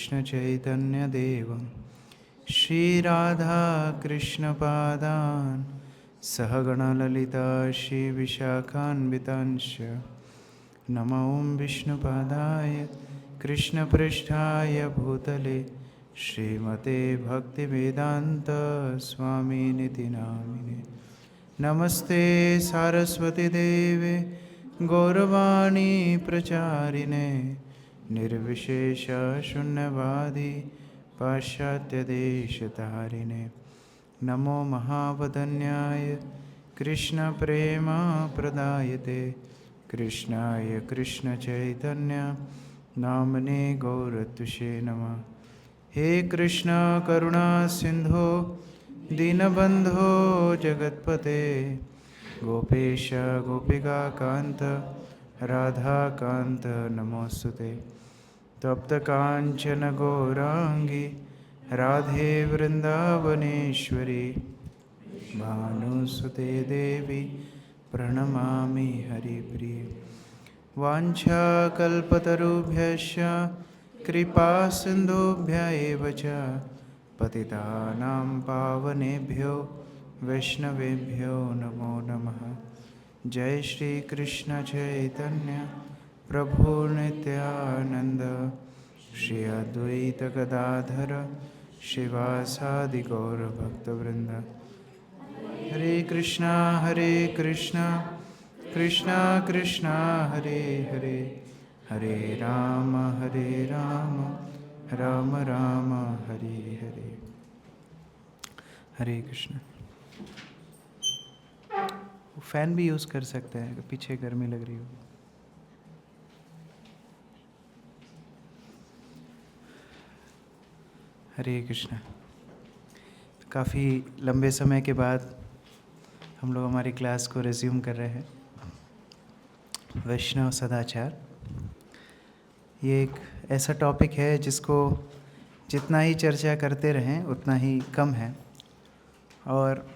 कृष्ण चैतन्य देवं श्रीराधा कृष्ण पादान सहगण ललिता श्री विशाखान्वितांश नमो विष्णुपादाय कृष्णपृष्ठाय भूतले श्रीमते भक्तिवेदांत स्वामिनिति नामिने नमस्ते सारस्वती देवे गौरवाणी प्रचारिणे निर्विशेष शून्यवादी पाश्चात्यदेशतारिणे नमो महावदन्याय कृष्णप्रेमप्रदायते कृष्णाय कृष्णचैतन्य नामने गौरत्विषे नमः। हे कृष्ण करुणा सिंधो दीनबंधो जगत्पते गोपेश गोपिका कांत राधा कांत नमोस्तुते। तप्त कांचन गौरांगी राधे वृंदावनेश्वरी भानुसुते देवी प्रणमामि हरिप्रिये। वाञ्छाकल्पतरुभ्यश्च कृपा सिन्धुभ्य एव च पतितानां पावनेभ्यो वैष्णवेभ्यो नमो नमः। जय श्री कृष्ण चैतन्य प्रभु नित्यानंद श्री अद्वैत गदाधर श्रीवासादि गौर भक्तवृंद। हरे कृष्णा कृष्णा कृष्णा हरे हरे हरे राम राम राम हरे हरे। हरे कृष्ण। फैन भी यूज़ कर सकते हैं, पीछे गर्मी लग रही होगी। हरे कृष्ण। काफ़ी लंबे समय के बाद हम लोग हमारी क्लास को रिज्यूम कर रहे हैं। वैष्णव सदाचार ये एक ऐसा टॉपिक है जिसको जितना ही चर्चा करते रहें उतना ही कम है, और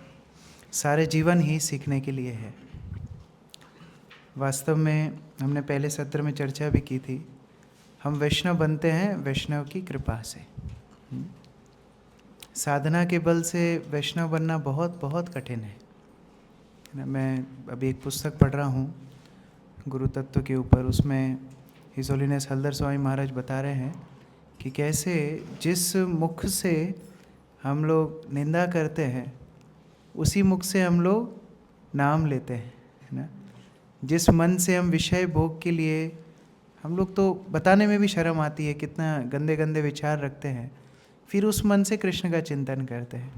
सारे जीवन ही सीखने के लिए है। वास्तव में हमने पहले सत्र में चर्चा भी की थी, हम वैष्णव बनते हैं वैष्णव की कृपा से। साधना के बल से वैष्णव बनना बहुत बहुत कठिन है ना। मैं अभी एक पुस्तक पढ़ रहा हूँ गुरु तत्व के ऊपर, उसमें हिज होलीनेस हलदर स्वामी महाराज बता रहे हैं कि कैसे जिस मुख से हम लोग निंदा करते हैं उसी मुख से हम लोग नाम लेते हैं, है ना। जिस मन से हम विषय भोग के लिए, हम लोग तो बताने में भी शर्म आती है कितना गंदे गंदे विचार रखते हैं, फिर उस मन से कृष्ण का चिंतन करते हैं।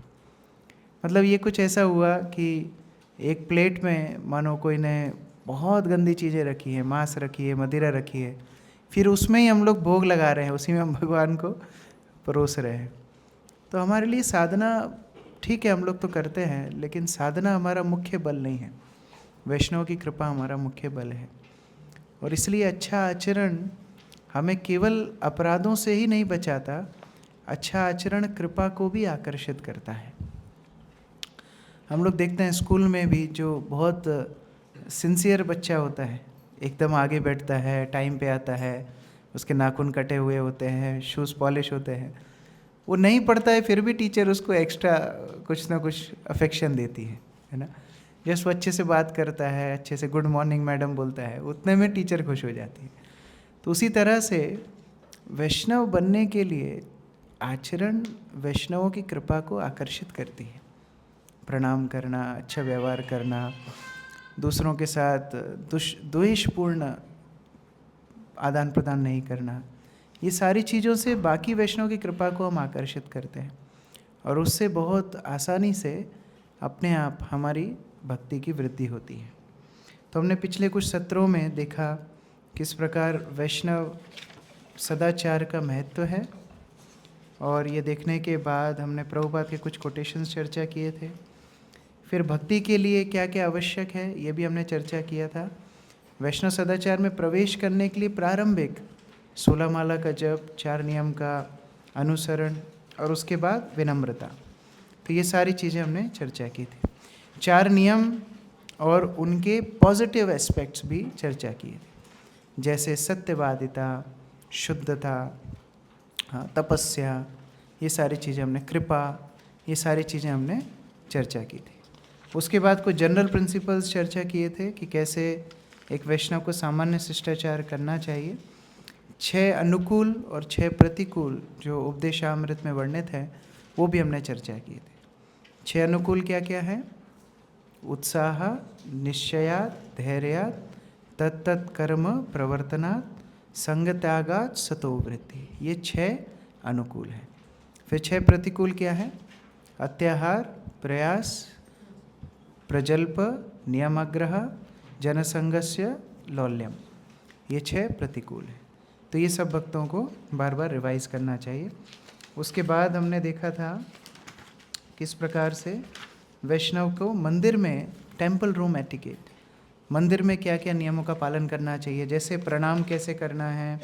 मतलब ये कुछ ऐसा हुआ कि एक प्लेट में मानो कोई ने बहुत गंदी चीज़ें रखी हैं, मांस रखी है, मदिरा रखी है, फिर उसमें ही हम लोग भोग लगा रहे हैं, उसी में हम भगवान को परोस रहे हैं। तो हमारे लिए साधना ठीक है, हम लोग तो करते हैं, लेकिन साधना हमारा मुख्य बल नहीं है। वैष्णव की कृपा हमारा मुख्य बल है। और इसलिए अच्छा आचरण हमें केवल अपराधों से ही नहीं बचाता, अच्छा आचरण कृपा को भी आकर्षित करता है। हम लोग देखते हैं स्कूल में भी जो बहुत सिंसियर बच्चा होता है, एकदम आगे बैठता है, टाइम पे आता है, उसके नाखून कटे हुए होते हैं, शूज़ पॉलिश होते हैं, वो नहीं पढ़ता है फिर भी टीचर उसको एक्स्ट्रा कुछ ना कुछ अफेक्शन देती है ना। जस्ट वो अच्छे से बात करता है, अच्छे से गुड मॉर्निंग मैडम बोलता है, उतने में टीचर खुश हो जाती है। तो उसी तरह से वैष्णव बनने के लिए आचरण वैष्णवों की कृपा को आकर्षित करती है। प्रणाम करना, अच्छा व्यवहार करना, दूसरों के साथ द्वेषपूर्ण आदान प्रदान नहीं करना, ये सारी चीज़ों से बाकी वैष्णव की कृपा को हम आकर्षित करते हैं, और उससे बहुत आसानी से अपने आप हमारी भक्ति की वृद्धि होती है। तो हमने पिछले कुछ सत्रों में देखा किस प्रकार वैष्णव सदाचार का महत्व है, और ये देखने के बाद हमने प्रभुपाद के कुछ कोटेशंस चर्चा किए थे। फिर भक्ति के लिए क्या क्या आवश्यक है ये भी हमने चर्चा किया था। वैष्णव सदाचार में प्रवेश करने के लिए प्रारंभिक 16 माला का जप, 4 नियम का अनुसरण, और उसके बाद विनम्रता। तो ये सारी चीज़ें हमने चर्चा की थी। 4 नियम और उनके पॉजिटिव एस्पेक्ट्स भी चर्चा किए थे, जैसे सत्यवादिता, शुद्धता, हाँ, तपस्या, ये सारी चीज़ें हमने, कृपा, ये सारी चीज़ें हमने चर्चा की थी। उसके बाद कुछ जनरल प्रिंसिपल्स चर्चा किए थे कि कैसे एक वैष्णव को सामान्य शिष्टाचार करना चाहिए। 6 अनुकूल और 6 प्रतिकूल जो उपदेशामृत में वर्णित है वो भी हमने चर्चा किए थे। 6 अनुकूल क्या क्या है? उत्साह, निश्चयात, धैर्यात, तत्तत् कर्म प्रवर्तनात्, संग त्यागात, सतोवृत्ति, ये 6 अनुकूल हैं। फिर 6 प्रतिकूल क्या है? अत्याहार, प्रयास, प्रजल्प, नियमाग्रह, जनसंगस्य, लौल्यम, ये 6 प्रतिकूल हैं। तो ये सब भक्तों को बार बार रिवाइज करना चाहिए। उसके बाद हमने देखा था किस प्रकार से वैष्णव को मंदिर में, टेम्पल रूम एटिकेट, मंदिर में क्या क्या नियमों का पालन करना चाहिए, जैसे प्रणाम कैसे करना है,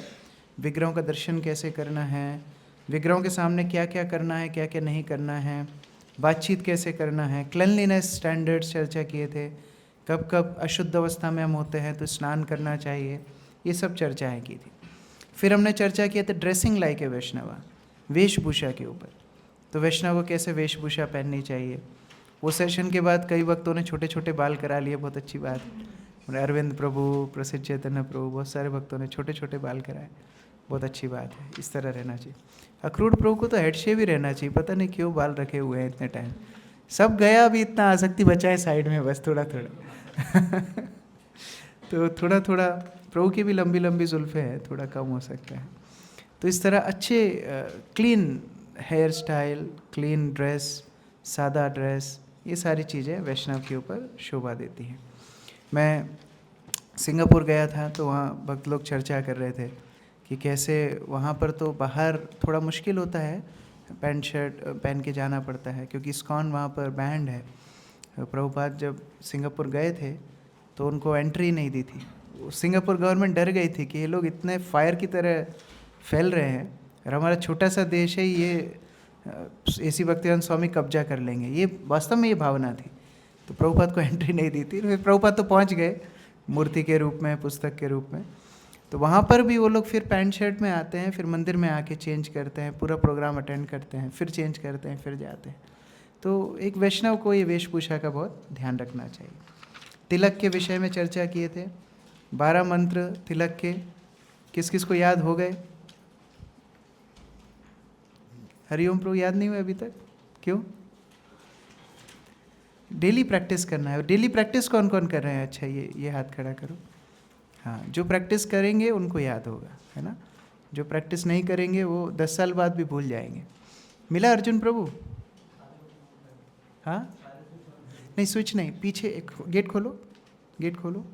विग्रहों का दर्शन कैसे करना है, विग्रहों के सामने क्या क्या करना है, क्या क्या नहीं करना है, बातचीत कैसे करना है, क्लेanलीनेस स्टैंडर्ड्स चर्चा किए थे, कब कब अशुद्ध अवस्था में हम होते हैं तो स्नान करना चाहिए, ये सब चर्चाएँ की थी। फिर हमने चर्चा किया था ड्रेसिंग लाइक ए वैष्णवा, वेशभूषा के ऊपर, तो वैष्णव को कैसे वेशभूषा पहननी चाहिए। वो सेशन के बाद कई भक्तों ने छोटे छोटे बाल करा लिए, बहुत अच्छी बात। अरविंद प्रभु, प्रसिद्ध चैतन्य प्रभु, बहुत सारे भक्तों ने छोटे छोटे बाल कराए, बहुत अच्छी बात है, इस तरह रहना चाहिए। अखरूट प्रभु को तो हेड शेव ही रहना चाहिए, पता नहीं क्यों बाल रखे हुए हैं इतने टाइम। सब गया, अभी इतना आसक्ति बचा है साइड में, बस थोड़ा थोड़ा तो थोड़ा थोड़ा प्रभु की भी लंबी लंबी जुल्फे हैं, थोड़ा कम हो सकता है। तो इस तरह अच्छे clean hairstyle, clean dress, सादा ड्रेस, ये सारी चीज़ें वैष्णव के ऊपर शोभा देती हैं। मैं सिंगापुर गया था तो वहाँ भक्त लोग चर्चा कर रहे थे कि कैसे वहाँ पर तो बाहर थोड़ा मुश्किल होता है, पैंट शर्ट पहन के जाना पड़ता है, क्योंकि इस्कॉन वहाँ पर बैंड है। प्रभुपाद जब सिंगापुर गए थे तो उनको एंट्री नहीं दी थी। सिंगापुर गवर्नमेंट डर गई थी कि ये लोग इतने फायर की तरह फैल रहे हैं और हमारा छोटा सा देश है, ये ऐसी भक्तिवेदांत स्वामी कब्जा कर लेंगे, ये वास्तव में ये भावना थी। तो प्रभुपाद को एंट्री नहीं दी थी। फिर प्रभुपाद तो पहुंच गए मूर्ति के रूप में, पुस्तक के रूप में। तो वहाँ पर भी वो लोग फिर पैंट शर्ट में आते हैं, फिर मंदिर में आके चेंज करते हैं, पूरा प्रोग्राम अटेंड करते हैं, फिर चेंज करते हैं, फिर जाते हैं। तो एक वैष्णव को ये वेशभूषा का बहुत ध्यान रखना चाहिए। तिलक के विषय में चर्चा किए थे, 12 मंत्र तिलक के, किस किस को याद हो गए? हरिओम प्रभु याद नहीं हुए अभी तक? क्यों? डेली प्रैक्टिस करना है। डेली प्रैक्टिस कौन कौन कर रहे हैं? अच्छा, ये हाथ खड़ा करो। हाँ, जो प्रैक्टिस करेंगे उनको याद होगा, है ना। जो प्रैक्टिस नहीं करेंगे वो 10 साल बाद भी भूल जाएंगे। मिला अर्जुन प्रभु? हाँ, नहीं स्विच नहीं, पीछे एक गेट खोलो, गेट खोलो।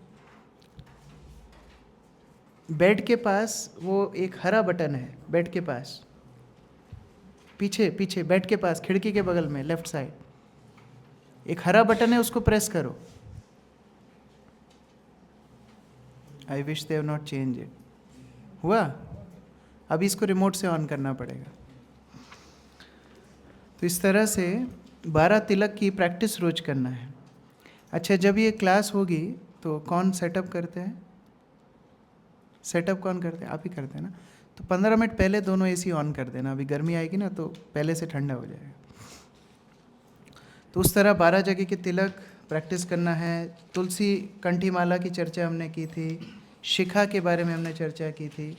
बेड के पास वो एक हरा बटन है, बेड के पास, पीछे पीछे बेड के पास, खिड़की के बगल में लेफ्ट साइड एक हरा बटन है, उसको प्रेस करो। I wish they have not change it. हुआ? अभी इसको रिमोट से ऑन करना पड़ेगा। तो इस तरह से 12 तिलक की प्रैक्टिस रोज करना है। अच्छा, जब ये क्लास होगी तो कौन सेटअप करते हैं? सेटअप कौन करते हैं? आप ही करते हैं ना। तो 15 मिनट पहले दोनों एसी ऑन कर देना, अभी गर्मी आएगी ना तो पहले से ठंडा हो जाएगा। तो उस तरह 12 जगह के तिलक प्रैक्टिस करना है। तुलसी कंठी माला की चर्चा हमने की थी, शिखा के बारे में हमने चर्चा की थी,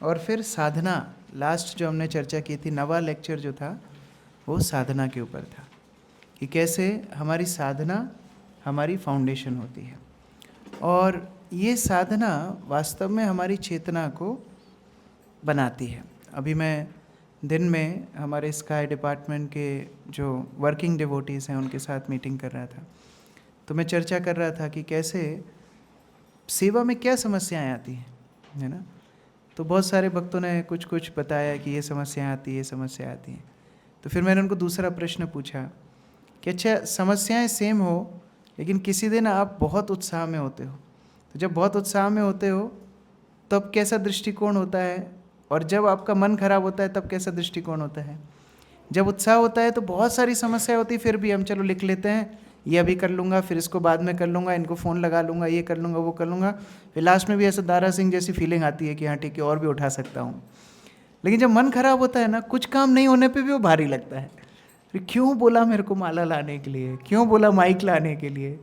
और फिर साधना, लास्ट जो हमने चर्चा की थी, नवा लेक्चर जो था वो साधना के ऊपर था कि कैसे हमारी साधना हमारी फाउंडेशन होती है, और ये साधना वास्तव में हमारी चेतना को बनाती है। अभी मैं दिन में हमारे स्काई डिपार्टमेंट के जो वर्किंग डिवोटीज़ हैं उनके साथ मीटिंग कर रहा था, तो मैं चर्चा कर रहा था कि कैसे सेवा में क्या समस्याएं आती हैं, है ना। तो बहुत सारे भक्तों ने कुछ कुछ बताया कि ये समस्याएं आती है, ये समस्या आती हैं। तो फिर मैंने उनको दूसरा प्रश्न पूछा कि अच्छा, समस्याएं सेम हो, लेकिन किसी दिन आप बहुत उत्साह में होते हो, तो जब बहुत उत्साह में होते हो तब कैसा दृष्टिकोण होता है, और जब आपका मन खराब होता है तब कैसा दृष्टिकोण होता है। जब उत्साह होता है तो बहुत सारी समस्या होती है, फिर भी हम चलो लिख लेते हैं, ये अभी कर लूँगा, फिर इसको बाद में कर लूँगा, इनको फ़ोन लगा लूँगा, ये कर लूँगा, वो कर लूँगा, फिर लास्ट में भी ऐसा दारा सिंह जैसी फीलिंग आती है कि हाँ ठीक है और भी उठा सकता हूँ। लेकिन जब मन खराब होता है ना, कुछ काम नहीं होने पे भी वो भारी लगता है। फिर क्यों बोला मेरे को माला लाने के लिए, क्यों बोला माइक लाने के लिए,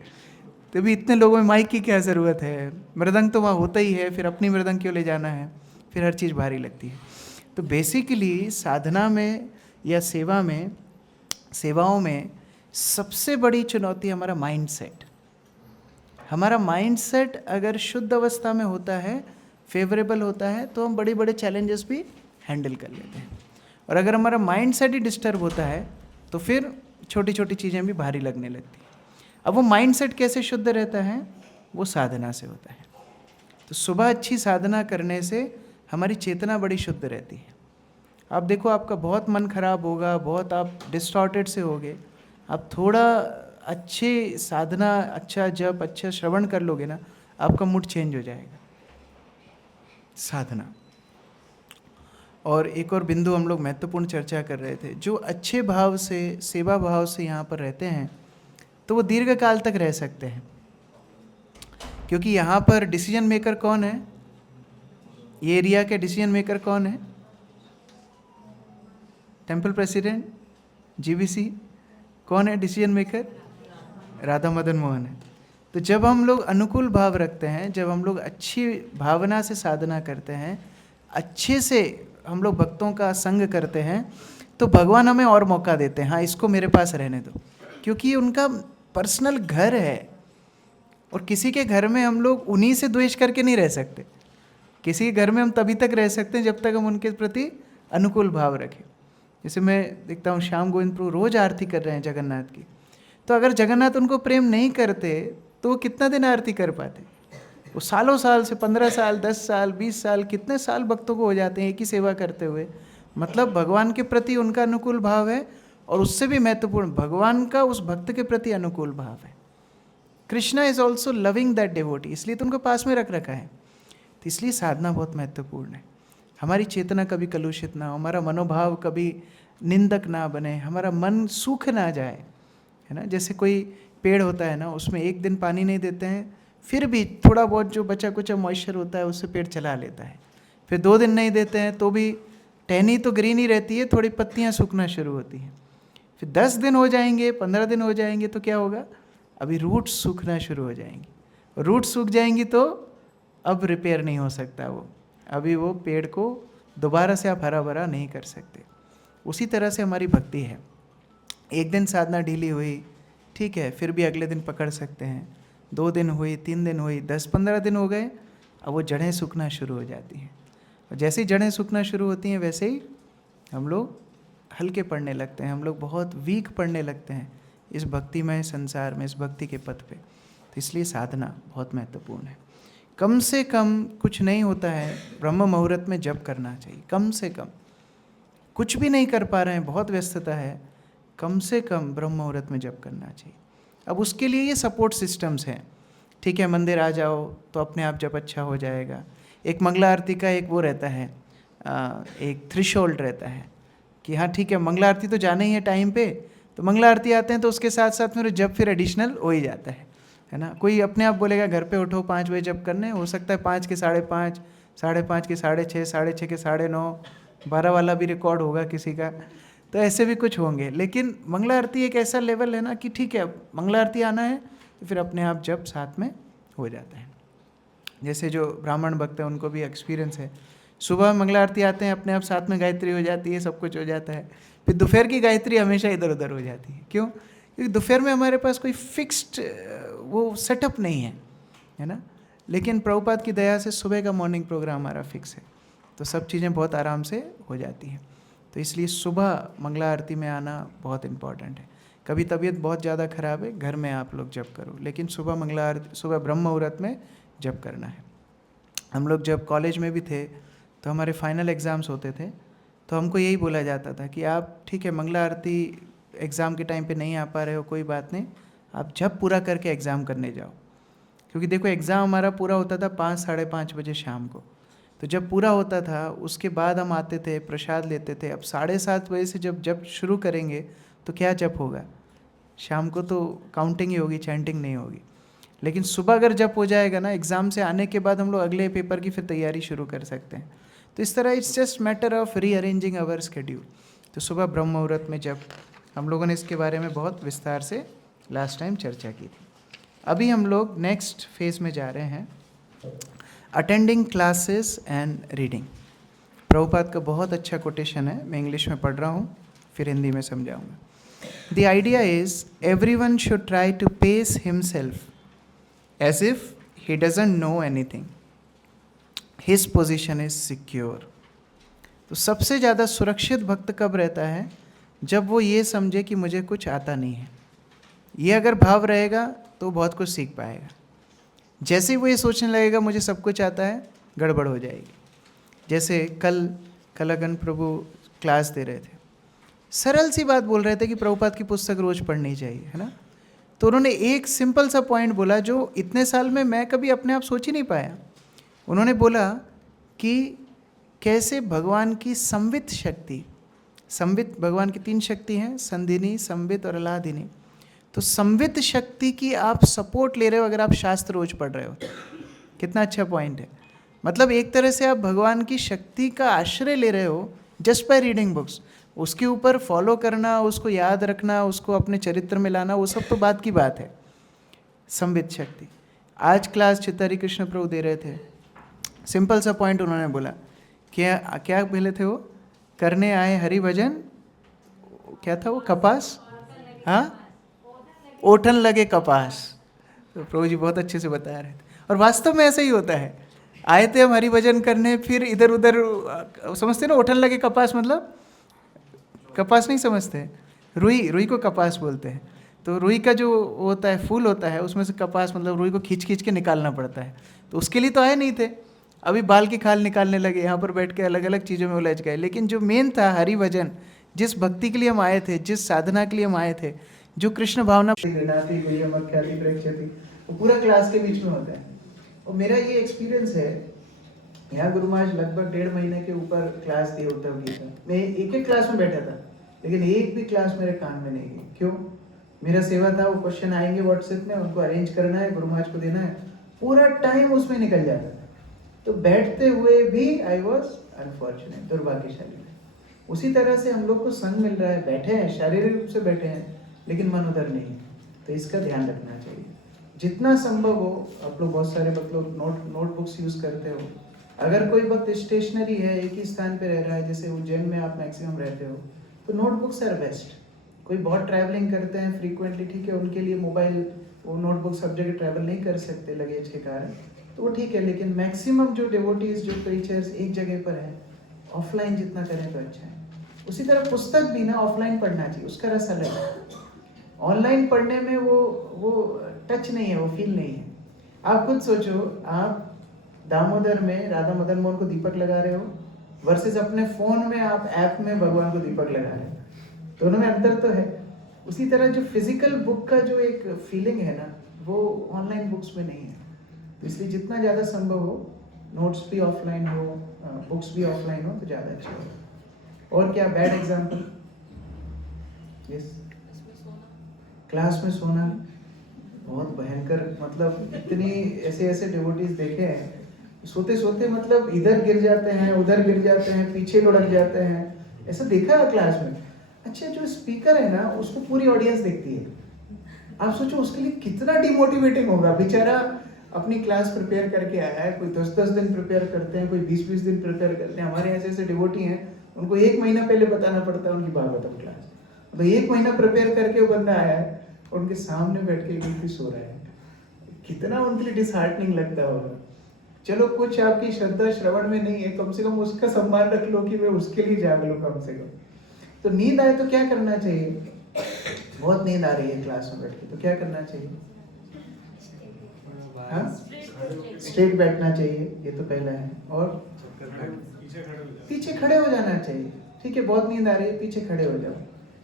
तो भी इतने लोगों में माइक की क्या ज़रूरत है, मृदंग तो वहाँ होता ही है, फिर अपनी मृदंग क्यों ले जाना है, फिर हर चीज़ भारी लगती है। तो बेसिकली साधना में या सेवाओं में सबसे बड़ी चुनौती हमारा माइंडसेट। हमारा माइंडसेट अगर शुद्ध अवस्था में होता है, फेवरेबल होता है, तो हम बड़े बड़े चैलेंजेस भी हैंडल कर लेते हैं। और अगर हमारा माइंडसेट ही डिस्टर्ब होता है तो फिर छोटी छोटी चीज़ें भी भारी लगने लगती हैं। अब वो माइंडसेट कैसे शुद्ध रहता है, वो साधना से होता है। तो सुबह अच्छी साधना करने से हमारी चेतना बड़ी शुद्ध रहती है। आप देखो, आपका बहुत मन खराब होगा, बहुत आप डिस्टॉर्टेड से होगे, आप थोड़ा अच्छी साधना, अच्छा जप, अच्छा श्रवण कर लोगे ना, आपका मूड चेंज हो जाएगा। साधना। और एक और बिंदु हम लोग महत्वपूर्ण चर्चा कर रहे थे, जो अच्छे भाव से, सेवा भाव से यहाँ पर रहते हैं तो वो दीर्घ काल तक रह सकते हैं। क्योंकि यहाँ पर डिसीजन मेकर कौन है, ये एरिया के डिसीजन मेकर कौन है? Temple president, GBC. कौन है डिसीजन मेकर? राधा मदन मोहन है। तो जब हम लोग अनुकूल भाव रखते हैं, जब हम लोग अच्छी भावना से साधना करते हैं, अच्छे से हम लोग भक्तों का संग करते हैं, तो भगवान हमें और मौका देते हैं, हाँ इसको मेरे पास रहने दो, क्योंकि उनका पर्सनल घर है। और किसी के घर में हम लोग उन्हीं से द्वेष करके नहीं रह सकते। किसी के घर में हम तभी तक रह सकते हैं जब तक हम उनके प्रति अनुकूल भाव रखें। जैसे मैं देखता हूँ श्याम गोविंद प्रभु रोज आरती कर रहे हैं जगन्नाथ की, तो अगर जगन्नाथ उनको प्रेम नहीं करते तो वो कितना दिन आरती कर पाते? वो सालों साल से 15 साल, 10 साल, 20 साल, कितने साल भक्तों को हो जाते हैं एक ही सेवा करते हुए। मतलब भगवान के प्रति उनका अनुकूल भाव है, और उससे भी महत्वपूर्ण भगवान का उस भक्त के प्रति अनुकूल भाव है। Krishna is also loving that devotee, इसलिए तो उनको पास में रख रखा है। तो इसलिए साधना बहुत महत्वपूर्ण है। हमारी चेतना कभी कलुषित ना हो, हमारा मनोभाव कभी निंदक ना बने, हमारा मन सूख ना जाए, है ना। जैसे कोई पेड़ होता है ना, उसमें एक दिन पानी नहीं देते हैं, फिर भी थोड़ा बहुत जो बचा कुचा मॉइस्चर होता है उससे पेड़ चला लेता है। फिर 2 दिन नहीं देते हैं तो भी टहनी तो ग्रीन ही रहती है, थोड़ी पत्तियां सूखना शुरू होती हैं। फिर 10 दिन हो जाएंगे, 15 दिन हो जाएंगे तो क्या होगा? अभी रूट्स सूखना शुरू हो जाएंगी। रूट्स सूख जाएंगी तो अब रिपेयर नहीं हो सकता वो, अभी वो पेड़ को दोबारा से आप हरा भरा नहीं कर सकते। उसी तरह से हमारी भक्ति है। एक दिन साधना ढीली हुई, ठीक है, फिर भी अगले दिन पकड़ सकते हैं। 2 दिन हुई, 3 दिन हुई, 10-15 दिन हो गए, अब वो जड़ें सूखना शुरू हो जाती हैं। और जैसे ही जड़ें सूखना शुरू होती हैं वैसे ही हम लोग हल्के पड़ने लगते हैं, हम लोग बहुत वीक पड़ने लगते हैं इस भक्तिमय संसार में, इस भक्ति के पथ पे। तो इसलिए साधना बहुत महत्वपूर्ण है। कम से कम कुछ नहीं होता है, ब्रह्म मुहूर्त में जप करना चाहिए। कम से कम कुछ भी नहीं कर पा रहे हैं, बहुत व्यस्तता है, कम से कम ब्रह्म मुहूर्त में जप करना चाहिए। अब उसके लिए ये सपोर्ट सिस्टम्स हैं। ठीक है, मंदिर आ जाओ तो अपने आप जप अच्छा हो जाएगा। एक मंगला आरती का एक वो रहता है, एक थ्रेशोल्ड रहता है कि हाँ ठीक है, मंगला आरती तो जाना ही है टाइम पे, तो मंगला आरती आते हैं तो उसके साथ साथ मेरे जप फिर एडिशनल हो ही जाता है ना। कोई अपने आप बोलेगा घर पे उठो 5 बजे जप करने, हो सकता है 5 के 5:30, 5:30 के 6:30, 6:30 के 9:30, 12 वाला भी रिकॉर्ड होगा किसी का, तो ऐसे भी कुछ होंगे। लेकिन मंगला आरती एक ऐसा लेवल है ना कि ठीक है, मंगला आरती आना है तो फिर अपने आप जप साथ में हो जाता है। जैसे जो ब्राह्मण भक्त हैं उनको भी एक्सपीरियंस है, सुबह मंगला आरती आते हैं, अपने आप साथ में गायत्री हो जाती है, सब कुछ हो जाता है। फिर दोपहर की गायत्री हमेशा इधर उधर हो जाती है। क्यों? क्योंकि दोपहर में हमारे पास कोई फिक्स्ड वो सेटअप नहीं है ना। लेकिन प्रभुपाद की दया से सुबह का मॉर्निंग प्रोग्राम हमारा फिक्स है, तो सब चीज़ें बहुत आराम से हो जाती हैं। तो इसलिए सुबह मंगला आरती में आना बहुत इम्पॉर्टेंट है। कभी तबीयत बहुत ज़्यादा ख़राब है, घर में आप लोग जप करो, लेकिन सुबह मंगला आरती, सुबह ब्रह्म मुहूर्त में जप करना है। हम लोग जब कॉलेज में भी थे तो हमारे फाइनल एग्ज़ाम्स होते थे, तो हमको यही बोला जाता था कि आप ठीक है मंगला आरती एग्ज़ाम के टाइम पे नहीं आ पा रहे हो, कोई बात नहीं, आप जब पूरा करके एग्ज़ाम करने जाओ। क्योंकि देखो एग्ज़ाम हमारा पूरा होता था 5, 5:30 बजे शाम को, तो जब पूरा होता था उसके बाद हम आते थे, प्रसाद लेते थे। अब 7:30 बजे से जब जप शुरू करेंगे तो क्या जप होगा? शाम को तो काउंटिंग ही होगी, चैंटिंग नहीं होगी। लेकिन सुबह अगर जप हो जाएगा ना, एग्ज़ाम से आने के बाद हम लोग अगले पेपर की फिर तैयारी शुरू कर सकते हैं। तो इस तरह it's just matter of rearranging our schedule. तो सुबह ब्रह्म मुहूर्त में जब हम लोगों ने इसके बारे में बहुत विस्तार से लास्ट टाइम चर्चा की थी। अभी हम लोग नेक्स्ट फेज में जा रहे हैं, attending classes and reading. Prabhupada का बहुत अच्छा कोटेशन है, मैं इंग्लिश में पढ़ रहा हूँ, फिर हिंदी में समझाऊंगा। The idea is everyone should try to pace himself as if he doesn't know anything. His position is secure. तो सबसे ज़्यादा सुरक्षित भक्त कब रहता है? जब वो ये समझे कि मुझे कुछ आता नहीं है। ये अगर भाव रहेगा तो बहुत कुछ सीख पाएगा। जैसे ही वो ये सोचने लगेगा मुझे सब कुछ आता है, गड़बड़ हो जाएगी। जैसे कल अगन प्रभु क्लास दे रहे थे, सरल सी बात बोल रहे थे कि प्रभुपाद की पुस्तक रोज पढ़नी चाहिए, है ना। तो उन्होंने एक सिंपल सा पॉइंट बोला जो इतने साल में मैं कभी अपने आप सोच ही नहीं पाया। उन्होंने बोला कि कैसे भगवान की संवित शक्ति, संवित भगवान की 3 शक्ति हैं, संधिनी, संवित और अलादिनी। तो संवित शक्ति की आप सपोर्ट ले रहे हो अगर आप शास्त्र रोज पढ़ रहे हो। कितना अच्छा पॉइंट है। मतलब एक तरह से आप भगवान की शक्ति का आश्रय ले रहे हो जस्ट बाय रीडिंग बुक्स। उसके ऊपर फॉलो करना, उसको याद रखना, उसको अपने चरित्र में लाना, वो सब तो बात की बात है। संवित शक्ति। आज क्लास चित्तारी कृष्ण प्रभु दे रहे थे, सिंपल सा पॉइंट उन्होंने बोला, क्या बोले थे वो, करने आए हरि भजन, क्या था वो, कपास, हाँ, ओठन लगे कपास। तो प्रभु जी बहुत अच्छे से बता रहे थे, और वास्तव में ऐसा ही होता है। आए थे हम हरि भजन करने, फिर इधर उधर समझते ना, ओठन लगे कपास मतलब कपास नहीं समझते, रुई को कपास बोलते हैं। तो रुई का जो होता है फूल होता है, उसमें से कपास मतलब रुई को खींच के निकालना पड़ता है। तो उसके लिए तो आए नहीं थे, अभी बाल की खाल निकालने लगे, यहाँ पर बैठ के अलग अलग चीज़ों में उलझ गए। लेकिन जो मेन था हरि भजन, जिस भक्ति के लिए हम आए थे, जिस साधना के लिए हम आए थे, जो कृष्ण भावना, वो पूरा क्लास के बीच में होता है। और मेरा ये एक्सपीरियंस है, यहाँ गुरु महाराज लगभग 1.5 महीने के ऊपर क्लास दिए उद्धव गीता। मैं एक क्लास में बैठा था, लेकिन एक भी क्लास मेरे कान में नहीं गई। क्यों? मेरा सेवा था, वो क्वेश्चन आएंगे व्हाट्सएप में, उनको अरेंज करना है, गुरु महाराज को देना है, पूरा टाइम उसमें निकल जाता था। तो बैठते हुए भी आई वॉज अनफॉर्चुनेट, दुर्भाग्यशाली। उसी तरह से हम लोग को संग मिल रहा है, बैठे हैं, शारीरिक रूप से बैठे हैं, लेकिन मन उधर नहीं है। तो इसका ध्यान रखना चाहिए जितना संभव हो। आप लोग बहुत सारे लोग नोटबुक्स यूज करते हो। अगर कोई भक्त स्टेशनरी है, एक ही स्थान पे रह रहा है, जैसे उज्जैन में आप मैक्सिमम रहते हो, तो नोटबुक्स आर बेस्ट। कोई बहुत ट्रैवलिंग करते हैं फ्रीक्वेंटली, ठीक है, उनके लिए मोबाइल, वो नोटबुक सब जगह ट्रैवल नहीं कर सकते लगेज के कारण, तो वो ठीक है। लेकिन मैक्सिमम जो डिवोटीज, जो प्रीचर्स एक जगह पर है, ऑफलाइन जितना करें तो अच्छा है। उसी तरह पुस्तक भी ना ऑफलाइन पढ़ना चाहिए, उसका रस अलग है। ऑनलाइन पढ़ने में वो टच नहीं है, वो फील नहीं है। आप खुद सोचो, आप दामोदर में राधा मदन मोहन को दीपक लगा रहे हो वर्सेस अपने फोन में आप ऐप में भगवान को दीपक लगा रहे हो, दोनों में अंतर तो है। उसी तरह जो फिजिकल बुक का जो एक फीलिंग है ना, वो ऑनलाइन बुक्स में नहीं है। इसलिए जितना ज़्यादा संभव हो, नोट्स भी ऑफलाइन हो, बुक्स भी ऑफलाइन हो, तो ज़्यादा अच्छा हो। और क्या बैड एग्जाम्पल? यस, क्लास में सोना बहुत भयंकर। मतलब इतनी ऐसे डिवोटीज देखे हैं, सोते सोते मतलब इधर गिर जाते हैं, उधर गिर जाते हैं, पीछे लुढ़क जाते हैं, ऐसा देखा है क्लास में। अच्छा, जो स्पीकर है ना, उसको पूरी ऑडियंस देखती है। आप सोचो उसके लिए कितना डिमोटिवेटिंग होगा। बेचारा अपनी क्लास प्रिपेयर करके आया है, कोई 10-10 दिन प्रिपेयर करते हैं, कोई 20-20 दिन प्रिपेयर करते हैं। हमारे ऐसे डिवोटी हैं, उनको 1 महीना पहले बताना पड़ता है उनकी भागवतम क्लास। तो 1 महीना प्रिपेयर करके वो बंदा आया है, उनके सामने बैठ के बिल्कुल सो रहा है। कितना उनके लिए डिसहार्टनिंग लगता होगा। चलो, कुछ आपकी श्रद्धा श्रवण में नहीं है, कम से कम उसका सम्मान रख लो कि मैं उसके लिए जाग लूँ कम से कम। तो नींद आए तो क्या करना चाहिए? बहुत नींद आ रही है क्लास में बैठ के, तो क्या करना चाहिए? हाँ, स्ट्रेट बैठना चाहिए, ये तो पहला है। और पीछे खड़े हो जाना चाहिए। ठीक है, बहुत नींद आ रही है, पीछे खड़े हो जाओ।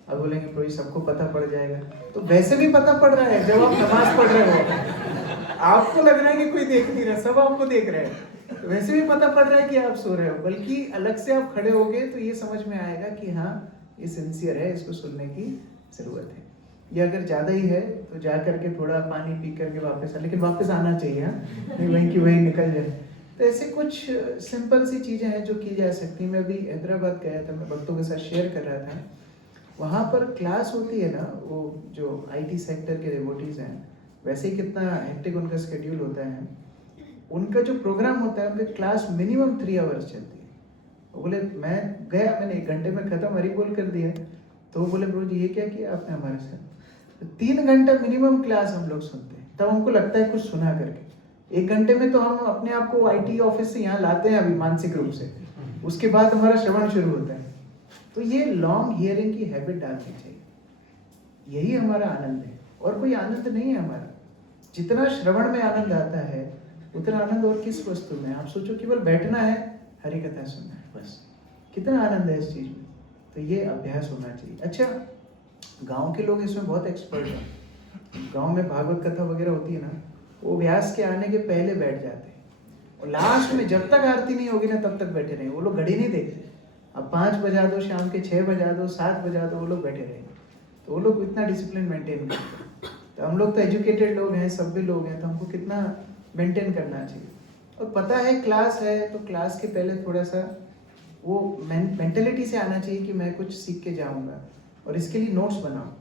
अब बोलेंगे प्रभु सबको पता पड़ जाएगा, तो वैसे भी पता पड़ रहा है। जब आप नमाज पढ़ रहे हो, आपको लग रहा है कि कोई देख नहीं रहा, सब आपको देख रहे हैं, तो वैसे भी पता पड़ रहा है कि आप सो रहे हो। बल्कि अलग से आप खड़े होगे तो ये समझ में आएगा कि हाँ, ये सिंसियर है, इसको सुनने की जरूरत है। ये अगर ज़्यादा ही है तो जा करके थोड़ा पानी पी करके वापस लेकिन वापस आना चाहिए। हाँ, नहीं वहीं की वहीं निकल जाए। तो ऐसे कुछ सिंपल सी चीज़ें हैं जो की जा सकती हैं। मैं अभी हैदराबाद गया था, मैं भक्तों के साथ शेयर कर रहा था। वहाँ पर क्लास होती है ना, वो जो आईटी सेक्टर के डिवोटीज हैं, वैसे ही कितना हेक्टिक उनका शेड्यूल होता है, उनका जो प्रोग्राम होता है, उनकी क्लास मिनिमम 3 आवर्स चलती है। वो बोले मैं गया, मैंने 1 घंटे में ख़त्म हरी बोल कर दिया। तो वो बोले प्रभु जी ये क्या किया आपने हमारे साथ? तो 3 घंटा मिनिमम क्लास हम लोग सुनते हैं, तब हमको लगता है कुछ सुना करके। 1 घंटे में तो हम अपने आप को आईटी ऑफिस से यहाँ लाते हैं अभी मानसिक रूप से, उसके बाद हमारा श्रवण शुरू होता है। तो ये लॉन्ग हियरिंग की हैबिट डालनी चाहिए, यही हमारा आनंद है, और कोई आनंद नहीं है हमारा। जितना श्रवण में आनंद आता है उतना आनंद और किस वस्तु में? आप सोचो, केवल बैठना है, हरि कथा सुनना है, बस कितना आनंद है इस चीज में। तो ये अभ्यास होना चाहिए। अच्छा, गांव के लोग इसमें बहुत एक्सपर्ट हैं। गांव में भागवत कथा वगैरह होती है ना, वो व्यास के आने के पहले बैठ जाते हैं, और लास्ट में जब तक आरती नहीं होगी ना तब तक बैठे रहेंगे। वो लोग घड़ी नहीं देखते, अब 5 बजा दो, शाम के 6 बजा दो, 7 बजा दो, वो लोग बैठे रहेंगे। तो वो लोग इतना डिसिप्लिन मेंटेन करते हैं। तो हम लोग तो एजुकेटेड लोग हैं, सभ्य लोग हैं, तो हमको कितना मेंटेन करना चाहिए। और पता है क्लास है, तो क्लास के पहले थोड़ा सा वो मेंटेलिटी से आना चाहिए कि मैं कुछ सीख के जाऊंगा, और इसके लिए नोट्स बनाओ।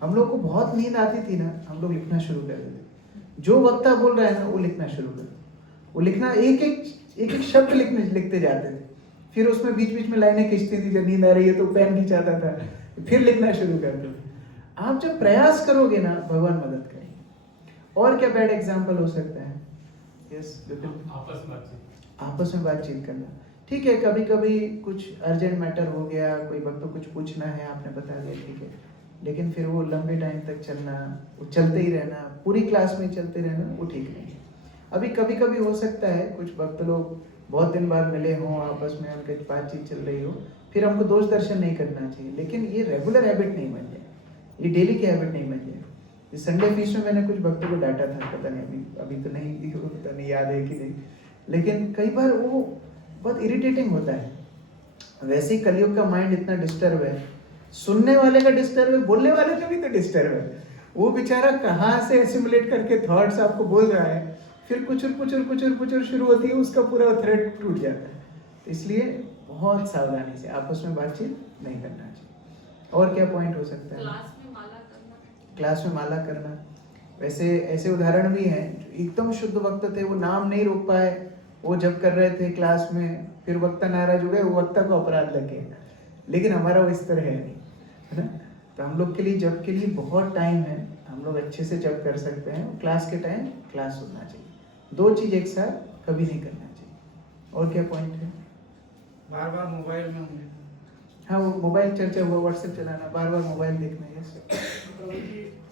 हम लोग को बहुत नींद आती थी ना, हम लोग लिखना शुरू कर देते। जो वक्ता बोल रहा है ना वो लिखना शुरू कर दो। वो लिखना, एक एक शब्द लिखते जाते थे, फिर उसमें बीच बीच में लाइनें खींचती थी। जब नींद आ रही है तो पेन खिंचाता था, फिर लिखना शुरू कर दो। आप जब प्रयास करोगे ना, भगवान मदद करेंगे। और क्या बैड एग्जाम्पल हो सकता है? यस, आपस में बातचीत करना। ठीक है, कभी कभी कुछ अर्जेंट मैटर हो गया, कोई वक्त तो कुछ पूछना है, आपने बता दिया, ठीक है। लेकिन फिर वो लंबे टाइम तक चलना, वो चलते ही रहना, पूरी क्लास में चलते रहना, वो ठीक नहीं है। अभी कभी कभी हो सकता है कुछ भक्त लोग बहुत दिन बाद मिले हों, आपस में उनकी बातचीत चल रही हो, फिर हमको दोष दर्शन नहीं करना चाहिए। लेकिन ये रेगुलर हैबिट नहीं बन जाए, ये डेली की हैबिट नहीं बन जाए। इस संडे फीस में मैंने कुछ भक्तों को डांटा था, पता नहीं अभी तो नहीं, पता नहीं याद है कि नहीं, लेकिन कई बार वो बहुत इरिटेटिंग होता है। वैसे ही कलयुग का माइंड इतना डिस्टर्ब है, सुनने वाले का डिस्टर्ब है, बोलने वाले का भी तो डिस्टर्ब है। वो बेचारा कहाँ से एसिमुलेट करके थॉट्स आपको बोल रहा है, फिर कुचुर शुरू होती है, उसका पूरा थ्रेड टूट जाता है। तो इसलिए बहुत सावधानी से आपस में बातचीत नहीं करना चाहिए। और क्या पॉइंट हो सकता है? क्लास में माला करना। वैसे ऐसे उदाहरण भी हैं, एकदम शुद्ध वक्त थे, वो नाम नहीं रोक पाए, वो जब कर रहे थे क्लास में, फिर वक्ता नाराज हो गए, वो वक्ता को अपराध लग गया। लेकिन हमारा वो इस तरह है नहीं, है ना। तो हम लोग के लिए जब के लिए बहुत टाइम है, हम लोग अच्छे से जब कर सकते हैं। क्लास के टाइम क्लास सुनना चाहिए, 2 चीज़ एक साथ कभी नहीं करना चाहिए। और क्या पॉइंट है? बार बार मोबाइल में होंगे। हाँ, वो मोबाइल चर्चा हुआ, व्हाट्सएप चलाना, बार बार मोबाइल देखना, ये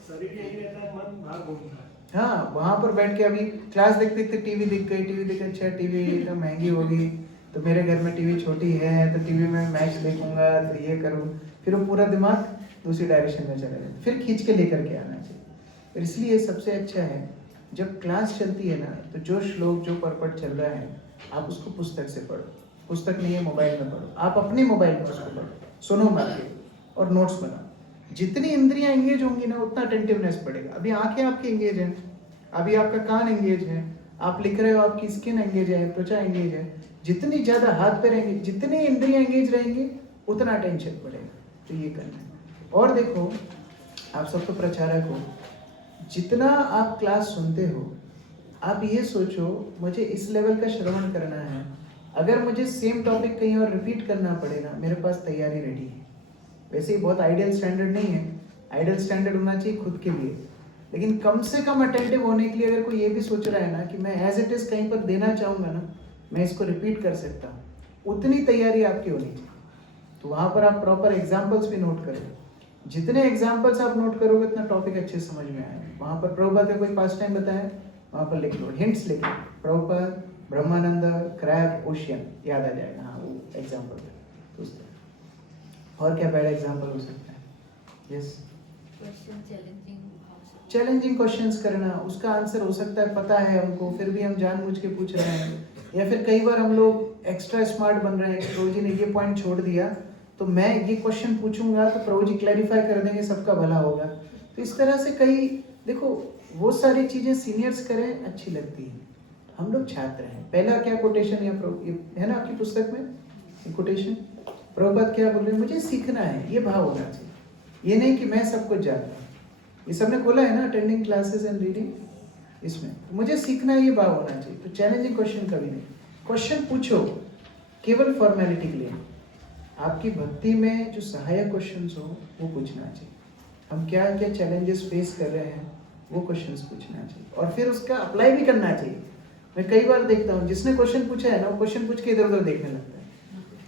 शरीर यही रहता है, मन बाहर घूमता है। हाँ, वहाँ पर बैठ के अभी क्लास देखते देखते टीवी दिख गई, टीवी देख, अच्छा टीवी एकदम महंगी होगी, तो मेरे घर में टीवी छोटी है, तो टीवी में मैच देखूंगा, तो ये करूँ, फिर वो पूरा दिमाग दूसरी डायरेक्शन में चला जाए, फिर खींच के लेकर के आना चाहिए। तो इसलिए सबसे अच्छा है जब क्लास चलती है ना, तो जो श्लोक, जो परपट चल रहा है, आप उसको पुस्तक से पढ़ो। पुस्तक नहीं है, मोबाइल में पढ़ो, आप अपने मोबाइल में उसको पढ़ो, सुनो मत के, और नोट्स बनाओ। जितनी इंद्रियां एंगेज होंगी ना, उतना अटेंटिवनेस बढ़ेगा। अभी आंखें आपकी एंगेज हैं, अभी आपका कान एंगेज है, आप लिख रहे हो, आपकी स्किन एंगेज है, त्वचा एंगेज है। जितनी ज़्यादा हाथ पैर एंगेज, जितनी इंद्रियां एंगेज रहेंगी, उतना अटेंशन बढ़ेगा। तो ये करना है। और देखो, आप सब तो प्रचारक हो, जितना आप क्लास सुनते हो, आप ये सोचो मुझे इस लेवल का श्रवण करना है, अगर मुझे सेम टॉपिक कहीं और रिपीट करना पड़े ना, मेरे पास तैयारी रेडी है। वैसे ही बहुत आइडियल स्टैंडर्ड नहीं है, आइडियल स्टैंडर्ड होना चाहिए खुद के लिए, लेकिन कम से कम अटेंटिव होने के लिए अगर कोई ये भी सोच रहा है ना कि मैं एज इट इज़ कहीं पर देना चाहूँगा ना, मैं इसको रिपीट कर सकता हूँ, उतनी तैयारी आपकी होनी चाहिए। तो वहाँ पर आप प्रॉपर एग्जाम्पल्स भी नोट करें। जितने एग्जाम्पल्स आप नोट करोगे उतना टॉपिक अच्छे से समझ में आएगा। वहाँ पर प्रभुपाद का कोई पास टाइम बताया, वहाँ पर लिख लो, हिंट्स लिख लो, प्रभुपाद, ब्रह्मानंद, क्रैब, ओशियन, याद आ जाएगा। हाँ, वो एग्जाम्पल है। तो उस तरह और क्या बैड एग्जाम्पल हो सकता है? यस, चैलेंजिंग क्वेश्चंस करना, उसका आंसर हो सकता है पता है हमको, फिर भी हम जानबूझ के पूछ रहे हैं। या फिर कई बार हम लोग एक्स्ट्रा स्मार्ट बन रहे हैं, प्रभु जी ने ये पॉइंट छोड़ दिया तो मैं ये क्वेश्चन पूछूंगा तो प्रभु जी क्लैरिफाई कर देंगे, सबका भला होगा। तो इस तरह से कई, देखो वो सारी चीज़ें सीनियर्स करें अच्छी लगती है, हम लोग छात्र हैं। पहला क्या कोटेशन या है ना आपकी पुस्तक में कोटेशन, प्रभुपाद क्या बोल रहे हैं, मुझे सीखना है, ये भाव होना चाहिए। ये नहीं कि मैं सब कुछ जानता हूँ। ये सबने खोला है ना अटेंडिंग क्लासेस एंड रीडिंग, इसमें मुझे सीखना है, ये भाव होना चाहिए। तो चैलेंजिंग क्वेश्चन कभी नहीं, क्वेश्चन पूछो केवल फॉर्मेलिटी के लिए। आपकी भक्ति में जो सहायक क्वेश्चंस हो वो पूछना चाहिए। हम क्या क्या चैलेंजेस फेस कर रहे हैं वो क्वेश्चंस पूछना चाहिए, और फिर उसका अप्लाई भी करना चाहिए। मैं कई बार देखता हूँ जिसने क्वेश्चन पूछा है ना, वो क्वेश्चन पूछ के इधर उधर देखने लगता है।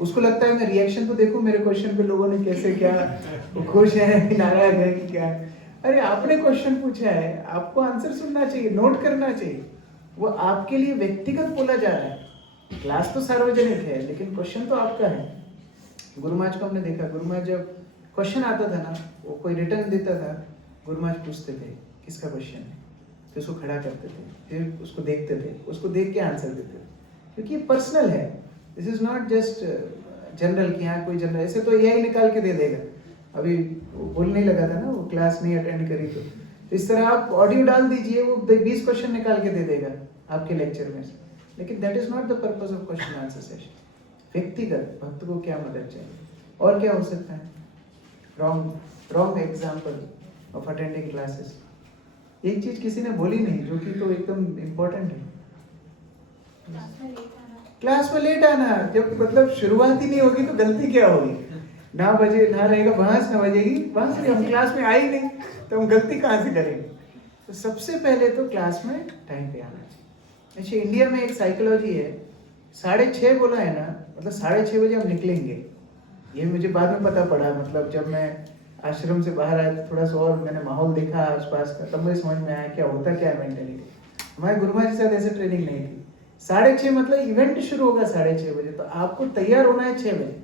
उसको लगता है मैं रिएक्शन तो देखूं मेरे क्वेश्चन पे लोगों ने कैसे, क्या वो खुश है नाराज है कि क्या। अरे आपने क्वेश्चन पूछा है, आपको आंसर सुनना चाहिए, नोट करना चाहिए। वो आपके लिए व्यक्तिगत बोला जा रहा है। क्लास तो सार्वजनिक है लेकिन क्वेश्चन तो आपका है। गुरु महाराज को हमने देखा, गुरु महाराज जब क्वेश्चन आता था ना, वो कोई रिटर्न देता था, गुरु महाराज पूछते थे किसका क्वेश्चन है, फिर उसको खड़ा करते थे, फिर उसको देखते थे, उसको देख के आंसर देते थे, क्योंकि पर्सनल है। This is not just general कि हाँ कोई जनरल, ऐसे तो यही निकाल के दे देगा। अभी बोलने लगा था ना, वो क्लास नहीं अटेंड करी तो इस तरह आप ऑडियो डाल दीजिए, वो 20 क्वेश्चन निकाल के दे देगा आपके लेक्चर में से। लेकिन that is not the purpose of question answer session. व्यक्तिगत भक्त को क्या मदद चाहिए और क्या हो सकता है। Wrong example of attending classes, एक चीज किसी ने बोली नहीं जो कि तो एकदम इम्पोर्टेंट है, क्लास में लेट आना। जब मतलब शुरुआत ही नहीं होगी तो गलती क्या होगी, ना बजे ना रहेगा बांस, ना बजेगी बांसुरी, हम क्लास में आई नहीं तो हम गलती कहाँ से करेंगे। तो सबसे पहले तो क्लास में टाइम पे आना चाहिए। अच्छा, इंडिया में एक साइकोलॉजी है, 6:30 बोला है ना, मतलब 6:30 बजे हम निकलेंगे। ये मुझे बाद में पता पड़ा, मतलब जब मैं आश्रम से बाहर आया तो थोड़ा सा और मैंने माहौल देखा आसपास का, तब मुझे समझ में आया क्या होता क्या है मेंटेलिटी। हमारे गुरु महाराज के साथ ऐसे ट्रेनिंग नहीं थी। 6:30 मतलब इवेंट शुरू होगा 6:30 बजे, तो आपको तैयार होना है 6 बजे,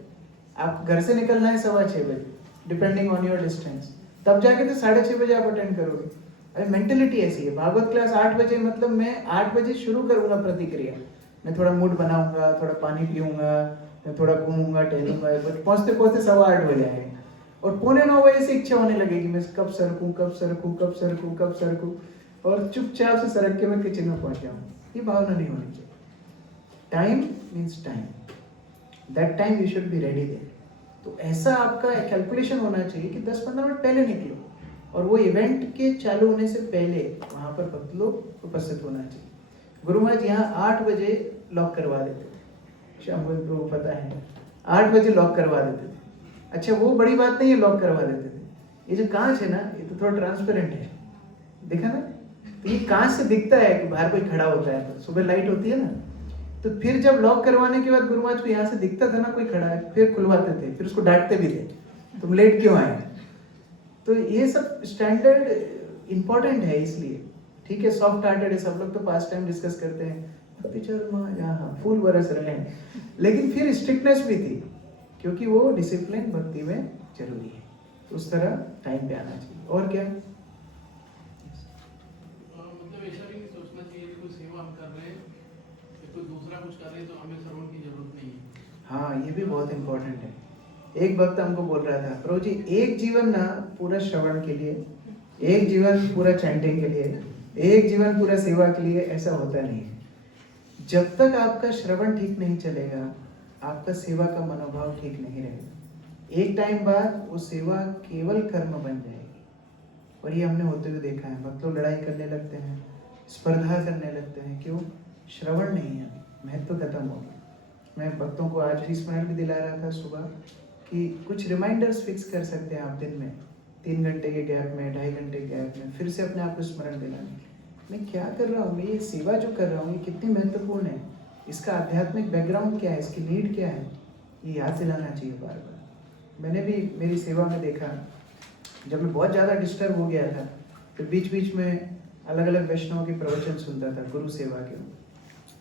आप घर से निकलना है 6:15 बजे, डिपेंडिंग ऑन योर डिस्टेंस, तब जाके तो 6:30 बजे आप अटेंड करोगे। अरे मेंटेलिटी ऐसी है। भागवत क्लास 8 बजे, मतलब मैं 8 बजे शुरू करूंगा प्रतिक्रिया, मैं थोड़ा मूड बनाऊंगा, थोड़ा पानी पीऊंगा, मैं थोड़ा घूमूंगा टहलूंगा, पहुंचते पहुंचते 8:15 बजे आएगा, और 8:45 बजे से इच्छा होने लगेगी मैं कब सरकूं कब सरकूं कब सरकूं कब सरकूं, और चुपचाप से सरक के मैं किचन में पहुंच जाऊं। ये भावना नहीं होनी चाहिए। Time means time, that time you should be ready there. तो ऐसा आपका कैलकुलेशन होना चाहिए कि 10-15 मिनट पहले निकलो, और वो इवेंट के चालू होने से पहले वहां पर भक्त लोग उपस्थित होना चाहिए। गुरु महाराज यहाँ 8 बजे लॉक करवा देते थे, शाम को पता है 8 बजे लॉक करवा देते थे। अच्छा, वो बड़ी बात नहीं है, लॉक करवा देते थे। ये जो कांच है ना, ये तो थोड़ा ट्रांसपेरेंट है, देखा ना, तो ये कांच से दिखता है कि बाहर कोई खड़ा होता है, तो सुबह लाइट होती है ना, तो फिर जब लॉक करवाने के बाद गुरु महाराज को यहाँ से दिखता था ना कोई खड़ा है, फिर खुलवाते थे, फिर उसको डांटते भी थे, तुम लेट क्यों आए। तो ये सब स्टैंडर्ड इंपॉर्टेंट है, इसलिए ठीक है। सॉफ्ट हार्टेड है, सब लोग तो पास टाइम डिस्कस करते हैं, यहाँ फूल बरस रहे हैं, लेकिन फिर स्ट्रिक्टनेस भी थी, क्योंकि वो डिसिप्लिन भक्ति में जरूरी है। तो उस तरह टाइम पे आना चाहिए। और क्या, मतलब ऐसा भी नहीं सोचना चाहिए कि कोई सेवा हम कर रहे हैं, कोई दूसरा कुछ कर रहे हैं तो हमें श्रवण की जरूरत नहीं है। हाँ, ये भी बहुत इंपॉर्टेंट है। एक भक्त हमको बोल रहा था, प्रभु जी एक जीवन ना पूरा श्रवण के लिए, एक जीवन पूरा चैंटिंग के लिए, एक जीवन पूरा सेवा के लिए, ऐसा होता नहीं है। जब तक आपका श्रवण ठीक नहीं चलेगा, आपका सेवा का मनोभाव ठीक नहीं रहेगा। एक टाइम बाद वो सेवा केवल कर्म बन जाएगी, और ये हमने होते हुए देखा है। भक्त लोग लड़ाई करने लगते हैं, स्पर्धा करने लगते हैं, क्यों? श्रवण नहीं है, महत्व खत्म हो गया। मैं भक्तों को आज भी स्मरण भी दिला रहा था सुबह कि कुछ रिमाइंडर्स फिक्स कर सकते हैं आप दिन में, 3 घंटे के गैप में, 2.5 घंटे के गैप में, फिर से अपने आप को स्मरण दिलाने, मैं क्या कर रहा हूँ, मैं ये सेवा जो कर रहा हूँ ये कितनी महत्वपूर्ण है, इसका आध्यात्मिक बैकग्राउंड क्या है, इसकी नीड क्या है, ये याद दिलाना चाहिए बार बार। मैंने भी मेरी सेवा में देखा, जब मैं बहुत ज़्यादा डिस्टर्ब हो गया था, तो बीच बीच में अलग अलग वैष्णव के प्रवचन सुनता था गुरु सेवा के।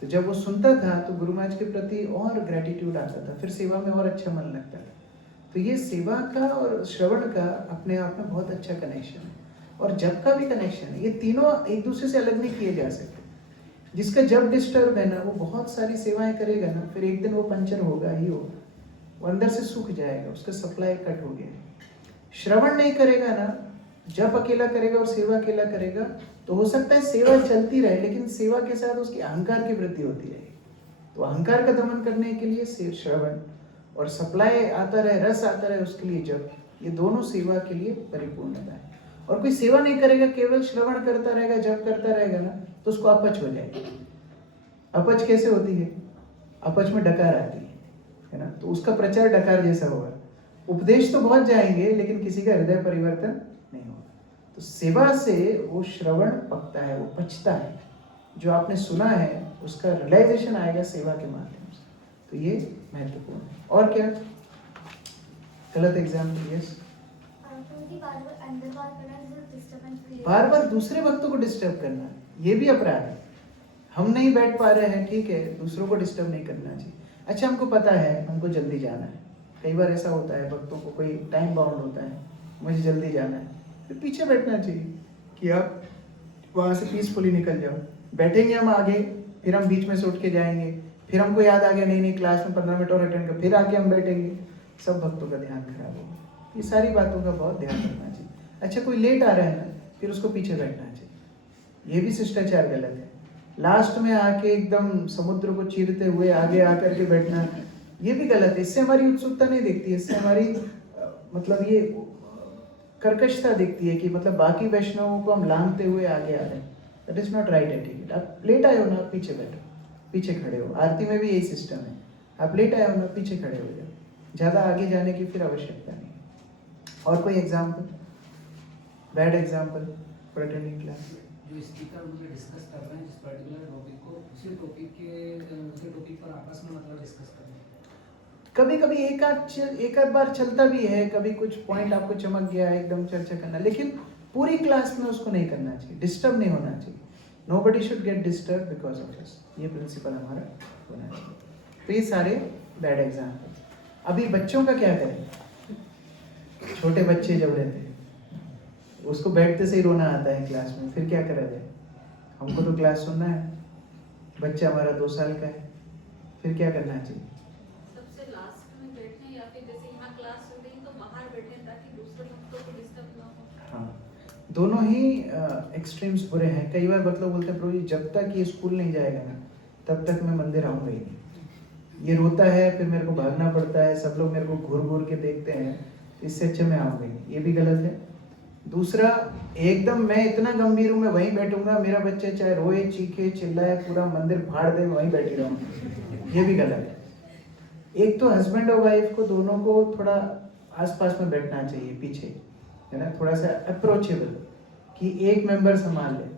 तो जब वो सुनता था तो गुरु महाराज के प्रति और ग्रेटिट्यूड आता था, फिर सेवा में और अच्छा मन लगता था। तो ये सेवा का और श्रवण का अपने आप में बहुत अच्छा कनेक्शन है, और जब का भी कनेक्शन है। ये तीनों एक दूसरे से अलग नहीं किए जा सकते। जिसका जब डिस्टर्ब है ना, वो बहुत सारी सेवाएं करेगा ना, फिर एक दिन वो पंचर होगा ही होगा, वो अंदर से सूख जाएगा, उसका सप्लाई कट हो गया। श्रवण नहीं करेगा ना, जब अकेला करेगा और सेवा अकेला करेगा तो हो सकता है सेवा चलती रहे, लेकिन सेवा के साथ उसकी अहंकार की वृद्धि होती रहेगी। तो अहंकार का दमन करने के लिए श्रवण, और सप्लाई आता रहे, रस आता रहे, उसके लिए जप, ये दोनों सेवा के लिए परिपूर्णता है। और कोई सेवा नहीं करेगा, केवल श्रवण करता रहेगा, जप करता रहेगा ना, तो उसको अपच हो जाएगी। अपच कैसे होती है? अपच में डकार आती है ना, तो उसका प्रचार डकार जैसा होगा। उपदेश तो बहुत जाएंगे लेकिन किसी का हृदय परिवर्तन नहीं होगा। तो सेवा से वो श्रवण पकता है, वो पचता है, जो आपने सुना है उसका रियलाइजेशन आएगा सेवा के माध्यम से। तो ये महत्वपूर्ण है। और क्या गलत एग्जाम्पल? यस, बार बार दूसरे भक्तों को डिस्टर्ब करना, ये भी अपराध है। हम नहीं बैठ पा रहे हैं, ठीक है, दूसरों को डिस्टर्ब नहीं करना चाहिए। अच्छा, हमको पता है हमको जल्दी जाना है, कई बार ऐसा होता है भक्तों को कोई टाइम बाउंड होता है, मुझे जल्दी जाना है, फिर पीछे बैठना चाहिए कि आप वहाँ से पीसफुली निकल जाओ। बैठेंगे हम आगे, फिर हम बीच में से उठ के जाएंगे, फिर हमको याद आ गया नहीं नहीं क्लास में 15 मिनट और अटेंड कर, फिर आके हम बैठेंगे, सब भक्तों का ध्यान खराब होगा। ये सारी बातों का बहुत ध्यान रखना चाहिए। अच्छा, कोई लेट आ रहा है ना, फिर उसको पीछे बैठना चाहिए, ये भी शिष्टाचार गलत है। लास्ट में आके एकदम समुद्र को चीरते हुए आगे आकर के बैठना, ये भी गलत है। इससे हमारी उत्सुकता नहीं दिखती है, इससे हमारी मतलब ये कर्कशता दिखती है कि मतलब बाकी वैष्णवों को हम लांघते हुए आगे आ रहे हैं। That is not right attitude. आप लेट आए हो ना, आप पीछे बैठो, पीछे खड़े हो। आरती में भी यही सिस्टम है, आप लेट आए हो ना, पीछे खड़े हो जाओ, ज़्यादा आगे जाने की फिर आवश्यकता नहीं। और कोई example, bad example for attending class? जो स्पीकर मुझे डिस्कस कर रहे हैं जिस पर्टिकुलर टॉपिक को, उसी टॉपिक पर आपस में मतलब डिस्कस करना है। कभी कभी एक आध बार चलता भी है, कभी कुछ पॉइंट आपको चमक गया है, एकदम चर्चा करना, लेकिन पूरी क्लास में उसको नहीं करना चाहिए, डिस्टर्ब नहीं होना चाहिए। Nobody should get disturb because of this, ये प्रिंसिपल हमारा होना चाहिए। तो ये सारे बैड एग्जाम्पल। अभी बच्चों का क्या करें? छोटे बच्चे जब रहते हैं उसको बैठते से ही रोना आता है क्लास में, फिर क्या करा जाए? हमको तो क्लास सुनना है, बच्चा हमारा 2 साल का है, फिर क्या करना चाहिए? सबसे लास्ट में बैठे, या फिर जैसे यहाँ क्लास हो रही तो बाहर बैठे ताकि दूसरे भक्तों को डिस्टर्ब ना हो। हाँ, दोनों ही एक्सट्रीम्स बुरे हैं। कई बार मतलब बोलते हैं प्रभु जी जब तक ये स्कूल नहीं जाएगा ना तब तक मैं मंदिर आऊँगा ही नहीं। ये रोता है, फिर मेरे को भागना पड़ता है, सब लोग मेरे को घूर घूर के देखते हैं, इससे अच्छा मैं आऊँगा ही नहीं, ये भी गलत है। दूसरा, एकदम मैं इतना गंभीर हूँ, मैं वहीं बैठूंगा, मेरा बच्चा चाहे रोए, चीखे, चिल्लाए, पूरा मंदिर फाड़ दे, वहीं बैठी रहूँगा, ये भी गलत है। एक तो हस्बैंड और वाइफ को दोनों को थोड़ा आसपास में बैठना चाहिए, पीछे, है ना, थोड़ा सा अप्रोचेबल, कि एक मेंबर संभाल ले।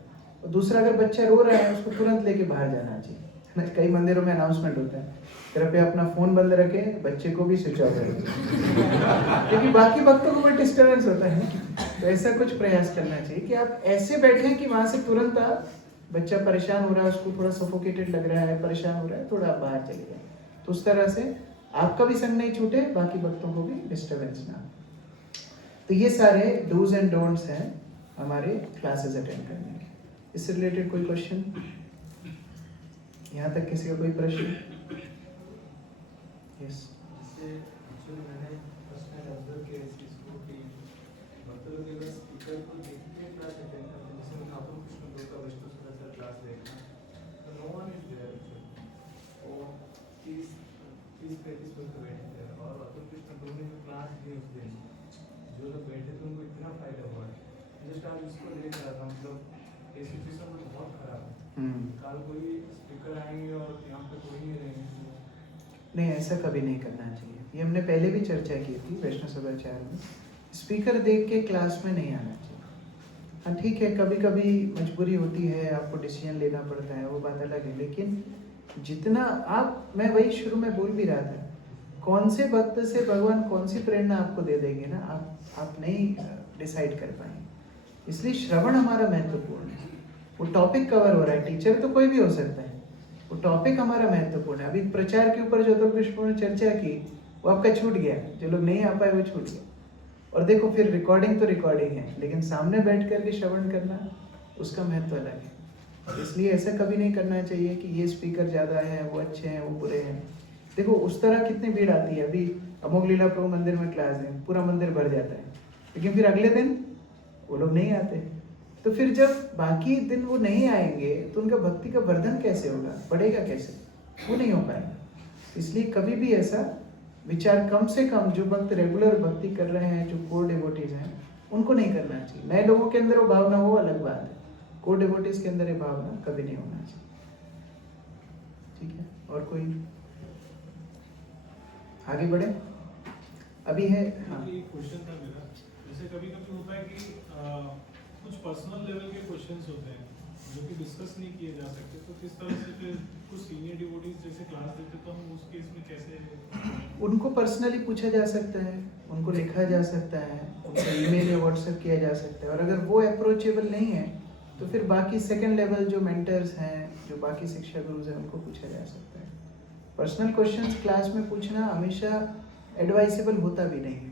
और दूसरा, अगर बच्चा रो रहा है उसको तुरंत लेके बाहर जाना चाहिए, है ना। कई मंदिरों में अनाउंसमेंट होता है, कृपया अपना फोन बंद रखें, बच्चे को भी स्विच ऑफ करें, क्योंकि बाकी भक्तों को भी डिस्टर्बेंस होता है। तो ऐसा कुछ प्रयास करना चाहिए कि आप ऐसे बैठें कि वहां से तुरंत आप, बच्चा परेशान हो रहा है, उसको थोड़ा सफोकेटेड लग रहा है, परेशान हो रहा है, थोड़ा बाहर चले जाए, तो उस तरह से आपका भी संग नहीं छूटे, बाकी भक्तों को भी डिस्टर्बेंस ना। तो ये सारे डूज एंड डोंट्स हैं हमारे क्लासेस अटेंड करने के। इससे रिलेटेड कोई क्वेश्चन? यहाँ तक किसी का कोई प्रश्न? यस। जैसे एक्चुअली मैंने फर्स्ट टाइम ऑब्जर्व किया इस चीज़ को कि भक्त लोग अगर स्पीकर को देख के क्लास अटेंड करते हैं, जैसे मैं ठाकुर कृष्ण दो का विष्णु सहस्त्र क्लास देखना, तो no one is there actually, वो 30-35 लोग बैठे थे, और ठाकुर कृष्ण दो ने जो क्लास दी उस दिन, जो लोग बैठे थे उनको इतना फायदा हुआ है। जस्ट आज उसको देख रहा था, मतलब ये सिचुएशन में बहुत खराब है, कल कोई स्पीकर आएंगे और यहाँ पे कोई नहीं रहेंगे। नहीं, ऐसा कभी नहीं करना चाहिए। ये हमने पहले भी चर्चा की थी वैष्णव सदाचार में, स्पीकर देख के क्लास में नहीं आना चाहिए। हाँ ठीक है, कभी कभी मजबूरी होती है, आपको डिसीजन लेना पड़ता है, वो बात अलग है, लेकिन जितना आप, मैं वही शुरू में बोल भी रहा था, कौन से भक्त से भगवान कौन सी प्रेरणा आपको दे देंगे ना, आप नहीं डिसाइड कर पाएंगे। इसलिए श्रवण हमारा महत्वपूर्ण है। वो टॉपिक कवर हो रहा है, टीचर तो कोई भी हो सकता है, वो टॉपिक हमारा महत्वपूर्ण है। अभी प्रचार के ऊपर जो तो कृष्ण ने चर्चा की वो आपका छूट गया, जो लोग नहीं आ पाए वो छूट गया। और देखो फिर रिकॉर्डिंग तो रिकॉर्डिंग है, लेकिन सामने बैठ करके श्रवण करना उसका महत्व अलग है। इसलिए ऐसा कभी नहीं करना चाहिए कि ये स्पीकर ज़्यादा है, वो अच्छे हैं, वो बुरे हैं। देखो उस तरह कितनी भीड़ आती है। अभी अमोघ लीला प्रभु मंदिर में क्लास है, पूरा मंदिर भर जाता है, लेकिन फिर अगले दिन वो लोग नहीं आते। तो फिर जब बाकी दिन वो नहीं आएंगे तो उनका भक्ति का वर्धन कैसे होगा, बढ़ेगा कैसे, वो नहीं हो पाएगा। इसलिए कभी भी ऐसा विचार कम से कम जो भक्त रेगुलर भक्ति कर रहे हैं, जो कोर डिवोटीज हैं, उनको नहीं करना चाहिए। नए लोगों के अंदर वो भावना हो अलग बात है, कोर डिवोटीज के अंदर ये भावना कभी नहीं होना चाहिए। ठीक है, और कोई आगे बढ़े? अभी है हाँ। एक क्वेश्चन था मेरा, जैसे कभी कभी होता है कि कुछ पर्सनल लेवल के क्वेश्चंस होते हैं जो कि डिस्कस नहीं किए जा सकते, तो किस तरह से फिर कुछ सीनियर डिवोटीज जैसे क्लास देते तो हम उस केस में कैसे? उनको पर्सनली पूछा जा सकता है, उनको लिखा जा सकता है, उनको ईमेल या व्हाट्सएप किया जा सकता है, और अगर वो अप्रोचेबल नहीं है तो फिर बाकी सेकंड लेवल जो मेंटर्स हैं, जो बाकी शिक्षा गुरुज हैं, उनको पूछा जा सकता है। पर्सनल क्वेश्चंस क्लास में पूछना हमेशा एडवाइसेबल होता भी नहीं है,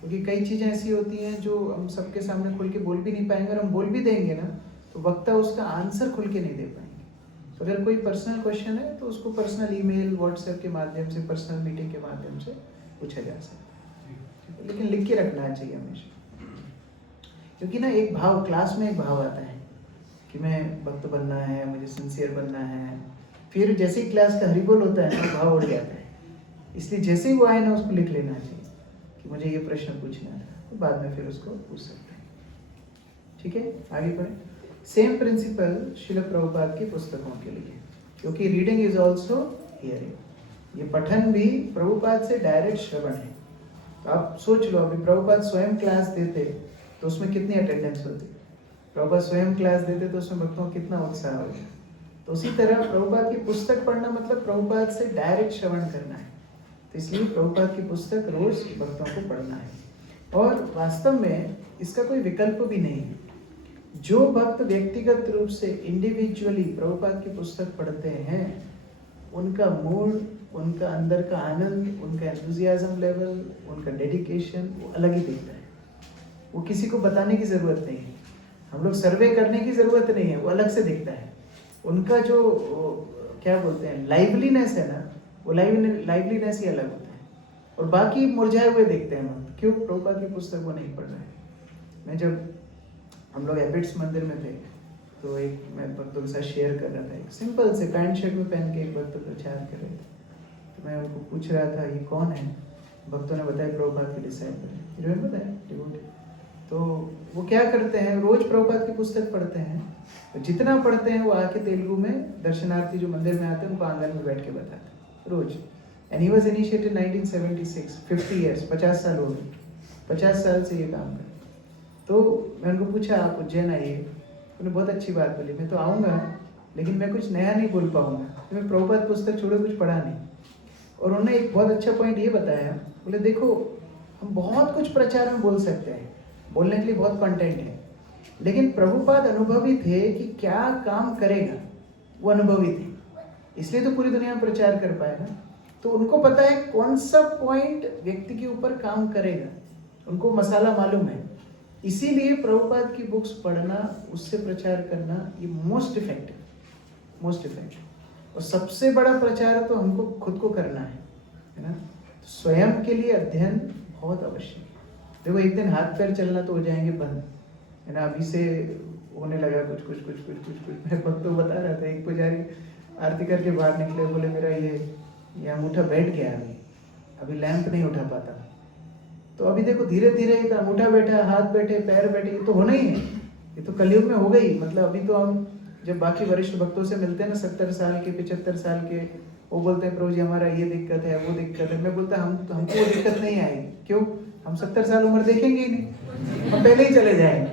क्योंकि कई चीज़ें ऐसी होती हैं जो हम सबके सामने खुल के बोल भी नहीं पाएंगे, और हम बोल भी देंगे ना तो वक्ता उसका आंसर खुल के नहीं दे पाएंगे। तो अगर कोई पर्सनल क्वेश्चन है तो उसको पर्सनल ईमेल, व्हाट्सएप के माध्यम से, पर्सनल मीटिंग के माध्यम से पूछा जा सकता है, लेकिन लिख के रखना चाहिए हमेशा। क्योंकि ना एक भाव, क्लास में एक भाव आता है कि मैं भक्त बनना है, मुझे सिंसियर बनना है, फिर जैसे ही क्लास का हरिबोल होता है ना भाव उड़ जाता है। इसलिए जैसे ही वो आए ना उसको लिख लेना चाहिए कि मुझे ये प्रश्न पूछना था, तो बाद में फिर उसको पूछ सकते हैं। ठीक है, आगे बढ़े। सेम प्रिंसिपल श्रील प्रभुपाद की पुस्तकों के लिए, क्योंकि रीडिंग इज ऑल्सो हियरिंग। ये पठन भी प्रभुपाद से डायरेक्ट श्रवण है। तो आप सोच लो, अभी प्रभुपाद स्वयं क्लास देते तो उसमें कितनी अटेंडेंस होती, प्रभुपाद स्वयं क्लास देते तो उसमें भक्तों को कितना उत्साह होता। तो उसी तरह प्रभुपाद की पुस्तक पढ़ना मतलब प्रभुपाद से डायरेक्ट श्रवण करना है। तो इसलिए प्रभुपाद की पुस्तक रोज भक्तों को पढ़ना है, और वास्तव में इसका कोई विकल्प भी नहीं है। जो भक्त व्यक्तिगत रूप से इंडिविजुअली प्रभुपाद की पुस्तक पढ़ते हैं, उनका मूड, उनका अंदर का आनंद, उनका एंथुजियाज्म लेवल, उनका डेडिकेशन वो अलग ही दिखता है। वो किसी को बताने की ज़रूरत नहीं है, हम लोग सर्वे करने की ज़रूरत नहीं है, वो अलग से दिखता है। उनका जो क्या बोलते हैं लाइवलीनेस है ना, वो लाइवलीनेस ही अलग होता है, और बाकी मुरझाए हुए दिखते हैं हम। क्यों? प्रभुपाद की पुस्तक वो नहीं पढ़ रहे हैं। मैं जब हम लोग एबिट्स मंदिर में थे तो एक मैं भक्तों के साथ शेयर कर रहा था, एक सिंपल से पैंट शर्ट में पहन के एक भक्त प्रचार कर रहे थे। तो मैं उनको पूछ रहा था ये कौन है, भक्तों ने बताया प्रभुपाद के डिसाइपल है, इन्होंने बताया डिवोटी। तो वो क्या करते हैं, रोज प्रभुपाद की पुस्तक पढ़ते हैं, और जितना पढ़ते हैं वो आके तेलुगु में दर्शनार्थी जो मंदिर में आते हैं उनको आंगन में बैठ के बताते हैं रोज। And he was initiated 1976, 50 years, 50 साल हो गए, 50 साल से ये काम कर। तो मैं उनको पूछा आप उज्जैन आइए, उन्होंने बहुत अच्छी बात बोली, मैं तो आऊँगा लेकिन मैं कुछ नया नहीं बोल पाऊँगा, तो मैं प्रभुपाद पुस्तक छोड़े कुछ पढ़ा नहीं। और उन्होंने एक बहुत अच्छा पॉइंट ये बताया, बोले देखो हम बहुत कुछ प्रचार में बोल सकते हैं, बोलने के लिए बहुत कंटेंट है, लेकिन प्रभुपाद अनुभवी थे कि क्या काम करेगा, वो अनुभवी थे, इसलिए तो पूरी दुनिया में प्रचार कर पाए ना। तो उनको पता है कौन सा पॉइंट व्यक्ति के ऊपर काम करेगा, उनको मसाला मालूम है। इसीलिए प्रभुपाद की बुक्स पढ़ना, उससे प्रचार करना ये मोस्ट इफेक्टिव। और सबसे बड़ा प्रचार तो हमको खुद को करना है ना। तो स्वयं के लिए अध्ययन बहुत आवश्यक है। देखो एक दिन हाथ पैर चलना तो हो जाएंगे बंद, है ना। अभी से होने लगा कुछ। मैं भक्तों बता रहा था, एक पुजारी आरती करके बाहर निकले, बोले मेरा ये अंगूठा बैठ गया, अभी लैंप नहीं उठा पाता। तो अभी देखो धीरे धीरे एक अंगूठा बैठा, हाथ बैठे, पैर बैठे, ये तो होना ही है, ये तो कलयुग में हो गई। मतलब अभी तो हम जब बाकी वरिष्ठ भक्तों से मिलते हैं ना, 70 साल के, 75 साल के, वो बोलते हैं प्रभु जी हमारा ये दिक्कत है, वो दिक्कत है। मैं बोलता हमको वो दिक्कत नहीं आएगी। क्यों? हम 70 साल उम्र देखेंगे ही नहीं, हम पहले ही चले जाएंगे,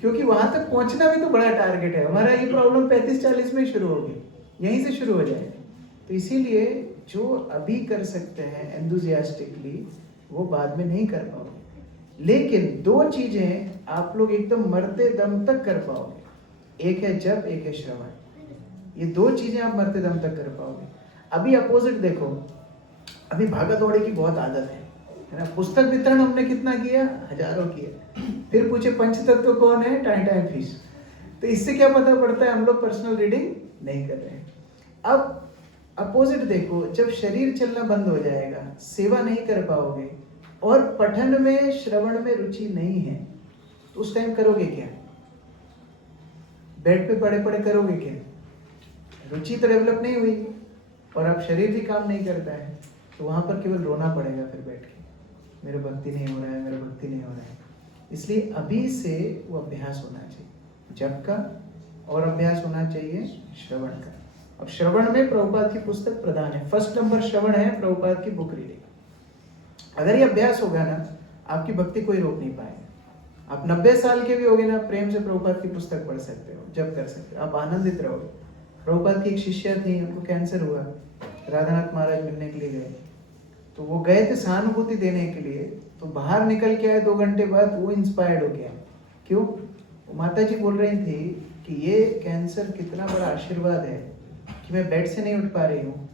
क्योंकि वहां तक पहुंचना भी तो बड़ा टारगेट है हमारा। ये प्रॉब्लम 35-40 में शुरू होगी, यहीं से शुरू हो जाएगा। तो इसीलिए जो अभी कर सकते हैं एंथुसियास्टिकली, वो बाद में नहीं कर पाओगे। लेकिन 2 चीजें आप लोग एकदम मरते दम तक कर पाओगे, एक है जप, एक है श्रवण। ये 2 चीजें आप मरते दम तक कर पाओगे। अभी अपोजिट देखो, अभी भागा दौड़े की बहुत आदत है ना। पुस्तक वितरण हमने कितना किया, हजारों किया, फिर पूछे पंचतत्व कौन है, टाइम फीस। तो इससे क्या पता पड़ता है हम लोग पर्सनल रीडिंग नहीं कर रहे हैं। अब अपोजिट देखो, जब शरीर चलना बंद हो जाएगा, सेवा नहीं कर पाओगे, और पठन में, श्रवण में रुचि नहीं है, तो उस टाइम करोगे क्या? बेड पे पड़े पड़े करोगे क्या? रुचि तो डेवलप नहीं हुई और अब शरीर भी काम नहीं करता है, तो वहाँ पर केवल रोना पड़ेगा फिर बैठ के, मेरे भक्ति नहीं हो रहा है, मेरा भक्ति नहीं हो रहा है। इसलिए अभी से वो अभ्यास होना चाहिए जप का, और अभ्यास होना चाहिए श्रवण का। अब श्रवण में प्रभुपाद की पुस्तक प्रधान है, फर्स्ट नंबर श्रवण है प्रभुपाद की बुक रीडिंग। अगर ये अभ्यास होगा ना, आपकी भक्ति कोई रोक नहीं पाएगा। आप 90 साल के भी होगे ना, प्रेम से प्रभुपाद की पुस्तक पढ़ सकते हो, जप कर सकते हो, आप आनंदित रहोगे। प्रभुपाद की एक शिष्या थी, उनको कैंसर हुआ, राधानाथ महाराज मिलने के लिए गए, तो वो गए थे सहानुभूति देने के लिए, तो बाहर निकल के आए 2 घंटे बाद, वो इंस्पायर्ड हो गया। क्यों? माता जी बोल रही थी कि ये कैंसर कितना बड़ा आशीर्वाद है कि मैं बेड से नहीं उठ पा रही हूँ,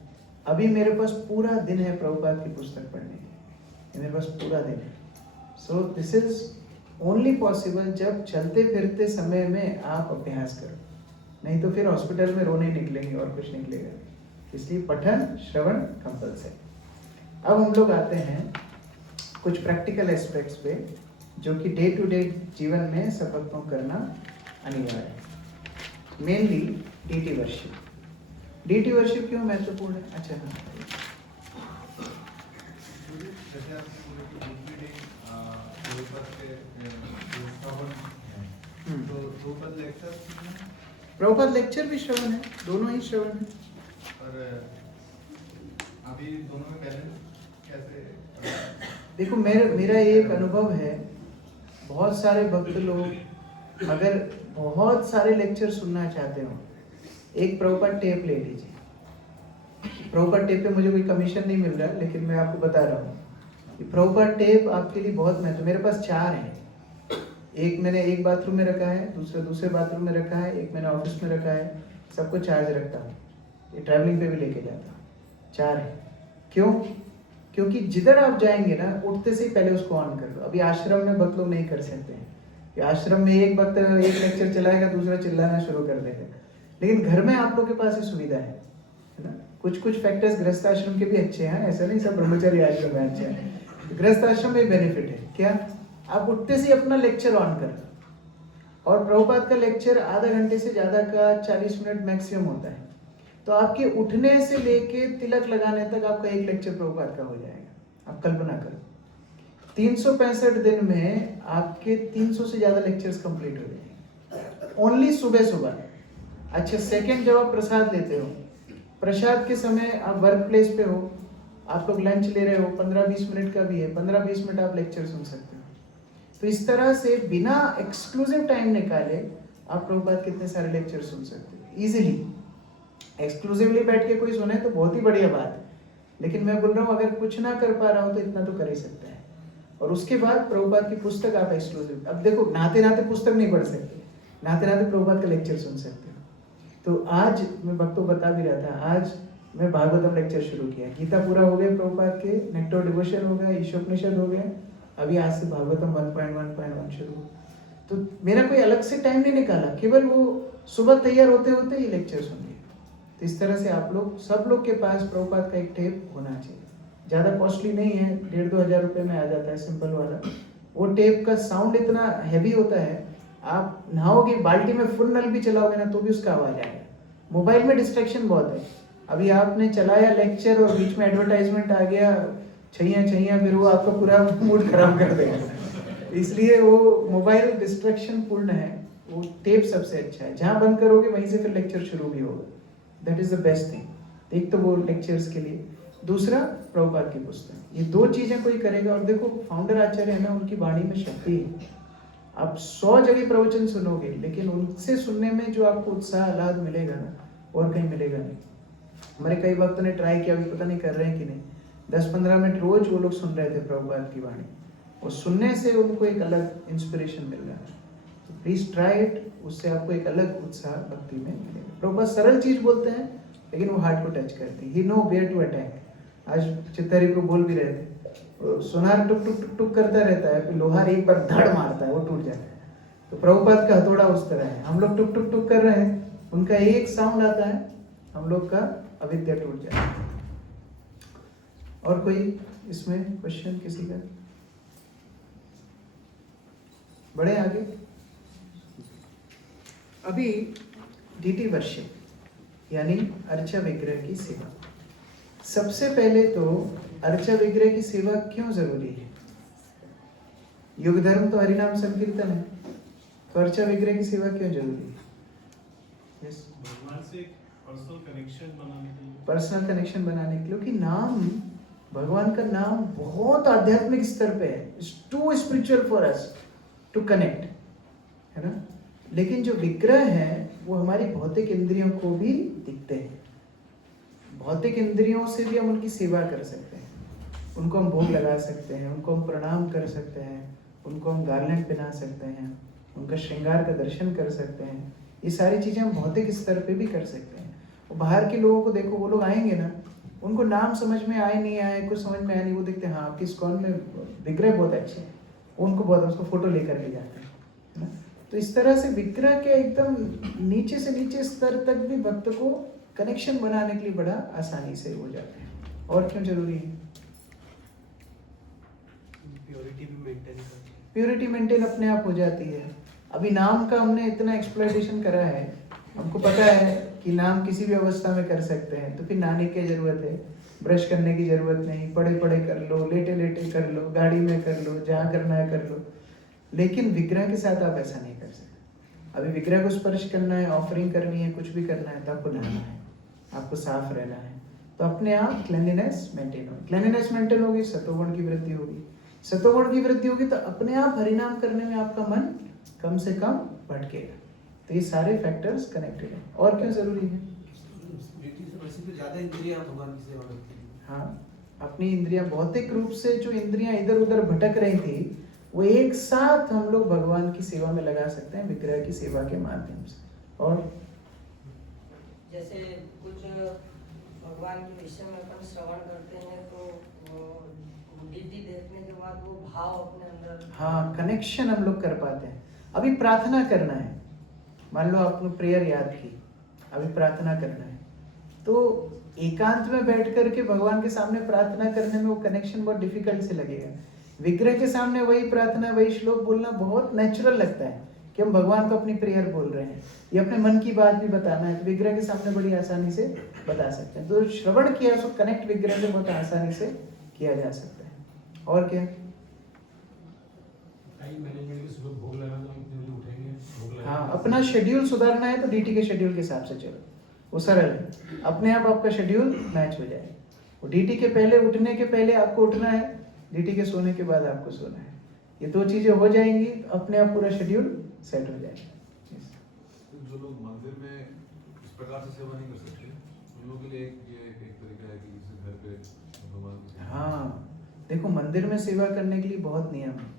अभी मेरे पास पूरा दिन है प्रभुपाद की पुस्तक पढ़ने के, मेरे पास पूरा दिन है। So this is only possible जब चलते फिरते समय में आप अभ्यास करो, नहीं तो फिर हॉस्पिटल में रोने निकलेंगे और कुछ निकलेगा। इसलिए पठन श्रवण कंपल्सरी। अब हम लोग आते हैं कुछ प्रैक्टिकल एस्पेक्ट्स पे, जो कि डे टू डे जीवन में सब भक्तों को करना अनिवार्य है। Mainly deity worship. Deity worship क्यों महत्वपूर्ण है? अच्छा हाँ, जैसे आपने बोला कि बुक रीडिंग प्रभुपाद के श्रवण है, तो प्रभुपाद लेक्चर प्रभुपाद लेक्चर भी श्रवण है, दोनों ही श्रवण है। और अभी दोनों में बैलेंस कैसे? देखो मेरा एक अनुभव है, बहुत सारे भक्त लोग अगर बहुत सारे लेक्चर सुनना चाहते हो, एक प्रभुपाद टेप ले लीजिए। प्रभुपाद टेप पे मुझे कोई कमीशन नहीं मिल रहा, लेकिन मैं आपको बता रहा हूँ कि प्रभुपाद टेप आपके लिए बहुत महत्व। मेरे पास 4 हैं, एक मैंने एक बाथरूम में रखा है, दूसरे बाथरूम में रखा है, एक मैंने ऑफिस में रखा है, सबको चार्ज रखता हूँ, ये ट्रैवलिंग पे भी लेके जाता हूँ। 4 है। क्यों? क्योंकि जिधर आप जाएंगे ना, उठते से ही पहले उसको ऑन कर लो। अभी आश्रम में भक्त लोग नहीं कर सकते हैं, कि आश्रम में एक भक्त एक लेक्चर चलाएगा, दूसरा चिल्लाना शुरू कर देगा, लेकिन घर में आप लोग के पास ये सुविधा है ना। कुछ फैक्टर्स गृहस्थ आश्रम के भी अच्छे हैं, ऐसा नहीं सब ब्रह्मचारी आश्रम में अच्छे हैं। गृहस्थ आश्रम में बेनिफिट है क्या? आप उठते से अपना लेक्चर ऑन कर लो, और प्रभुपाद का लेक्चर आधा घंटे से ज़्यादा का 40 मिनट मैक्सिमम होता है, तो आपके उठने से लेके तिलक लगाने तक आपका एक लेक्चर प्रभुपाद का हो जाएगा। आप कल्पना करो, 365 दिन में आपके 300 से ज़्यादा लेक्चर्स कंप्लीट हो जाएंगे, ओनली सुबह। अच्छा, सेकंड जब आप प्रसाद लेते हो, प्रसाद के समय आप वर्क प्लेस पे हो, आप लोग लंच ले रहे हो, 15-20 मिनट का भी है, 15-20 मिनट आप लेक्चर सुन सकते हो। तो इस तरह से बिना एक्सक्लूसिव टाइम निकाले आप प्रभुपाद कितने सारे लेक्चर सुन सकते हो इजीली। एक्सक्लूसिवली बैठ के कोई सुने तो बहुत ही बढ़िया बात है, लेकिन मैं बोल रहा हूँ अगर कुछ ना कर पा रहा हूँ तो इतना तो कर ही सकता है। और उसके बाद प्रभुपाद की पुस्तक आप एक्सक्लूसिव, अब देखो नहाते नहाते पुस्तक नहीं पढ़ सकते, नहाते नहाते प्रभुपाद का लेक्चर सुन सकते हो। तो आज मैं भक्तों बता भी रहा था, आज मैं भागवतम लेक्चर शुरू किया, गीता पूरा हो गया प्रभुपाद के, नेक्टर डिवोशन हो गया, ईशोपनिषद हो गया, अभी आज से भागवतम 1.1.1 शुरू। तो मेरा कोई अलग से टाइम नहीं निकाला, केवल वो सुबह तैयार होते होते ही लेक्चर सुन लिया। तो इस तरह से आप लोग सब लोग के पास प्रभुपाद का एक टेप होना चाहिए। ज़्यादा कॉस्टली नहीं है, 1,500-2 हज़ार रुपये में आ जाता है सिंपल वाला। वो टेप का साउंड इतना हैवी होता है, आप नहाओगे बाल्टी में फुल नल भी चलाओगे ना तो भी उसका आवाज़ आएगा। मोबाइल में डिस्ट्रैक्शन बहुत है, अभी आपने चलाया लेक्चर और बीच में एडवर्टाइजमेंट आ गया, छैया, फिर वो आपका पूरा मूड खराब कर देगा। इसलिए वो मोबाइल डिस्ट्रैक्शन पूर्ण है, वो टेप सबसे अच्छा है। जहाँ बंद करोगे वहीं से फिर लेक्चर शुरू भी होगा, that is the best thing. एक तो वो लेक्चर्स के लिए, दूसरा प्रभुपाद की पुस्तक। ये 2 चीज़ें कोई करेगा। और देखो फाउंडर आचार्य है ना, उनकी वाणी में शक्ति है। आप 100 जगह प्रवचन सुनोगे, लेकिन उनसे सुनने में जो आपको उत्साह आह्लाद मिलेगा ना, और कहीं मिलेगा नहीं। हमारे कई वक्तों ने ट्राई किया, अभी पता नहीं कर रहे हैं कि नहीं, 10-15 मिनट रोज वो लोग सुन रहे थे प्रभुपाद की वाणी, और सुनने से उनको एक अलग इंस्पिरेशन मिल रहा है। तो प्लीज ट्राई इट, उससे आपको एक अलग उत्साह भक्ति में मिलेगा। प्रभुपाद सरल चीज बोलते हैं, लेकिन वो हार्ट को टच करती है। ही नो वेयर टू अटैक। आज चित्तारी को बोल भी रहे थे, सोनार टुक टुक टुक टुक करता रहता है, फिर लोहार एक बार धड़ मारता है, वो टूट जाता है। तो प्रभुपाद का हथौड़ा उस तरह है, हम लोग टुक टुक टुक कर रहे हैं, उनका एक साउंड आता है, हम लोग का अविद्या टूट जाता है। और कोई इसमें क्वेश्चन किसी का? बढ़े आगे। अभी डीटी वर्शिप यानी अर्चा विग्रह की सेवा। सबसे पहले तो अर्चा विग्रह की सेवा क्यों जरूरी है? युग धर्म तो हरिनाम संकीर्तन है, तो अर्चा विग्रह की सेवा क्यों जरूरी है? यस, भगवान से एक पर्सनल कनेक्शन बनाने के लिए। पर्सनल कनेक्शन बनाने के लिए, क्योंकि नाम, भगवान का नाम बहुत आध्यात्मिक स्तर पे है, it's too spiritual for us to connect, है ना। लेकिन जो विग्रह है वो हमारी भौतिक इंद्रियों को भी दिखते हैं, भौतिक इंद्रियों से भी हम उनकी सेवा कर सकते हैं, उनको हम भोग लगा सकते हैं, उनको हम प्रणाम कर सकते हैं, उनको हम गार्लेंड पहना सकते हैं, उनका श्रृंगार का दर्शन कर सकते हैं। ये सारी चीज़ें हम भौतिक स्तर पे भी कर सकते हैं। और बाहर के लोगों को देखो, वो लोग आएंगे ना, उनको नाम समझ में आए नहीं आए, कुछ समझ में आया नहीं, वो देखते हैं हाँ आपकी इस्कॉन में विग्रह बहुत अच्छे हैं, उनको बहुत, उसको फोटो लेकर ले जाते हैं, है ना। तो इस तरह से विग्रह के एकदम नीचे से नीचे स्तर तक भी भक्त को कनेक्शन बनाने के लिए बड़ा आसानी से हो जाते हैं। और क्यों जरूरी है? प्योरिटी भी मेंटेन करती है। प्योरिटी मेंटेन अपने आप हो जाती है। अभी नाम का हमने इतना एक्सप्लॉयटेशन करा है, हमको पता है कि नाम किसी भी अवस्था में कर सकते हैं, तो फिर नहाने की जरूरत है, ब्रश करने की जरूरत नहीं, पड़े पड़े कर लो, लेटे लेटे कर लो, गाड़ी में कर लो, जहाँ करना है कर लो। लेकिन विग्रह के साथ आप ऐसा नहीं कर सकते। अभी विग्रह को स्पर्श करना है, ऑफरिंग करनी है, कुछ भी करना है, तो आपको नहाना है, आपको साफ रहना है, तो अपने आप क्लेanलीनेस मेंटेन होगी। क्लेanलीनेस मेंटेन होगी, सतोगुण की वृद्धि होगी, सतोगुण की वृद्धि होगी तो अपने आप हरिनाम करने में आपका मन कम से कम भटकेगा। तो ये सारे फैक्टर्स कनेक्टेड हैं। और क्यों जरूरी है? ज्यादा इंद्रियां भगवान की सेवा करती हैं। हाँ, अपनी इंद्रियां, भौतिक रूप से जो इंद्रियां इधर उधर भटक रही थी, वो एक साथ हम लोग भगवान की सेवा में लगा सकते हैं विग्रह की सेवा के माध्यम से। और जैसे कुछ भगवान के विषय में अपन श्रवण करते हैं तो डीटी देखने के बाद वो भाव अपने अंदर, हाँ, कनेक्शन हम लोग कर पाते हैं। अभी प्रार्थना करना है, मान लो आपने प्रेयर याद की, अभी प्रार्थना करना है, तो एकांत में बैठ करके भगवान के सामने प्रार्थना करने में वो कनेक्शन बहुत डिफिकल्ट से लगेगा। विग्रह के सामने वही प्रार्थना, वही श्लोक बोलना बहुत नेचुरल लगता है कि हम भगवान को अपनी प्रेयर बोल रहे हैं, ये अपने मन की बात भी बताना है, तो विग्रह के सामने बड़ी आसानी से बता सकते हैं। तो श्रवण किया उसको कनेक्ट विग्रह से बहुत आसानी से किया जा सकता है। और क्या? मैनेजमेंट के सुबह भोग लगाना, तो हम जल्दी उठेंगे, भोग लगाएंगे। हाँ, अपना शेड्यूल सुधारना है तो डीटी के शेड्यूल के हिसाब से चलो, वो सरल है, अपने आप आपका शेड्यूल मैच हो जाए। वो डीटी के पहले, उठने के पहले आपको उठना है, डीटी के सोने के बाद आपको सोना है। ये दो चीजें हो जाएंगी, अपने आप पूरा शेड्यूल सेट हो जाएगा। जो लोग मंदिर में इस प्रकार से सेवा नहीं कर सकते, उन लोगों के लिए एक तरीका है कि जैसे घर पे भगवान की सेवा। हाँ, देखो मंदिर में सेवा करने के लिए बहुत नियम है,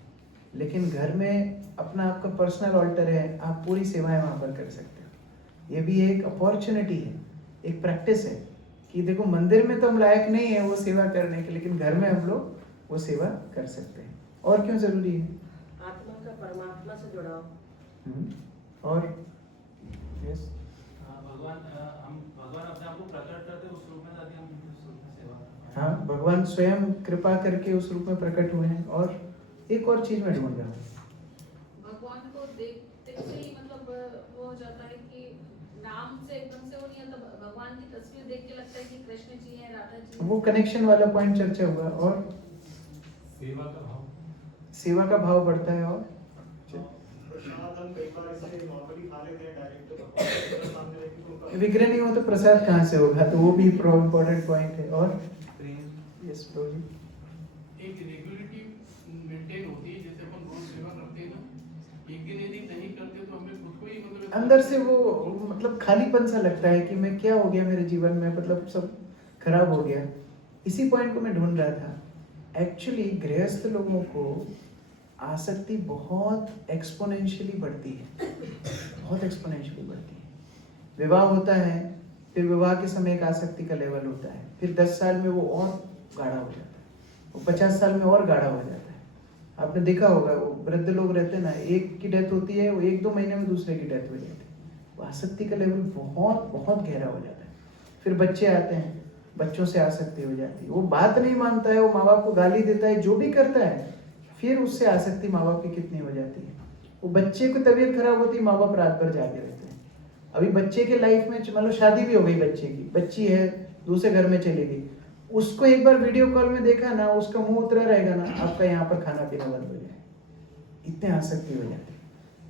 लेकिन घर में अपना आपका पर्सनल ऑल्टर है, आप पूरी सेवाएं वहाँ पर कर सकते हो। ये भी एक अपॉर्चुनिटी है, एक प्रैक्टिस है कि देखो मंदिर में तो हम लायक नहीं है वो सेवा करने के, लेकिन घर में हम लोग वो सेवा कर सकते हैं। और क्यों जरूरी है? आत्मा का परमात्मा से जुड़ाव। और यस, भगवान अपने आप को प्रकट करते उस रूप में, ताकि हम उस रूप में सेवा करें। हाँ, भगवान स्वयं कृपा करके उस रूप में प्रकट हुए हैं। और एक और चीज मैं ढूंढ रहा हूँ, भगवान को देखते से ही मतलब वो हो जाता है कि नाम से एकदम से वो नहीं आता, भगवान की तस्वीर देख के लगता है कि कृष्ण जी हैं, राधा जी हैं। वो कनेक्शन वाला पॉइंट चर्चा हुआ। और सेवा का भाव, सेवा का भाव बढ़ता है। और प्रसाद हम कई बार ऐसे नॉर्मली खा लेते हैं डायरेक्ट, तो भगवान के सामने रख के उनका विग्रह नहीं हो तो प्रसाद कहाँ से होगा, तो वो भी इम्पोर्टेंट पॉइंट है। और यस ब्रो जी, एक रेगुलरिटी मेंटेन होती है, जैसे अपन रोज सेवा करते हैं ना, एक दिन यदि नहीं करते तो हमें खुद को ही मतलब अंदर से वो मतलब खालीपन सा लगता है कि मैं क्या हो गया मेरे जीवन में, मतलब सब खराब हो गया। इसी पॉइंट को मैं ढूंढ रहा था। एक्चुअली गृहस्थ लोगों को आसक्ति बहुत एक्सपोनेंशियली बढ़ती है, बहुत एक्सपोनेंशियली बढ़ती है। विवाह होता है, फिर विवाह के समय एक आसक्ति का लेवल होता है, फिर 10 साल में वो और गाढ़ा हो जाता है, वो 50 साल में और गाढ़ा हो जाता है। आपने देखा होगा, वो वृद्ध लोग रहते हैं ना, एक की डेथ होती है, वो 1-2 महीने में दूसरे की डेथ हो जाती है। वो आसक्ति का लेवल बहुत बहुत गहरा हो जाता है। फिर बच्चे आते हैं, बच्चों से आसक्ति हो जाती है, वो बात नहीं मानता है, वो माँ बाप को गाली देता है, जो भी करता है, फिर उससे आसक्ति माँ बाप की कितनी हो जाती है। वो बच्चे की तबीयत खराब होती है, माँ बाप रात भर जागे रहते हैं। अभी बच्चे के लाइफ में मान लो शादी भी हो गई बच्चे की, बच्ची है दूसरे घर में चली गई, उसको एक बार वीडियो कॉल में देखा ना, उसका मुंह उतरा रहेगा ना, आपका यहाँ पर खाना पीना बंद हो जाए, इतने आसक्ति हो जाती है।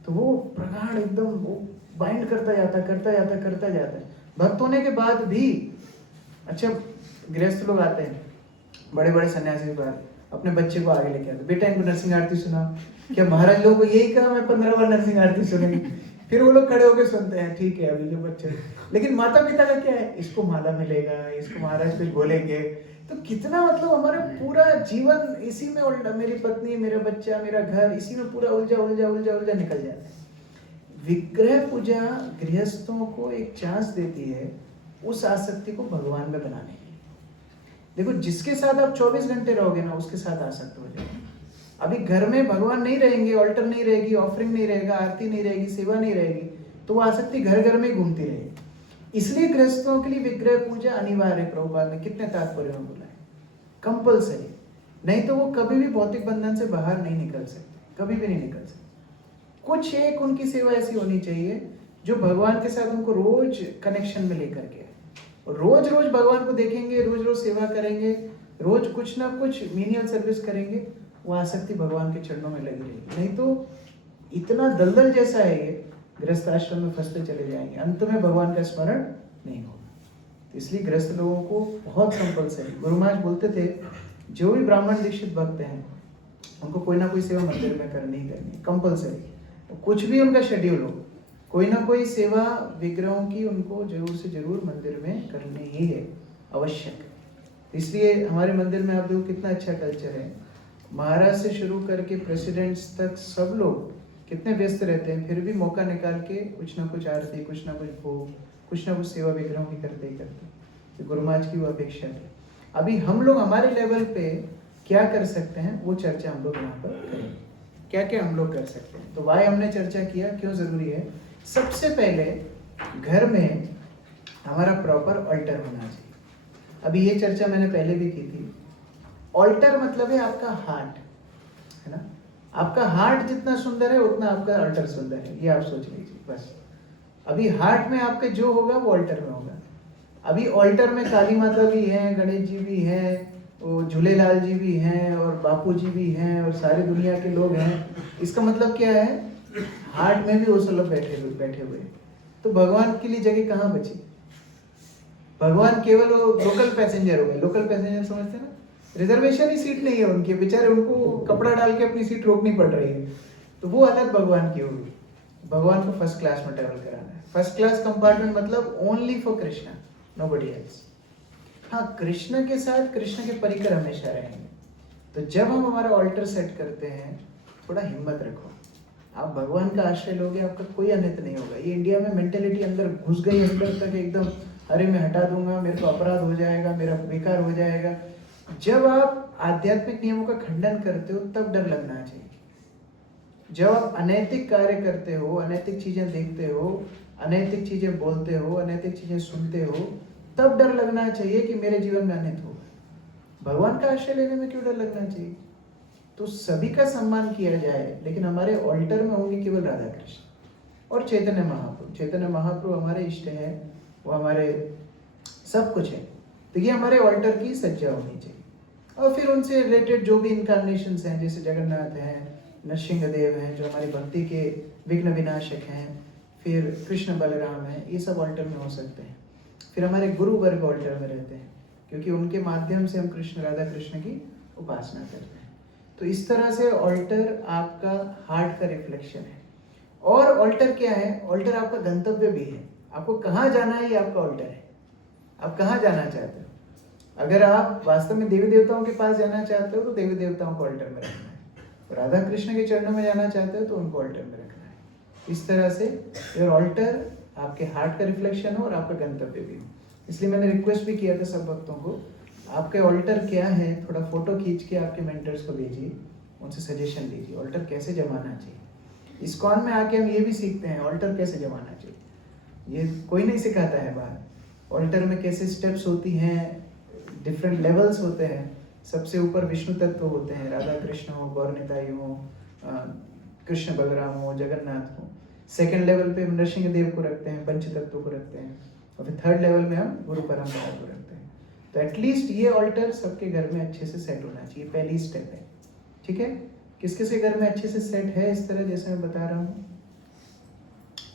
तो वो प्रगाढ़ एकदम वो बाइंड करता जाता है। भक्त होने के बाद भी अच्छा गृहस्थ लोग आते हैं, बड़े बड़े सन्यासी के बाद अपने बच्चे को आगे लेके आते, बेटा इनको नरसिंह आरती सुनाओ। क्या महाराज लोगों को यही कहा मैं 15 बार नरसिंह आरती सुनेंगे? फिर वो लोग खड़े होकर सुनते हैं, ठीक है अभी जो बच्चे, लेकिन माता पिता का क्या है, इसको माला मिलेगा, इसको महाराज कुछ बोलेंगे। तो कितना मतलब हमारा पूरा जीवन इसी में उल्टा, मेरी पत्नी, मेरा बच्चा, मेरा घर, इसी में पूरा उलझा निकल जाता है। विग्रह पूजा गृहस्थों को एक चांस देती है उस आसक्ति को भगवान में बनाने की। देखो जिसके साथ आप 24 घंटे रहोगे ना, उसके साथ आसक्त हो जाओगे। अभी घर में भगवान नहीं रहेंगे, ऑल्टर नहीं रहेगी, ऑफरिंग नहीं रहेगा, आरती नहीं रहेगी, सेवा नहीं रहेगी, तो वो आसक्ति घर घर में घूमती रहेगी। इसलिए गृहस्थों के लिए विग्रह पूजा अनिवार्य, प्रभुपाद ने कितने तात्पर्य में बोला है, कंपल्सरी, नहीं तो वो कभी भी भौतिक बंधन से बाहर नहीं निकल सकते, कभी भी नहीं निकल सकते। कुछ एक उनकी सेवा ऐसी होनी चाहिए जो भगवान के साथ उनको रोज कनेक्शन में लेकर के, रोज रोज भगवान को देखेंगे, रोज रोज सेवा करेंगे, रोज कुछ ना कुछ मीनियल सर्विस करेंगे, वो आसक्ति भगवान के चरणों में लगी रहेगी। नहीं तो इतना दलदल जैसा है ये, गृहस्थ आश्रम में फंसते चले जाएंगे, अंत में भगवान का स्मरण नहीं होगा। तो इसलिए गृहस्थ लोगों को बहुत कंपल्सरी, गुरु महाराज बोलते थे जो भी ब्राह्मण दीक्षित भक्त हैं उनको कोई ना कोई सेवा मंदिर में करनी ही करनी, कंपल्सरी। कुछ भी उनका शेड्यूल हो, कोई ना कोई सेवा विग्रहों की उनको जरूर से जरूर मंदिर में करनी ही है, आवश्यक। इसलिए हमारे मंदिर में आप देखो कितना अच्छा कल्चर है, महाराज से शुरू करके प्रेसिडेंट्स तक सब लोग कितने व्यस्त रहते हैं, फिर भी मौका निकाल के कुछ ना कुछ आरती, कुछ ना कुछ भोग, कुछ ना कुछ सेवा विग्रहों की करते ही करते। तो गुरु महाराज की वो अपेक्षा है। अभी हम लोग हमारे लेवल पे क्या कर सकते हैं वो चर्चा हम लोग यहाँ पर करेंगे, क्या क्या हम लोग कर सकते हैं। तो वाई हमने चर्चा किया, क्यों जरूरी है। सबसे पहले घर में हमारा प्रॉपर ऑल्टर होना चाहिए। अभी ये चर्चा मैंने पहले भी की थी। ऑल्टर मतलब है आपका हार्ट, है ना। आपका हार्ट जितना सुंदर है उतना आपका ऑल्टर सुंदर है, ये आप सोच लीजिए बस। अभी हार्ट में आपके जो होगा वो ऑल्टर में होगा। अभी ऑल्टर में काली माता भी हैं, गणेश जी भी हैं, वो झूलेलाल जी भी हैं, और बापू जी भी हैं, और सारी दुनिया के लोग हैं। इसका मतलब क्या है, हार्ट में भी वो सब लोग बैठे हुए। तो भगवान के लिए जगह कहाँ बची। भगवान केवल वो लोकल पैसेंजर हो गए। लोकल पैसेंजर समझते हैं ना, रिजर्वेशन ही सीट नहीं है उनके, बेचारे उनको कपड़ा डाल के अपनी सीट रोकनी पड़ रही है। तो वो हालत भगवान की होगी। भगवान को फर्स्ट क्लास में ट्रेवल कराना है। फर्स्ट क्लास कंपार्टमेंट मतलब only for Krishna, nobody else. हाँ, कृष्ण के साथ कृष्ण के परिकर हमेशा रहेंगे। तो जब हम हमारा ऑल्टर सेट करते हैं, थोड़ा हिम्मत रखो। आप भगवान का आश्रय लोगे, आपका कोई अनित नहीं होगा। ये इंडिया में मेंटेलिटी अंदर घुस गई, अंदर तक एकदम, अरे मैं हटा दूंगा, मेरे को अपराध हो जाएगा, मेरा बेकार हो जाएगा। जब आप आध्यात्मिक नियमों का खंडन करते हो तब डर लगना चाहिए। जब आप अनैतिक कार्य करते हो, अनैतिक चीजें देखते हो, अनैतिक चीजें बोलते हो, अनैतिक चीजें सुनते हो, तब डर लगना चाहिए कि मेरे जीवन में अनित होगा। भगवान का आश्रय लेने में क्यों डर लगना चाहिए। तो सभी का सम्मान किया जाए, लेकिन हमारे ऑल्टर में होंगे केवल राधा कृष्ण और चैतन्य महाप्रभु। चैतन्य महाप्रभु हमारे इष्ट है, वो हमारे सब कुछ है। तो ये हमारे ऑल्टर की सज्जा होनी चाहिए। और फिर उनसे रिलेटेड जो भी इनकारनेशंस हैं, जैसे जगन्नाथ हैं, नरसिंहदेव हैं, जो हमारी भक्ति के विघ्न विनाशक हैं, फिर कृष्ण बलराम हैं, ये सब ऑल्टर में हो सकते हैं। फिर हमारे गुरु वर्ग ऑल्टर में रहते हैं, क्योंकि उनके माध्यम से हम कृष्ण, राधा कृष्ण की उपासना करते हैं। तो इस तरह से ऑल्टर आपका हार्ट का रिफ्लेक्शन है। और ऑल्टर क्या है, ऑल्टर आपका गंतव्य भी है। आपको कहाँ जाना है, ये आपका ऑल्टर है। आप कहाँ जाना चाहते हो। अगर आप वास्तव में देवी देवताओं के पास जाना चाहते हो तो देवी देवताओं को ऑल्टर में रखना है। राधा कृष्ण के चरणों में जाना चाहते हो तो उनको ऑल्टर में रखना है। इस तरह से योर ऑल्टर आपके हार्ट का रिफ्लेक्शन हो और आपका गंतव्य भी हो। इसलिए मैंने रिक्वेस्ट भी किया था सब भक्तों को, आपके ऑल्टर क्या है, थोड़ा फोटो खींच के आपके मेंटर्स को भेजिए, उनसे सजेशन लीजिए ऑल्टर कैसे जमाना चाहिए। इस्कॉन में आके हम ये भी सीखते हैं ऑल्टर कैसे जमाना चाहिए। ये कोई नहीं सिखाता है बाहर। ऑल्टर में कैसे स्टेप्स होती हैं, डिफरेंट लेवल्स होते हैं। सबसे ऊपर विष्णु तत्व होते हैं, राधा कृष्ण हो, गौर निताई हो, कृष्ण बलराम हो, जगन्नाथ हो। सेकंड लेवल पे हम नरसिंह देव को रखते हैं, पंचतत्व को रखते हैं, और फिर थर्ड लेवल में हम गुरु परंपरा को रखते हैं। तो एटलीस्ट ये ऑल्टर सबके घर में अच्छे से सेट होना चाहिए, पहली स्टेप है। ठीक है, किस किस के घर में अच्छे से सेट है इस तरह जैसे मैं बता रहा हूँ?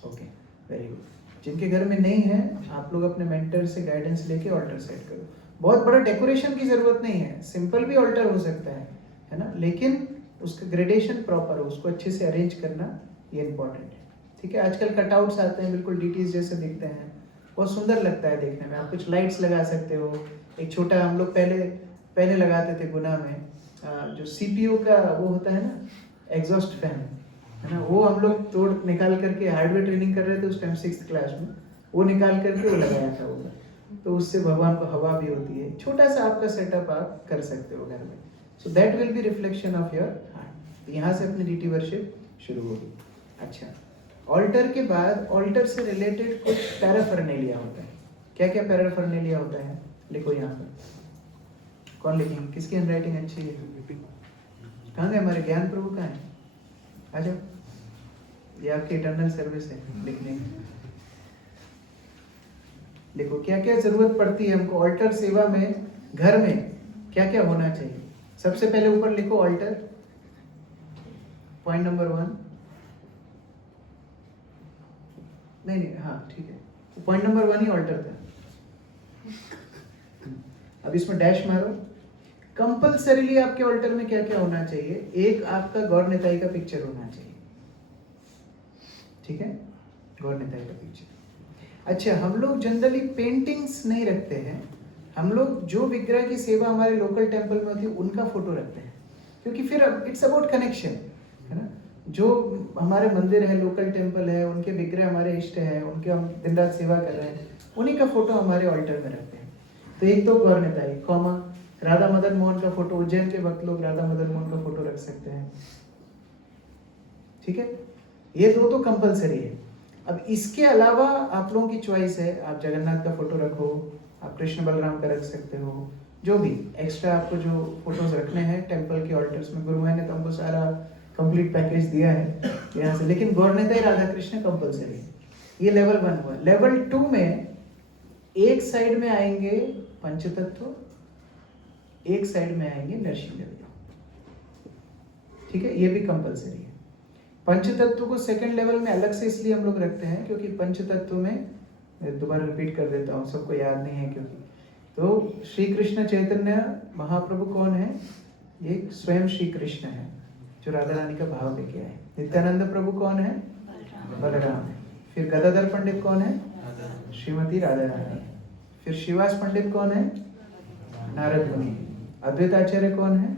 Okay, very good. जिनके घर में नहीं है, आप लोग अपने मेंटर से गाइडेंस लेके ऑल्टर सेट करो। बहुत बड़ा डेकोरेशन की जरूरत नहीं है, सिंपल भी ऑल्टर हो सकता है ना, लेकिन उसका ग्रेडेशन प्रॉपर हो, उसको अच्छे से अरेंज करना ये इंपॉर्टेंट है। ठीक है, आजकल कटआउट्स आते हैं, बिल्कुल डीटीज जैसे दिखते हैं, बहुत सुंदर लगता है देखने में। आप कुछ लाइट्स लगा सकते हो। एक छोटा हम लोग पहले लगाते थे गुना में, जो सीपीयू का वो होता है ना, एग्जॉस्ट फैन, है ना, वो हम लोग तोड़ निकाल करके हार्डवेयर ट्रेनिंग कर रहे थे उस टाइम 6th क्लास में, वो निकाल करके वो लगाया था वो, तो उससे भगवान को हवा भी होती है। छोटा सा आपका सेटअप आप कर सकते हो घर में, so that will be reflection of your heart. यहाँ से अपनी डीटी वर्शिप शुरू होगी। अच्छा, ऑल्टर के बाद ऑल्टर से रिलेटेड कुछ पैराफर्नेलिया होता है। क्या क्या पैराफर्नेलिया होता है लिखो यहाँ पर। कौन लिखेंगे? किसकी हैंडराइटिंग अच्छी है? कहाँ गए हमारे ज्ञान प्रभु? कहाँ है? आ जाओ, ये आपकी इटर्नल सर्विस है लिखने की। देखो क्या क्या जरूरत पड़ती है हमको ऑल्टर सेवा में, घर में क्या क्या होना चाहिए। सबसे पहले ऊपर लिखो ऑल्टर, पॉइंट नंबर 1। नहीं, हाँ ठीक है, पॉइंट नंबर 1 ही ऑल्टर था। अब इसमें डैश मारो। कंपल्सरीली आपके ऑल्टर में क्या क्या होना चाहिए? एक आपका गौर निताई का पिक्चर होना चाहिए। ठीक है, गौर निताई का पिक्चर। अच्छा, हम लोग जनरली पेंटिंग्स नहीं रखते हैं, हम लोग जो विग्रह की सेवा हमारे लोकल टेम्पल में होती है उनका फोटो रखते हैं, क्योंकि फिर इट्स अबाउट कनेक्शन, है ना। जो हमारे मंदिर है, लोकल टेम्पल है, उनके विग्रह हमारे इष्ट है, उनके हम दिन रात सेवा कर रहे हैं, उन्हीं का फोटो हमारे ऑल्टर में रखते हैं। तो एक तो गौर निताई, कॉमा राधा मदन मोहन का फोटो, उज्जैन के भक्त लोग राधा मदन मोहन का फोटो रख सकते हैं। ठीक है, ये दो तो कंपलसरी है। अब इसके अलावा आप लोगों की चॉइस है, आप जगन्नाथ का फोटो रखो, आप कृष्ण बलराम का रख सकते हो, जो भी एक्स्ट्रा आपको जो फोटोज रखने हैं टेम्पल के ऑल्टर्स में। गुरु ने तो हमको सारा कंप्लीट पैकेज दिया है यहाँ से, लेकिन गौर निताई राधा कृष्ण कंपलसरी है। ये लेवल 1 हुआ। लेवल 2 में एक साइड में आएंगे पंचतत्व, एक साइड में आएंगे नरसिंह देव। ठीक है, ये भी कंपलसरी है। पंचतत्व को सेकंड लेवल में अलग से इसलिए हम लोग रखते हैं क्योंकि पंचतत्व में, दोबारा रिपीट कर देता हूँ, सबको याद नहीं है क्योंकि, तो श्री कृष्ण चैतन्य महाप्रभु कौन है? ये स्वयं श्री कृष्ण है जो राधा रानी का भाव लेके आए। नित्यानंद प्रभु कौन है? बलराम है। फिर गदाधर पंडित कौन है? श्रीमती राधा रानी। फिर शिवास पंडित कौन है? नारद मुनि। अद्वैत आचार्य कौन है?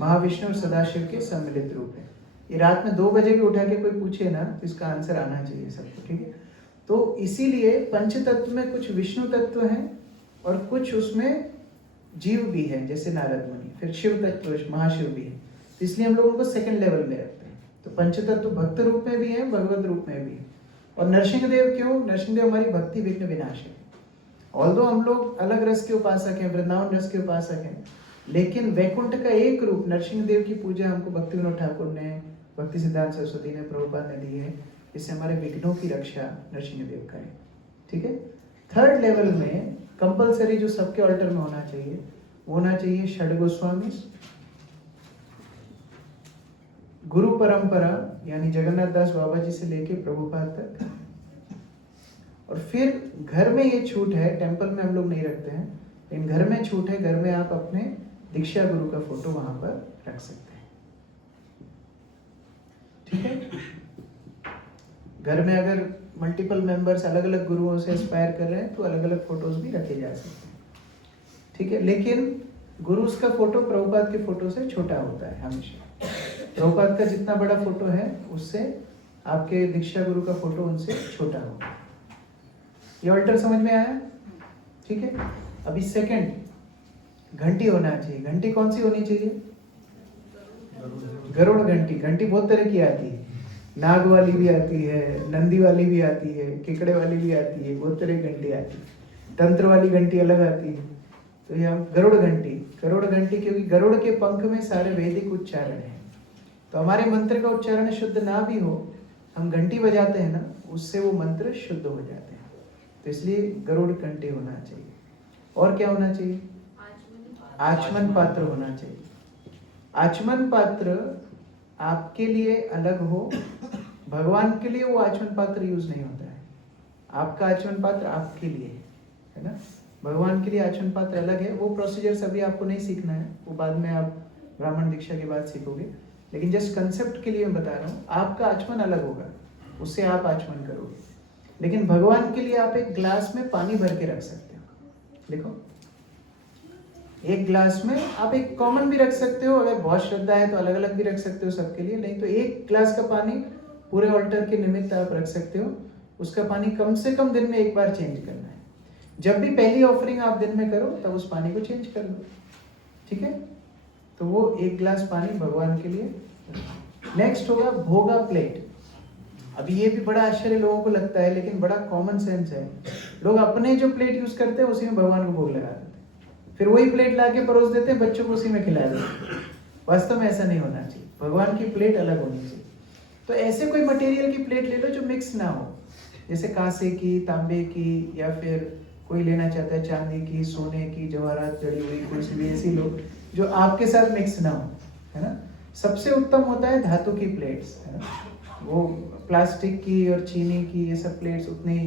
महाविष्णु और सदाशिव के सम्मिलित रूप है। ये रात में 2 बजे भी उठा के कोई पूछे ना तो इसका आंसर आना चाहिए सबको। ठीक है, तो इसीलिए पंचतत्व में कुछ विष्णु तत्व हैं और कुछ उसमें जीव भी है, जैसे नारद मुनि। फिर शिव तत्व, महाशिव भी है, तो इसलिए हम लोग उनको सेकंड लेवल में रखते हैं। तो पंचतत्व भक्त रूप में भी है, भगवत रूप में भी है। और नरसिंह देव क्यों? नरसिंह देव हमारी भक्ति विघ्न विनाश है। ऑल्दो हम लोग अलग रस के उपासक हैं, वृंदावन रस के उपासक हैं, लेकिन वैकुंठ का एक रूप नरसिंह देव की पूजा हमको भक्ति विनोद ठाकुर ने, भक्ति सिद्धांत सरस्वती ने, प्रभुपाद ने दी है। इससे हमारे विघ्नों की रक्षा नरसिंह देव का है। ठीक है, थर्ड लेवल में कंपलसरी जो सबके ऑल्टर में होना चाहिए, वो होना चाहिए षड गोस्वामी, गुरु परंपरा यानी जगन्नाथ दास बाबा जी से लेके प्रभुपाद तक। और फिर घर में ये छूट है, टेंपल में हम लोग नहीं रखते हैं, लेकिन घर में छूट है, घर में आप अपने दीक्षा गुरु का फोटो वहां पर रख सकते हैं। ठीक है, घर में अगर मल्टीपल मेंबर्स अलग अलग गुरुओं से इंस्पायर कर रहे हैं तो अलग अलग फोटोज भी रखे जा सकते हैं। ठीक है, लेकिन गुरुज का फोटो प्रभुपाद के फोटो से छोटा होता है हमेशा। प्रभुपाद का जितना बड़ा फोटो है उससे आपके दीक्षा गुरु का फोटो उनसे छोटा होगा। ये ऑल्टर समझ में आया? ठीक है, अभी सेकंड घंटी होना चाहिए। घंटी कौन सी होनी चाहिए? गरुड़ घंटी। घंटी बहुत तरह की आती है, नाग वाली भी आती है, नंदी वाली भी आती है, केकड़े वाली भी आती है, बहुत तरह की घंटी आती है। तंत्र वाली घंटी अलग आती है। तो यह गरुड़ घंटी, गरुड़ घंटी क्योंकि गरुड़ के पंख में सारे वैदिक उच्चारण है। तो हमारे मंत्र का उच्चारण शुद्ध ना भी हो, हम घंटी बजाते हैं ना, उससे वो मंत्र शुद्ध हो जाते हैं। तो इसलिए गरुड़ कंठी होना चाहिए। और क्या होना चाहिए? आचमन पात्र होना चाहिए। आचमन पात्र आपके लिए अलग हो, भगवान के लिए वो आचमन पात्र यूज नहीं होता है। आपका आचमन पात्र आपके लिए है ना, भगवान के लिए आचमन पात्र अलग है। वो प्रोसीजर्स अभी आपको नहीं सीखना है, वो बाद में आप ब्राह्मण दीक्षा के बाद सीखोगे। लेकिन जस्ट कंसेप्ट के लिए मैं बता रहा हूँ, आपका आचमन अलग होगा, उससे आप आचमन करोगे। लेकिन भगवान के लिए आप एक ग्लास में पानी भर के रख सकते हो। देखो, एक ग्लास में आप एक कॉमन भी रख सकते हो, अगर बहुत श्रद्धा है तो अलग अलग भी रख सकते हो सबके लिए, नहीं तो एक ग्लास का पानी पूरे ऑल्टर के निमित्त आप रख सकते हो। उसका पानी कम से कम दिन में एक बार चेंज करना है। जब भी पहली ऑफरिंग आप दिन में करो तब उस पानी को चेंज कर दो, ठीक है। तो वो एक गिलास पानी भगवान के लिए। नेक्स्ट होगा भोगा प्लेट। अभी ये भी बड़ा आश्चर्य लोगों को लगता है, लेकिन बड़ा कॉमन सेंस है। लोग अपने जो प्लेट यूज करते हैं उसी में भगवान को भोग लगा देते हैं, फिर वही प्लेट लाके परोस देते हैं, बच्चों को उसी में खिला देते हैं। वास्तव में ऐसा नहीं होना चाहिए, भगवान की प्लेट अलग होनी चाहिए। तो ऐसे कोई मटेरियल की प्लेट ले लो जो मिक्स ना हो, जैसे कांसे की, तांबे की, या फिर कोई लेना चाहता है चांदी की, सोने की, जवाहरात जड़ी हुई, कोई सी भी ऐसी लो जो आपके साथ मिक्स ना हो, है ना। सबसे उत्तम होता है धातु की प्लेट्स, है ना। वो प्लास्टिक की और चीनी की ये सब प्लेट्स उतनी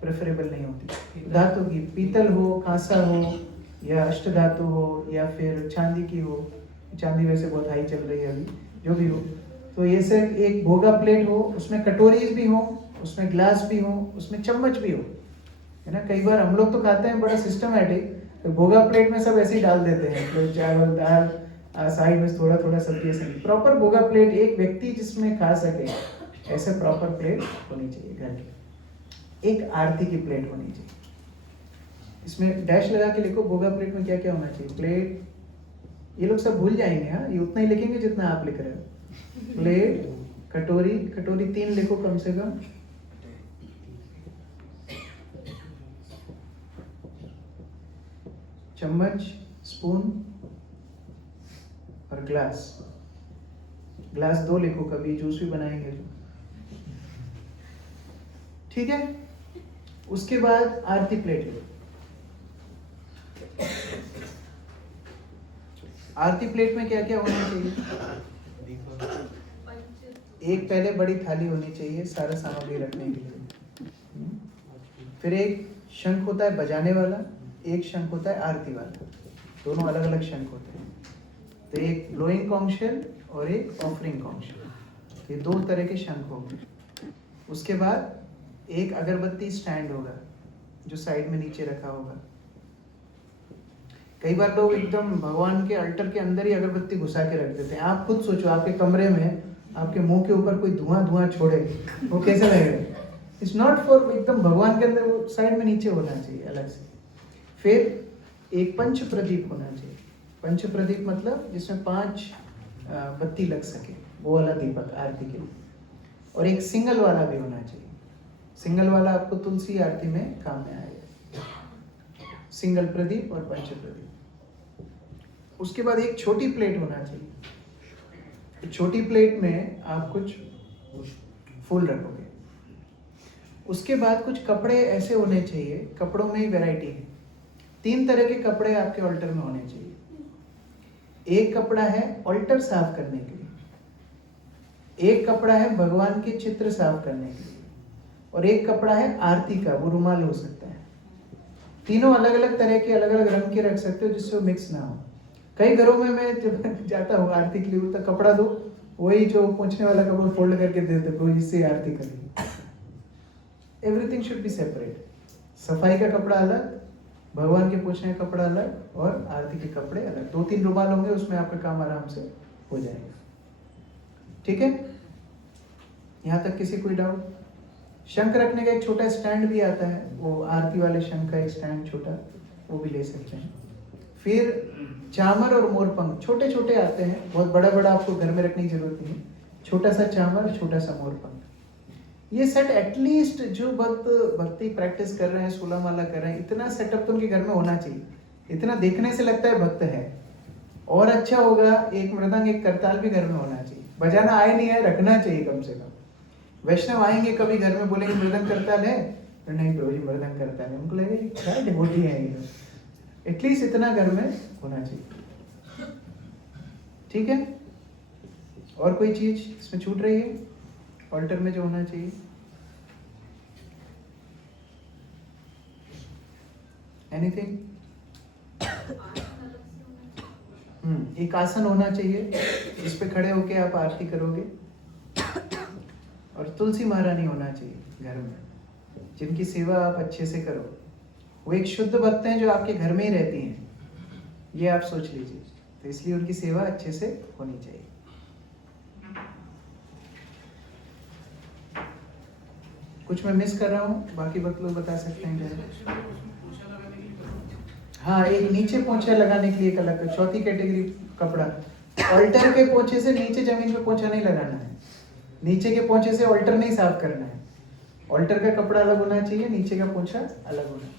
प्रेफरेबल नहीं होती। धातु की, पीतल हो, कांसा हो, या अष्ट धातु हो, या फिर चांदी की हो। चांदी वैसे बहुत हाई चल रही है अभी, जो भी हो। तो ये से एक भोगा प्लेट हो, उसमें कटोरीज भी हो, उसमें ग्लास भी हो, उसमें चम्मच भी हो, है ना। कई बार हम लोग तो खाते हैं बड़ा सिस्टमैटिक, तो भोगा प्लेट में सब ऐसे ही डाल देते हैं, तो चावल दाल साइड में थोड़ा थोड़ा सब्जी ऐसे। प्रॉपर भोगा प्लेट एक व्यक्ति जिसमें खा सके, ऐसे प्रॉपर प्लेट होनी चाहिए घर की। एक आरती की प्लेट होनी चाहिए। इसमें डैश लगा के लिखो भोगा प्लेट में क्या क्या होना चाहिए। प्लेट, ये लोग सब भूल जाएंगे, हाँ, ये उतना ही लिखेंगे जितना आप लिख रहे हो। प्लेट, कटोरी, कटोरी 3 लिखो कम से कम, चम्मच, स्पून और ग्लास। ग्लास 2 लिखो, कभी जूस भी बनाएंगे तो, ठीक है। उसके बाद आरती प्लेट लो। आरती प्लेट में क्या क्या होना चाहिए? एक पहले बड़ी थाली होनी चाहिए सारा सामग्री रखने के लिए। फिर एक शंख होता है बजाने वाला, एक शंख होता है आरती वाला, दोनों अलग अलग शंख होते हैं। तो एक ब्लोइंग कॉन्ग शेल और एक ऑफरिंग कॉन्ग शेल, ये 2 तरह के शंख होंगे। उसके बाद एक अगरबत्ती स्टैंड होगा जो साइड में नीचे रखा होगा। कई बार लोग एकदम भगवान के अल्टर के अंदर ही अगरबत्ती घुसा के रख देते हैं। आप खुद सोचो, आपके कमरे में आपके मुंह के ऊपर कोई धुआं छोड़े, वो कैसे लगेगा? इट्स नॉट फॉर, एकदम भगवान के अंदर, वो साइड में नीचे होना चाहिए अलग से। फिर एक पंच प्रदीप होना चाहिए। पंच प्रदीप मतलब जिसमें 5 बत्ती लग सके, वो वाला दीपक आरती के लिए। और एक सिंगल वाला भी होना चाहिए। सिंगल वाला आपको तुलसी आरती में काम में आएगा। सिंगल प्रदीप और पंच प्रदीप। उसके बाद एक छोटी प्लेट होना चाहिए। छोटी प्लेट में आप कुछ फूल रखोगे। उसके बाद कुछ कपड़े ऐसे होने चाहिए, कपड़ों में ही वैरायटी है। 3 तरह के कपड़े आपके ऑल्टर में होने चाहिए। एक कपड़ा है ऑल्टर साफ करने के लिए, एक कपड़ा है भगवान के चित्र साफ करने के लिए, और एक कपड़ा है आरती का, वो रुमाल हो सकता है। तीनों अलग अलग तरह के, अलग अलग रंग के रख सकते हो जिससे वो मिक्स ना हो। कई घरों में मैं जब जाता हूँ आरती के लिए, तो कपड़ा दो, वही जो पोंछने वाला कपड़ा फोल्ड करके दे दो, इससे आरती करेंगे। Everything should be separate. सफाई का कपड़ा अलग, भगवान के पोंछने का कपड़ा अलग, और आरती के कपड़े अलग। 2-3 रुमाल होंगे, उसमें आपका काम आराम से हो जाएगा। ठीक है, यहाँ तक किसी कोई डाउट? शंख रखने का एक छोटा स्टैंड भी आता है, वो आरती वाले शंख का एक स्टैंड छोटा, वो भी ले सकते हैं। फिर चामर और मोरपंख छोटे छोटे आते हैं, बहुत बड़ा बड़ा आपको घर में रखने की जरूरत नहीं। छोटा सा चामर, छोटा सा मोरपंख, ये सेट एटलीस्ट जो भक्त भक्ति प्रैक्टिस कर रहे हैं, 16 माला कर रहे हैं, इतना सेटअप तो उनके घर में होना चाहिए। इतना देखने से लगता है भक्त है। और अच्छा होगा एक मृदंग, एक करताल भी घर में होना चाहिए। बजाना आए नहीं है, रखना चाहिए कम से कम। वैष्णव आएंगे कभी घर में, बोलेंगे मृदंग करताल है, तो नहीं प्रभु जी मृदंग करताल है, उनको लगेगा क्या डिवोटी है ये। एटलीस्ट इतना घर में होना चाहिए, ठीक है। और कोई चीज इसमें छूट रही है ऑल्टर में जो होना चाहिए? एनीथिंग? एक आसन होना चाहिए जिस पे खड़े होके आप आरती करोगे, और तुलसी महारानी होना चाहिए घर में, जिनकी सेवा आप अच्छे से करो। वो एक शुद्ध भक्त हैं जो आपके घर में ही रहती हैं, ये आप सोच लीजिए, तो इसलिए उनकी सेवा अच्छे से होनी चाहिए। कुछ मैं मिस कर रहा हूँ, बाकी वक्त लोग बता सकते हैं क्या? हाँ, एक नीचे पोंछा लगाने के लिए एक अलग, चौथी कैटेगरी कपड़ा। ऑल्टर के पोंछे से नीचे जमीन पे पोंछा नहीं लगाना है, नीचे के पोंछे से ऑल्टर नहीं साफ करना है। ऑल्टर का कपड़ा अलग होना चाहिए, नीचे का पोंछा अलग होना चाहिए।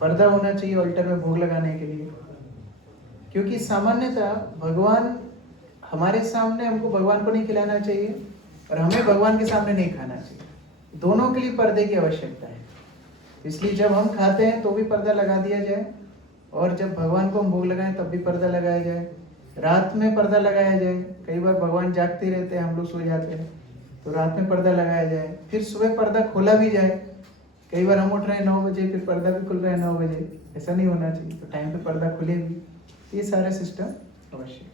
पर्दा होना चाहिए ऑल्टर में भोग लगाने के लिए, क्योंकि सामान्यतः भगवान हमारे सामने, हमको भगवान को नहीं खिलाना चाहिए और हमें भगवान के सामने नहीं खाना चाहिए। दोनों के लिए पर्दे की आवश्यकता है। इसलिए जब हम खाते हैं तो भी पर्दा लगा दिया जाए, और जब भगवान को हम भोग लगाएं तब भी पर्दा लगाया जाए। रात में पर्दा लगाया जाए, कई बार भगवान जागते रहते हैं, हम लोग सो जाते हैं, तो रात में पर्दा लगाया जाए। फिर सुबह पर्दा खोला भी जाए, कई बार हम उठ रहे हैं 9 बजे, फिर पर्दा भी खुल रहा है 9 बजे, ऐसा नहीं होना चाहिए, तो टाइम पे पर्दा खुले भी। ये सारा सिस्टम अवश्य।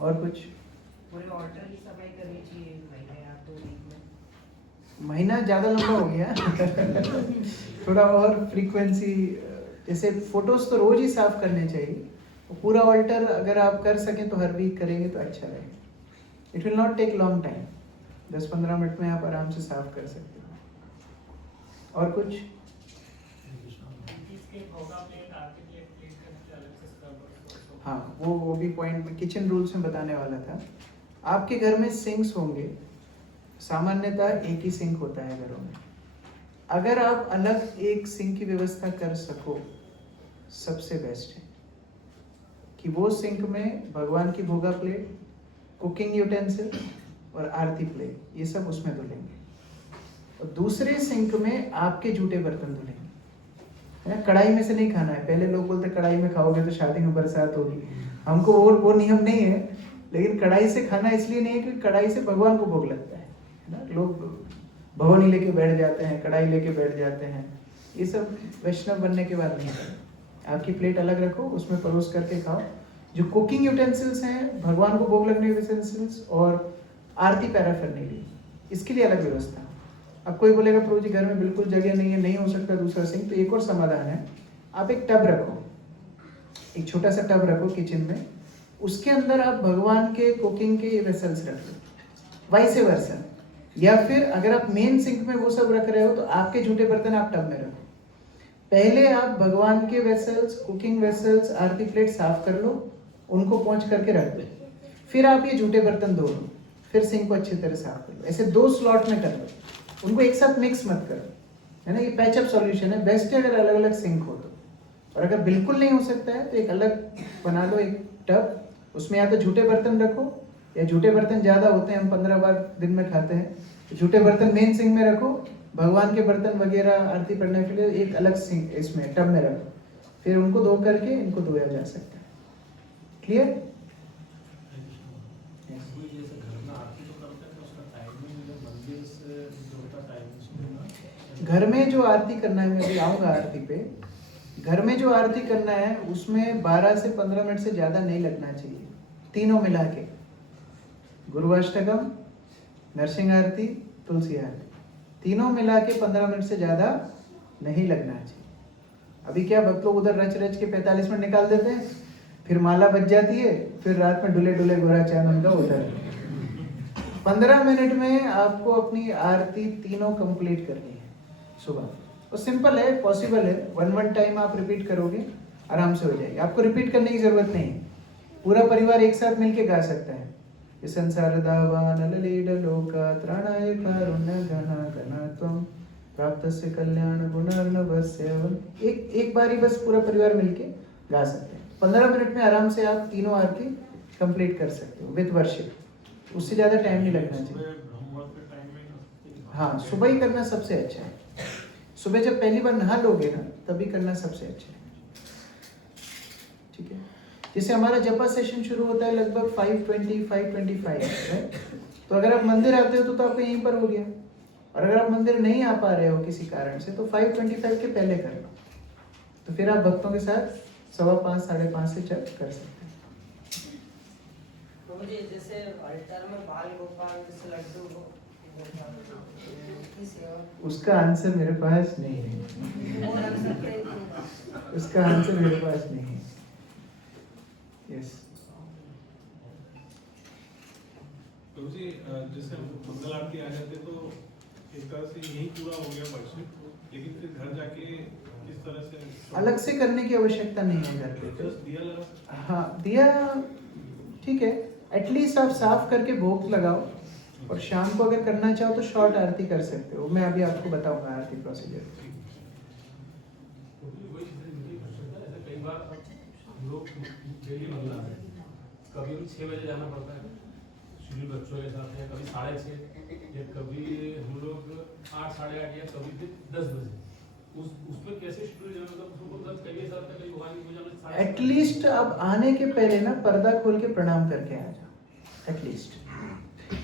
और कुछ? पूरे ऑल्टर की सफाई करनी चाहिए महीने या 2 वीक में। महीना ज़्यादा लंबा हो गया थोड़ा और फ्रीक्वेंसी, जैसे फोटोज तो रोज ही साफ करने चाहिए। पूरा ऑल्टर अगर आप कर सकें तो हर वीक करेंगे तो अच्छा रहेगा। It will not take long time, 10-15 minute में आप आराम से साफ कर सकते हो। और कुछ? हाँ, वो भी पॉइंट में किचन रूल्स में बताने वाला था। आपके घर में सिंक्स होंगे, सामान्यतः एक ही सिंक होता है घरों में। अगर आप अलग एक सिंक की व्यवस्था कर सको, सबसे बेस्ट है कि वो सिंक में भगवान की भोगा प्लेट, कुकिंग यूटेंसिल और आरती प्लेट, ये सब उसमें धुलेंगे। और दूसरे सिंक में आपके जूठे बर्तन धुलेंगे, है ना। कढ़ाई में से नहीं खाना है। पहले लोग बोलते कढ़ाई में खाओगे तो शादी में बरसात होगी। हमको वो नियम नहीं है, लेकिन कढ़ाई से खाना इसलिए नहीं है क्योंकि कढ़ाई से भगवान को भोग लगता है ना। लोग भगोनी लेके बैठ जाते हैं, कढ़ाई लेके बैठ जाते हैं, ये सब वैष्णव बनने के बाद नहीं करें। आपकी प्लेट अलग रखो, उसमें परोस करके खाओ। जो कुकिंग यूटेंसिल्स हैं, भगवान को भोग लगने के यूटेंसिल्स और आरती पैराफर्नेलिया, इसके लिए अलग व्यवस्था। अब कोई बोलेगा प्रभु जी घर में बिल्कुल जगह नहीं है, नहीं हो सकता दूसरा सिंक, तो एक और समाधान है। आप एक टब रखो, एक छोटा सा टब रखो किचन में, उसके अंदर आप भगवान के कुकिंग के वेसल्स रख लो, वाइस वर्सा। या फिर अगर आप मेन सिंक में वो सब रख रहे हो तो आपके झूठे बर्तन आप टब में रखो। पहले आप भगवान के वेसल्स, कुकिंग वेसल्स, आरती प्लेट साफ कर लो, उनको पोंछ करके रख दो। फिर आप ये झूठे बर्तन धो लो, फिर सिंक को अच्छी तरह साफ कर लो। ऐसे 2 स्लॉट में कर लो, उनको एक साथ मिक्स मत करो, है ना। ये पैचअप सॉल्यूशन है, बेस्ट है अगर अलग अलग सिंक हो तो। और अगर बिल्कुल नहीं हो सकता है तो एक अलग बना लो एक टब, उसमें या तो झूठे बर्तन रखो, या झूठे बर्तन ज़्यादा होते हैं, हम 15 बार दिन में खाते हैं, तो झूठे बर्तन मेन सिंक में रखो, भगवान के बर्तन वगैरह आरती पढ़ने के लिए एक अलग सिंक इसमें टब में रखो, फिर उनको धो करके इनको धोया जा सकता है। क्लियर? घर में जो आरती करना है, मैं अभी आऊँगा आरती पे। घर में जो आरती करना है उसमें 12 से 15 मिनट से ज़्यादा नहीं लगना चाहिए, तीनों मिला के। गुरुअष्टकम, नरसिंह आरती, तुलसी आरती, तीनों मिला के 15 मिनट से ज़्यादा नहीं लगना चाहिए। अभी क्या भक्त लोग उधर रच रच के 45 मिनट निकाल देते हैं, फिर माला बज जाती है, फिर रात में डुले डुले गोरा चांद उनका उधर। 15 मिनट में आपको अपनी आरती तीनों कंप्लीट करनी है सुबह। और सिंपल है, पॉसिबल है, 1 टाइम आप रिपीट करोगे आराम से हो जाएगी। आपको रिपीट करने की जरूरत नहीं है, पूरा परिवार एक साथ मिलके गा सकता है। ये संसार दावान ललील लोका त्राणाय कारुण्य घना घनात्वम प्राप्तस्य कल्याण गुणार्णवस्य। एक बारी बस पूरा परिवार मिलके गा सकते हैं। 15 मिनट में आराम से आप तीनों आरती कंप्लीट कर सकते हो विद वर्शिप। उससे ज़्यादा टाइम नहीं लगना चाहिए। ब्रह्ममुहूर्त के टाइम में हाँ, सुबह ही करना सबसे अच्छा है। सुबह जब पहली बार नहा लोगे ना तभी करना सबसे अच्छा है। ठीक है, जैसे हमारा जपा सेशन शुरू होता है लगभग 5:20 5:25 है। तो अगर आप मंदिर आते हो तो आपको यहीं पर हो गया, और अगर आप मंदिर नहीं आ पा रहे हो किसी कारण से तो 5:25 के पहले कर लो, तो फिर आप भक्तों के साथ 5:15 5:30 से चल कर सकते हैं। तो मुझे जैसे अल्टर में बाल गोपाल जैसे लड्डू हो की सेवा उसका आंसर मेरे पास नहीं है। वो रख सकते हैं। उसका आंसर मेरे पास नहीं है। यस प्रभु जी, जैसे हम मंगल आरती आ जाते तो एक तरह से यही पूरा हो गया वर्शिप, लेकिन फिर घर जाके किस तरह से अलग से करने की आवश्यकता नहीं है घर पे। बस दिया लगा। हाँ, दिया ठीक है, एटलीस्ट आप साफ करके भोग लगाओ, और शाम को अगर करना चाहो तो शॉर्ट आरती कर सकते हो। मैं अभी आपको बताऊंगा आरती प्रोसीजर। ऐसे कई बार हम लोग डेली मंगल आते हैं, कभी भी 6 बजे जाना पड़ता है शेड्यूल बच्चों के साथ, या कभी 6:30, या कभी हम लोग 8 साढ़े 8, या कभी फिर 10 बजे। उसमें कैसे शेड्यूल जाना, मतलब उसको मतलब कई साल तक कई भगवान की पूजा में एटलीस्ट आप आने के पहले ना पर्दा खोल के प्रणाम करके आ जाओ एटलीस्ट,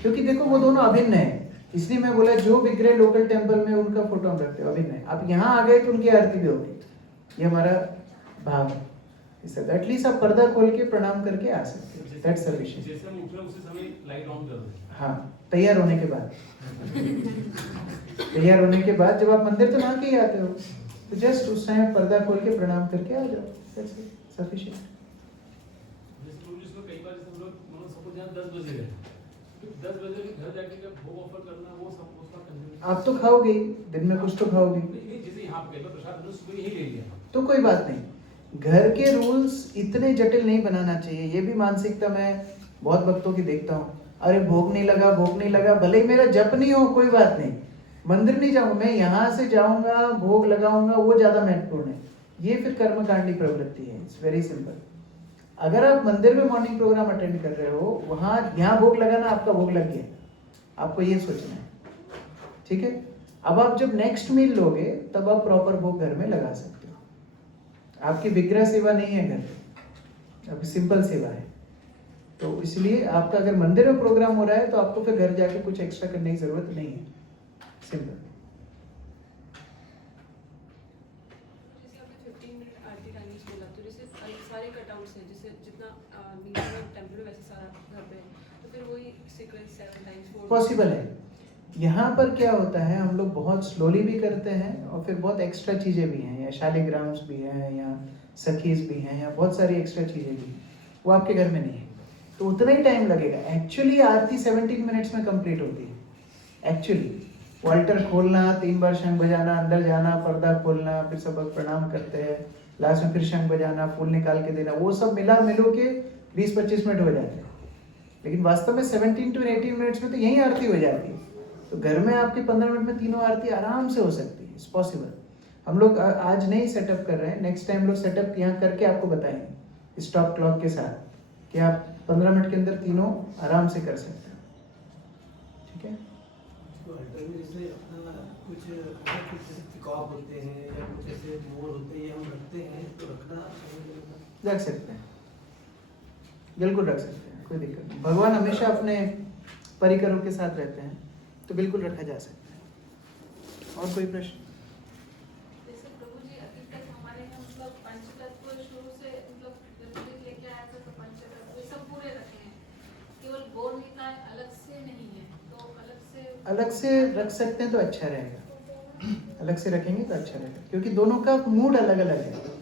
क्योंकि देखो वो दोनों अभिन्न है। इसलिए मैं बोला जो विग्रह लोकल टेम्पल में उनका फोटो हम रखते हो अभिन्न है। आप यहाँ आ गए तो उनकी आरती भी होगी, ये हमारा भाव है। एटलीस्ट आप पर्दा खोल के प्रणाम करके आ सकते हो, दैट्स सफिशिएंट। जैसे हम उठ रहे हैं उसी समय लाइट ऑन कर दें। हाँ, तैयार होने के बाद तैयार होने के बाद जब आप मंदिर तो नहा के ही आते हो, तो जस्ट उस टाइम पर्दा खोल के प्रणाम करके आ जाओ, दैट्स सफिशिएंट। कई बार जैसे हम लोग मतलब सपोज यहाँ 10 बजे गए, तो 10 बजे घर जाके जब भोग ऑफर करना, वो सब उसका कंज्यूम आप तो खाओगे ही, दिन में कुछ तो खाओगे, जैसे यहाँ पे प्रसाद हमने सुबह यही ले लिया, तो कोई बात नहीं। घर के रूल्स इतने जटिल नहीं बनाना चाहिए। ये भी मानसिकता मैं बहुत भक्तों की देखता हूँ, अरे भोग नहीं लगा, भोग नहीं लगा, भले ही मेरा जप नहीं हो कोई बात नहीं, मंदिर नहीं जाऊंगा, मैं यहाँ से जाऊंगा भोग लगाऊंगा, वो ज्यादा महत्वपूर्ण है। ये फिर कर्मकांडी प्रवृत्ति है। It's very simple. अगर आप मंदिर में मॉर्निंग प्रोग्राम अटेंड कर रहे हो, वहाँ यहाँ भोग लगाना, आपका भोग लग गया, आपको ये सोचना है, ठीक है। अब आप जब नेक्स्ट मील लोगे तब आप प्रॉपर भोग घर में लगा सकते हो। आपकी विग्रह सेवा नहीं है घर पे, आपकी सिंपल सेवा है। तो इसलिए आपका अगर मंदिर में प्रोग्राम हो रहा है तो आपको फिर घर जाके कुछ एक्स्ट्रा करने की जरूरत नहीं है, सिंपल। जैसे आपने 15 मिनट आरती टाइमिंग्स बोला, तो जैसे सारे कटआउट्स हैं, जैसे जितना मिनिमम टेम्पल में वैसे सारा घर पे, तो फिर वही सीक्वेंस 7 टाइम्स पॉसिबल है। यहाँ पर क्या होता है, हम लोग बहुत स्लोली भी करते हैं और फिर बहुत एक्स्ट्रा चीज़ें भी हैं, या शालिग्राम्स भी हैं, या सखीज भी हैं, या बहुत सारी एक्स्ट्रा चीज़ें भी, वो आपके घर में नहीं है, तो उतना ही टाइम लगेगा। एक्चुअली आरती 17 मिनट्स में कंप्लीट होती है। एक्चुअली वाल्टर खोलना, 3 बार शंख बजाना, अंदर जाना, पर्दा खोलना, फिर सब प्रणाम करते हैं, लास्ट में फिर शंख बजाना, फूल निकाल के देना, वो सब मिलो के 20-25 मिनट हो जाते हैं। लेकिन वास्तव में 17 to 18 मिनट्स में तो यही आरती हो जाती है। तो घर में आपकी 15 मिनट में तीनों आरती आराम से हो सकती है, इट्स पॉसिबल। हम लोग आज नहीं सेटअप कर रहे हैं, नेक्स्ट टाइम लोग सेटअप यहाँ करके आपको बताएंगे स्टॉप क्लॉक के साथ कि आप 15 मिनट के अंदर तीनों आराम से कर सकते हैं, ठीक है। जैसे अपना कुछ पिकॉक होते हैं या कुछ ऐसे मोर होते हैं, हम रखते हैं, तो रखना रख सकते हैं, बिल्कुल रख सकते हैं, कोई दिक्कत नहीं। भगवान हमेशा अपने परिकरों के साथ रहते हैं, तो बिल्कुल रखा जा सकता है। और कोई प्रश्न? जैसे प्रभु जी अभी तक हमारे यहाँ मतलब पंचतत्व शुरू से मतलब जब से लेके आया था, तो पंचतत्व ये सब पूरे रखे हैं, केवल गौर निकाय अलग से नहीं है, तो अलग से रख सकते हैं तो अच्छा रहेगा, अलग से रखेंगे तो अच्छा रहेगा, क्योंकि दोनों का मूड अलग अलग है।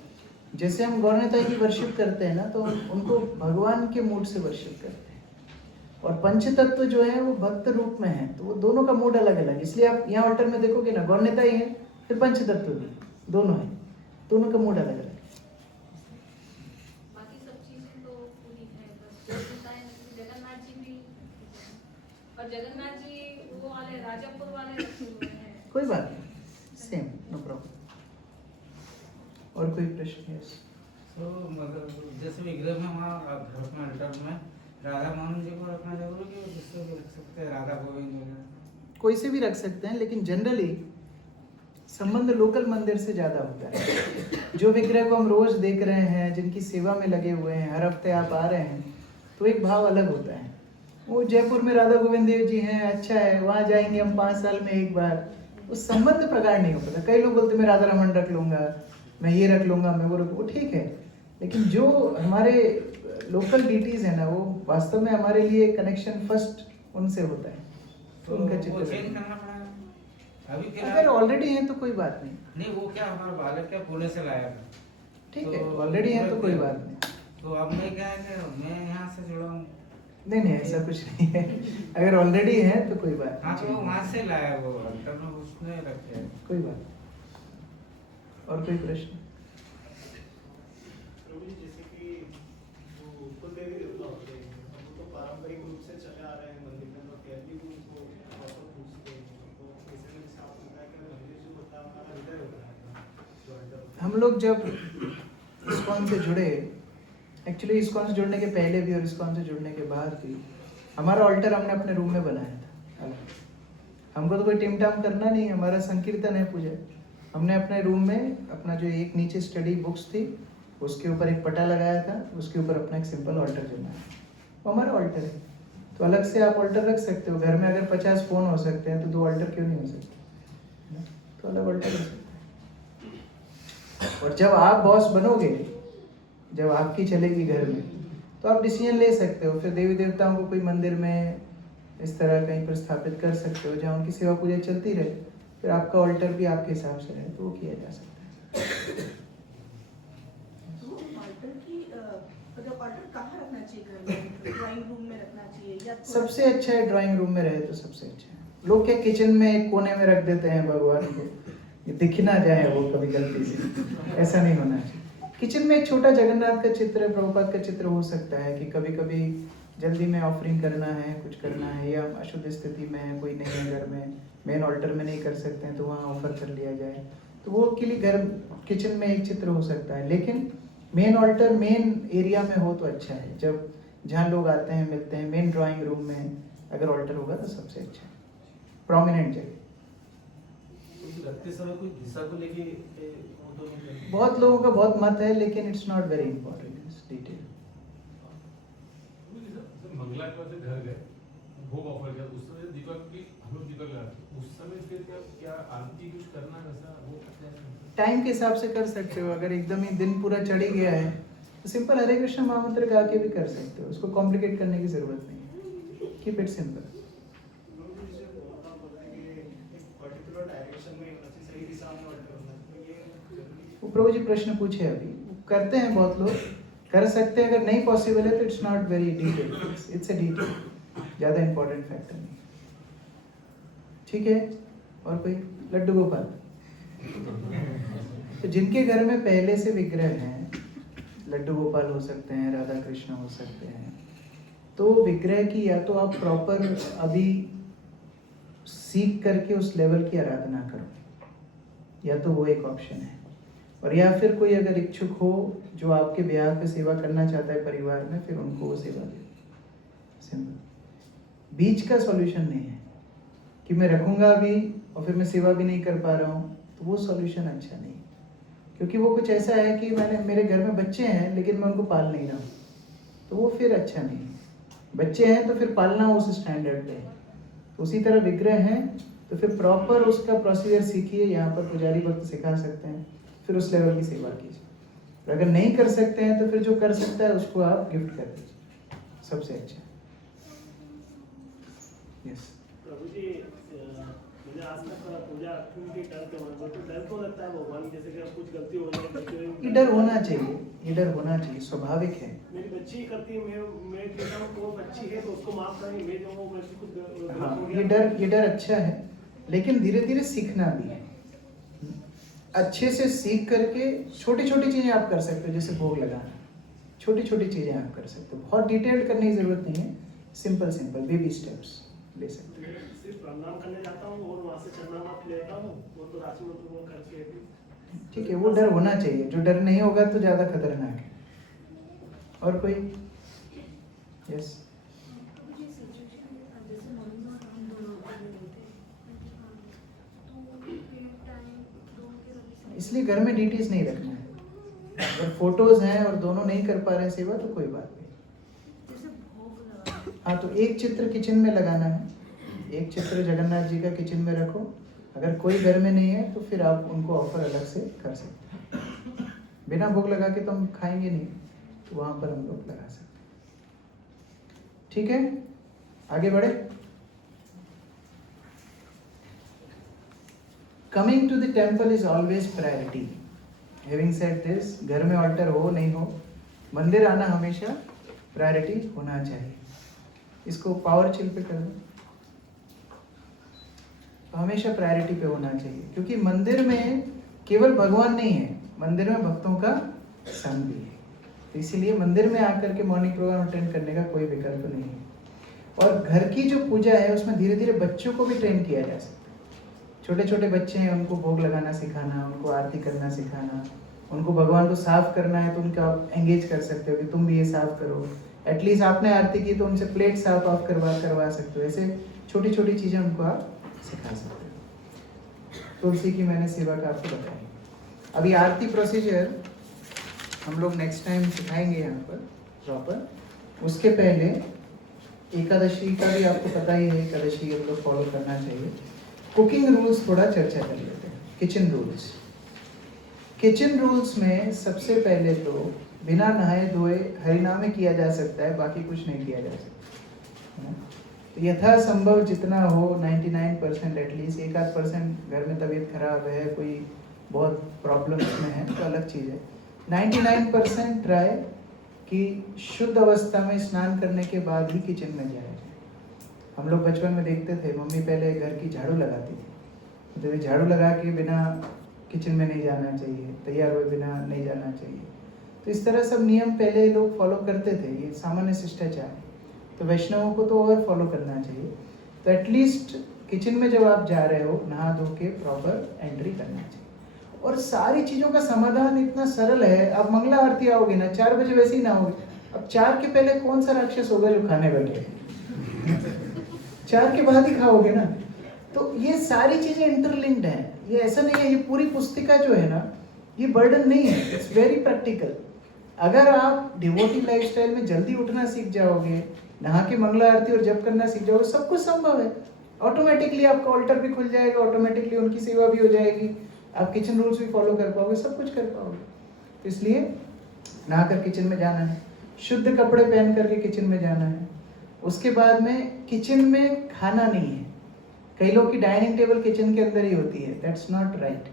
जैसे हम गौर निताई की वर्शिप करते हैं ना, तो उनको भगवान के मूड से वर्शिप करते हैं, और पंचतत्व जो है वो भक्त रूप में है, तो वो दोनों का मूड अलग अलग। इसलिए आप यहाँ ऑल्टर में देखोगे ना, गौर निताई है, फिर पंचतत्व भी, दोनों है, दोनों का मूड अलग अलग है। बाकी सब चीजें तो पूरी है, बस जगन्नाथ जी भी, और जगन्नाथ जी वो वाले राजापुर वाले रखे हुए हैं। कोई बात नहीं, सेम, नो प्रॉब्लम। और कोई प्रश्न है? तो मतलब जैसे विग्रह में वहाँ घर में अल्टर में राधा मोहन जी को रखना जरूरी है, जिससे भी रख सकते हैं राधा गोविंद वगैरह? कोई से भी रख सकते हैं, लेकिन जनरली संबंध लोकल मंदिर से ज़्यादा होता है। जो विग्रह को हम रोज़ देख रहे हैं, जिनकी सेवा में लगे हुए हैं, हर हफ्ते आप आ रहे हैं, तो एक भाव अलग होता है। वो जयपुर में राधा गोविंद देव जी हैं, अच्छा है, वहाँ जाएंगे हम 5 साल में एक बार, उस संबंध प्रकार नहीं हो पाता। कई लोग बोलते मैं राधा रमन रख लूँगा, मैं ये रख लूँगा, मैं वो ठीक है, लेकिन जो हमारे लोकल डीटीज़ है ना, वो वास्तव में हमारे लिए कनेक्शन फर्स्ट उनसे होता है, तो उनका चित्र चेंज करना पड़ेगा अभी अगर ऑलरेडी हैं तो कोई बात नहीं। नहीं, वो क्या हमारा बालक क्या पुणे से लाया था, ठीक है, ऑलरेडी हैं तो कोई बात नहीं। तो अब मैं क्या है कि मैं यहाँ से जुड़ा हूँ। नहीं, ऐसा कुछ नहीं है, अगर ऑलरेडी है तो कोई बात हाँ, नहीं। तो वहाँ से लाया वो अंतर में उसने रखे हैं, कोई बात नहीं। और कोई प्रश्न? प्रभु जी, जैसे कि वो कुलदेवी देवता होते हैं, वो तो पारंपरिक रूप से चले आ रहे हैं मंदिर में, तो फिर भी उनको प्रॉपर पूछते हैं, तो ऐसे में साफ होता है कि मंदिर जो होता है हमारा हृदय होता है। हम लोग जब इस्कॉन से जुड़े, एक्चुअली इस्कॉन से जुड़ने के पहले भी और इस्कॉन से जुड़ने के बाद भी, हमारा ऑल्टर हमने अपने रूम में बनाया था अलग। हमको तो कोई टिम टाम करना नहीं, हमारा संकीर्तन है, पूजा। हमने अपने रूम में अपना जो एक नीचे स्टडी बुक्स थी, उसके ऊपर एक पटा लगाया था, उसके ऊपर अपना एक सिंपल ऑल्टर जमाया, वो हमारा ऑल्टर है। तो अलग से आप ऑल्टर रख सकते हो। घर में अगर 50 फ़ोन हो सकते हैं तो 2 ऑल्टर क्यों नहीं हो सकते? तो अलग ऑल्टर रख सकते हैं। और जब आप बॉस बनोगे, जब आपकी चलेगी घर में, तो आप डिसीजन ले सकते हो। फिर देवी देवताओं को कोई मंदिर में इस तरह कहीं पर स्थापित कर सकते हो जहाँ उनकी सेवा पूजा चलती रहे, फिर आपका ऑल्टर भी आपके हिसाब से रहे, तो वो किया जा सकता है। तो ऑल्टर की मतलब ऑल्टर कहाँ रखना चाहिए घर में? ड्राइंग रूम में रखना चाहिए या सबसे अच्छा है ड्राइंग रूम में रहे तो सबसे अच्छा है। लोग क्या किचन में एक कोने में रख देते हैं भगवान को, ये दिख ना जाए वो कभी गलती से, ऐसा नहीं होना चाहिए। किचन में एक छोटा जगन्नाथ का चित्र, प्रभुपाद का चित्र हो सकता है कि कभी कभी जल्दी में ऑफरिंग करना है, कुछ करना है, या अशुद्ध स्थिति में है, कोई नहीं है घर में, मेन ऑल्टर में नहीं कर सकते हैं, तो वहाँ ऑफर कर लिया जाए, तो वो के लिए घर किचन में एक चित्र हो सकता है। लेकिन मेन ऑल्टर मेन एरिया में हो तो अच्छा है, जब जहाँ लोग आते हैं मिलते हैं, मेन ड्राइंग रूम में अगर ऑल्टर होगा तो सबसे अच्छा है, प्रोमिनेंट जगह। रखते समय कोई दिशा को लेके बहुत लोगों का बहुत मत है, लेकिन it's not very important detail. मंगला के बाद घर गए, भोग ऑफर किया, उस समय दीपक की हम लोग दीपक लगाते, उस समय फिर क्या आरती कुछ करना वैसा वो टाइम के हिसाब से कर सकते हो। अगर एकदम ही दिन पूरा चढ़ ही गया है तो सिंपल हरे कृष्ण महामंत्र गा के भी कर सकते हो, उसको कॉम्प्लिकेट करने की जरूरत नहीं है, कीप इट सिंपल। वो प्रभु जी प्रश्न पूछे अभी, करते हैं बहुत लोग, कर सकते हैं, अगर नहीं पॉसिबल है तो it's not very detail, it's a detail, ज़्यादा इंपॉर्टेंट फैक्टर नहीं। ठीक है, और कोई? लड्डू गोपाल। तो जिनके घर में पहले से विग्रह हैं, लड्डू गोपाल हो सकते हैं, राधा कृष्ण हो सकते हैं, तो विग्रह की या तो आप प्रॉपर अभी सीख करके उस लेवल की आराधना करो, या तो वो एक ऑप्शन है। और या फिर कोई अगर इच्छुक हो जो आपके ब्याह पे सेवा करना चाहता है परिवार में, फिर उनको वो सेवा दे, सिंपल। बीच का सॉल्यूशन नहीं है कि मैं रखूंगा अभी और फिर मैं सेवा भी नहीं कर पा रहा हूँ, तो वो सॉल्यूशन अच्छा नहीं, क्योंकि वो कुछ ऐसा है कि मेरे घर में बच्चे हैं लेकिन मैं उनको पाल नहीं रहा हूँ, तो वो फिर अच्छा नहीं है। बच्चे हैं तो फिर पालना उस स्टैंडर्ड पे है, तो उसी तरह विग्रह हैं तो फिर प्रॉपर उसका प्रोसीजर सीखिए, यहाँ पर पुजारी भक्त सिखा सकते हैं, फिर उस लेवल की सेवा कीजिए। अगर नहीं कर सकते हैं तो फिर जो कर सकता है उसको आप गिफ्ट कर दीजिए, सबसे अच्छा। यस प्रभु जी, मुझे आज तक पूजा की डर तो डर क्यों लगता है भगवान, जैसे कि अब कुछ गलती हो जाए? ये डर होना चाहिए, ये डर होना चाहिए, स्वाभाविक है। मेरी बच्ची करती है, मैं कहता हूँ वो बच्ची है तो उसको माफ करें, मैं जो हूँ मैं खुद। हाँ, ये डर अच्छा है, लेकिन धीरे धीरे सीखना भी है। अच्छे से सीख करके छोटी छोटी चीज़ें आप कर सकते हो, जैसे भोग लगाना, छोटी छोटी चीज़ें आप कर सकते हो, बहुत डिटेल्ड करने की ज़रूरत नहीं है, सिंपल बेबी स्टेप्स ले सकते हो। सिर्फ प्रणाम करने जाता हूँ और वहाँ से चरना माफ लेता हूँ, वो तो राशि मंत्र वो करके। ठीक है, वो डर होना चाहिए, जो डर नहीं होगा तो ज़्यादा खतरनाक है। और कोई? यस इसलिए घर में डीटीज नहीं रखना है। अगर फोटोज हैं और दोनों नहीं कर पा रहे हैं सेवा तो कोई बात नहीं। हाँ, तो एक चित्र किचन में लगाना है, एक चित्र जगन्नाथ जी का किचन में रखो। अगर कोई घर में नहीं है तो फिर आप उनको ऑफर अलग से कर सकते हैं। बिना भोग लगा के तो हम खाएंगे नहीं, तो वहाँ पर हम लोग लगा सकते हैं। ठीक है, आगे बढ़े। Coming to the temple is always priority. Having said this, घर में ऑल्टर हो नहीं हो, मंदिर आना हमेशा प्रायोरिटी होना चाहिए। इसको पावर चिल पे कर दो, तो हमेशा प्रायोरिटी पे होना चाहिए, क्योंकि मंदिर में केवल भगवान नहीं है, मंदिर में भक्तों का संग भी है। तो इसीलिए मंदिर में आकर के मॉर्निंग प्रोग्राम अटेंड करने का कोई विकल्प नहीं है। और घर की जो पूजा है उसमें धीरे धीरे बच्चों को भी ट्रेन किया जा सकता है। छोटे छोटे बच्चे हैं, उनको भोग लगाना सिखाना, उनको आरती करना सिखाना, उनको भगवान को साफ करना है तो उनका एंगेज कर सकते हो कि तुम भी ये साफ करो। एटलीस्ट आपने आरती की तो उनसे प्लेट साफ ऑफ करवा सकते हो। ऐसे छोटी छोटी चीज़ें उनको आप सिखा सकते हो। तुलसी की मैंने सेवा का आपको बताया। अभी आरती प्रोसीजर हम लोग नेक्स्ट टाइम सिखाएंगे यहाँ पर प्रॉपर। उसके पहले एकादशी का भी आपको पता ही है, एकादशी हम लोग फॉलो करना चाहिए। कुकिंग रूल्स थोड़ा चर्चा कर लेते हैं। किचन रूल्स, किचन रूल्स में सबसे पहले तो बिना नहाए धोए हरिनाम किया जा सकता है, बाकी कुछ नहीं किया जा सकता। तो यथासंभव जितना हो 99% एटलीस्ट, 1-8% घर में तबीयत खराब है, कोई बहुत प्रॉब्लम में है तो अलग चीज़ है। 99% ट्राई कि शुद्ध अवस्था में स्नान करने के बाद ही किचन में जाया जाए। हम लोग बचपन में देखते थे मम्मी पहले घर की झाड़ू लगाती थी, तो झाड़ू लगा के बिना किचन में नहीं जाना चाहिए, तैयार हुए बिना नहीं जाना चाहिए। तो इस तरह सब नियम पहले लोग फॉलो करते थे, ये सामान्य शिष्टाचार है। तो वैष्णवों को तो और फॉलो करना चाहिए। तो एटलीस्ट किचन में जब आप जा रहे हो नहा धो के प्रॉपर एंट्री करना चाहिए। और सारी चीज़ों का समाधान इतना सरल है। अब मंगला आरती आओगे ना 4 बजे वैसे ही ना होगे। अब 4 के पहले कौन सा राक्षस होगा जो खाने बैठे 4 के बाद ही खाओगे ना। तो ये सारी चीज़ें इंटरलिंक्ड हैं। ये ऐसा नहीं है, ये पूरी पुस्तिका जो है ना ये बर्डन नहीं है, इट्स वेरी प्रैक्टिकल। अगर आप डिवोटी लाइफस्टाइल में जल्दी उठना सीख जाओगे, नहा के मंगला आरती और जप करना सीख जाओगे, सब कुछ संभव है। ऑटोमेटिकली आपका ऑल्टर भी खुल जाएगा, ऑटोमेटिकली उनकी सेवा भी हो जाएगी, आप किचन रूल्स भी फॉलो कर पाओगे, सब कुछ कर पाओगे। तो इसलिए नहा कर किचन में जाना है, शुद्ध कपड़े पहन करके किचन में जाना है। उसके बाद में किचन में खाना नहीं है। कई लोग की डाइनिंग टेबल किचन के अंदर ही होती है, दैट्स नॉट राइट।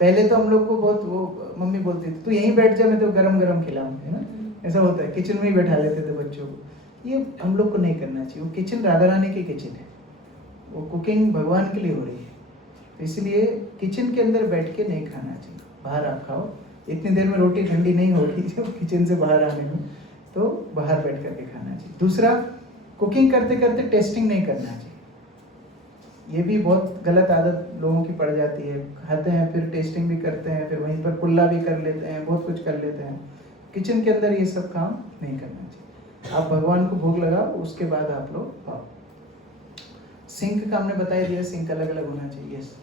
पहले तो हम लोग को बहुत वो मम्मी बोलती थी तू यहीं बैठ जा, मैं तो गरम गरम खिलाऊं, है ना। ऐसा होता है, किचन में ही बैठा लेते थे बच्चों को। ये हम लोग को नहीं करना चाहिए। वो किचन राधा रानी की किचन है, वो कुकिंग भगवान के लिए हो रही है। तो इसलिए किचन के अंदर बैठ के नहीं खाना चाहिए। बाहर आप खाओ, इतनी देर में रोटी ठंडी नहीं होगी जब किचन से बाहर आने में, तो बाहर बैठ करके खाना चाहिए। दूसरा, कुकिंग करते करते टेस्टिंग नहीं करना चाहिए। ये भी बहुत गलत आदत लोगों की पड़ जाती है। खाते हैं फिर टेस्टिंग भी करते हैं, फिर वहीं पर कुल्ला भी कर लेते हैं, बहुत कुछ कर लेते हैं। किचन के अंदर ये सब काम नहीं करना चाहिए। आप भगवान को भोग लगाओ, उसके बाद आप लोग खाओ। सिंक का हमने बता ही दिया, सिंक अलग अलग होना चाहिए। यस,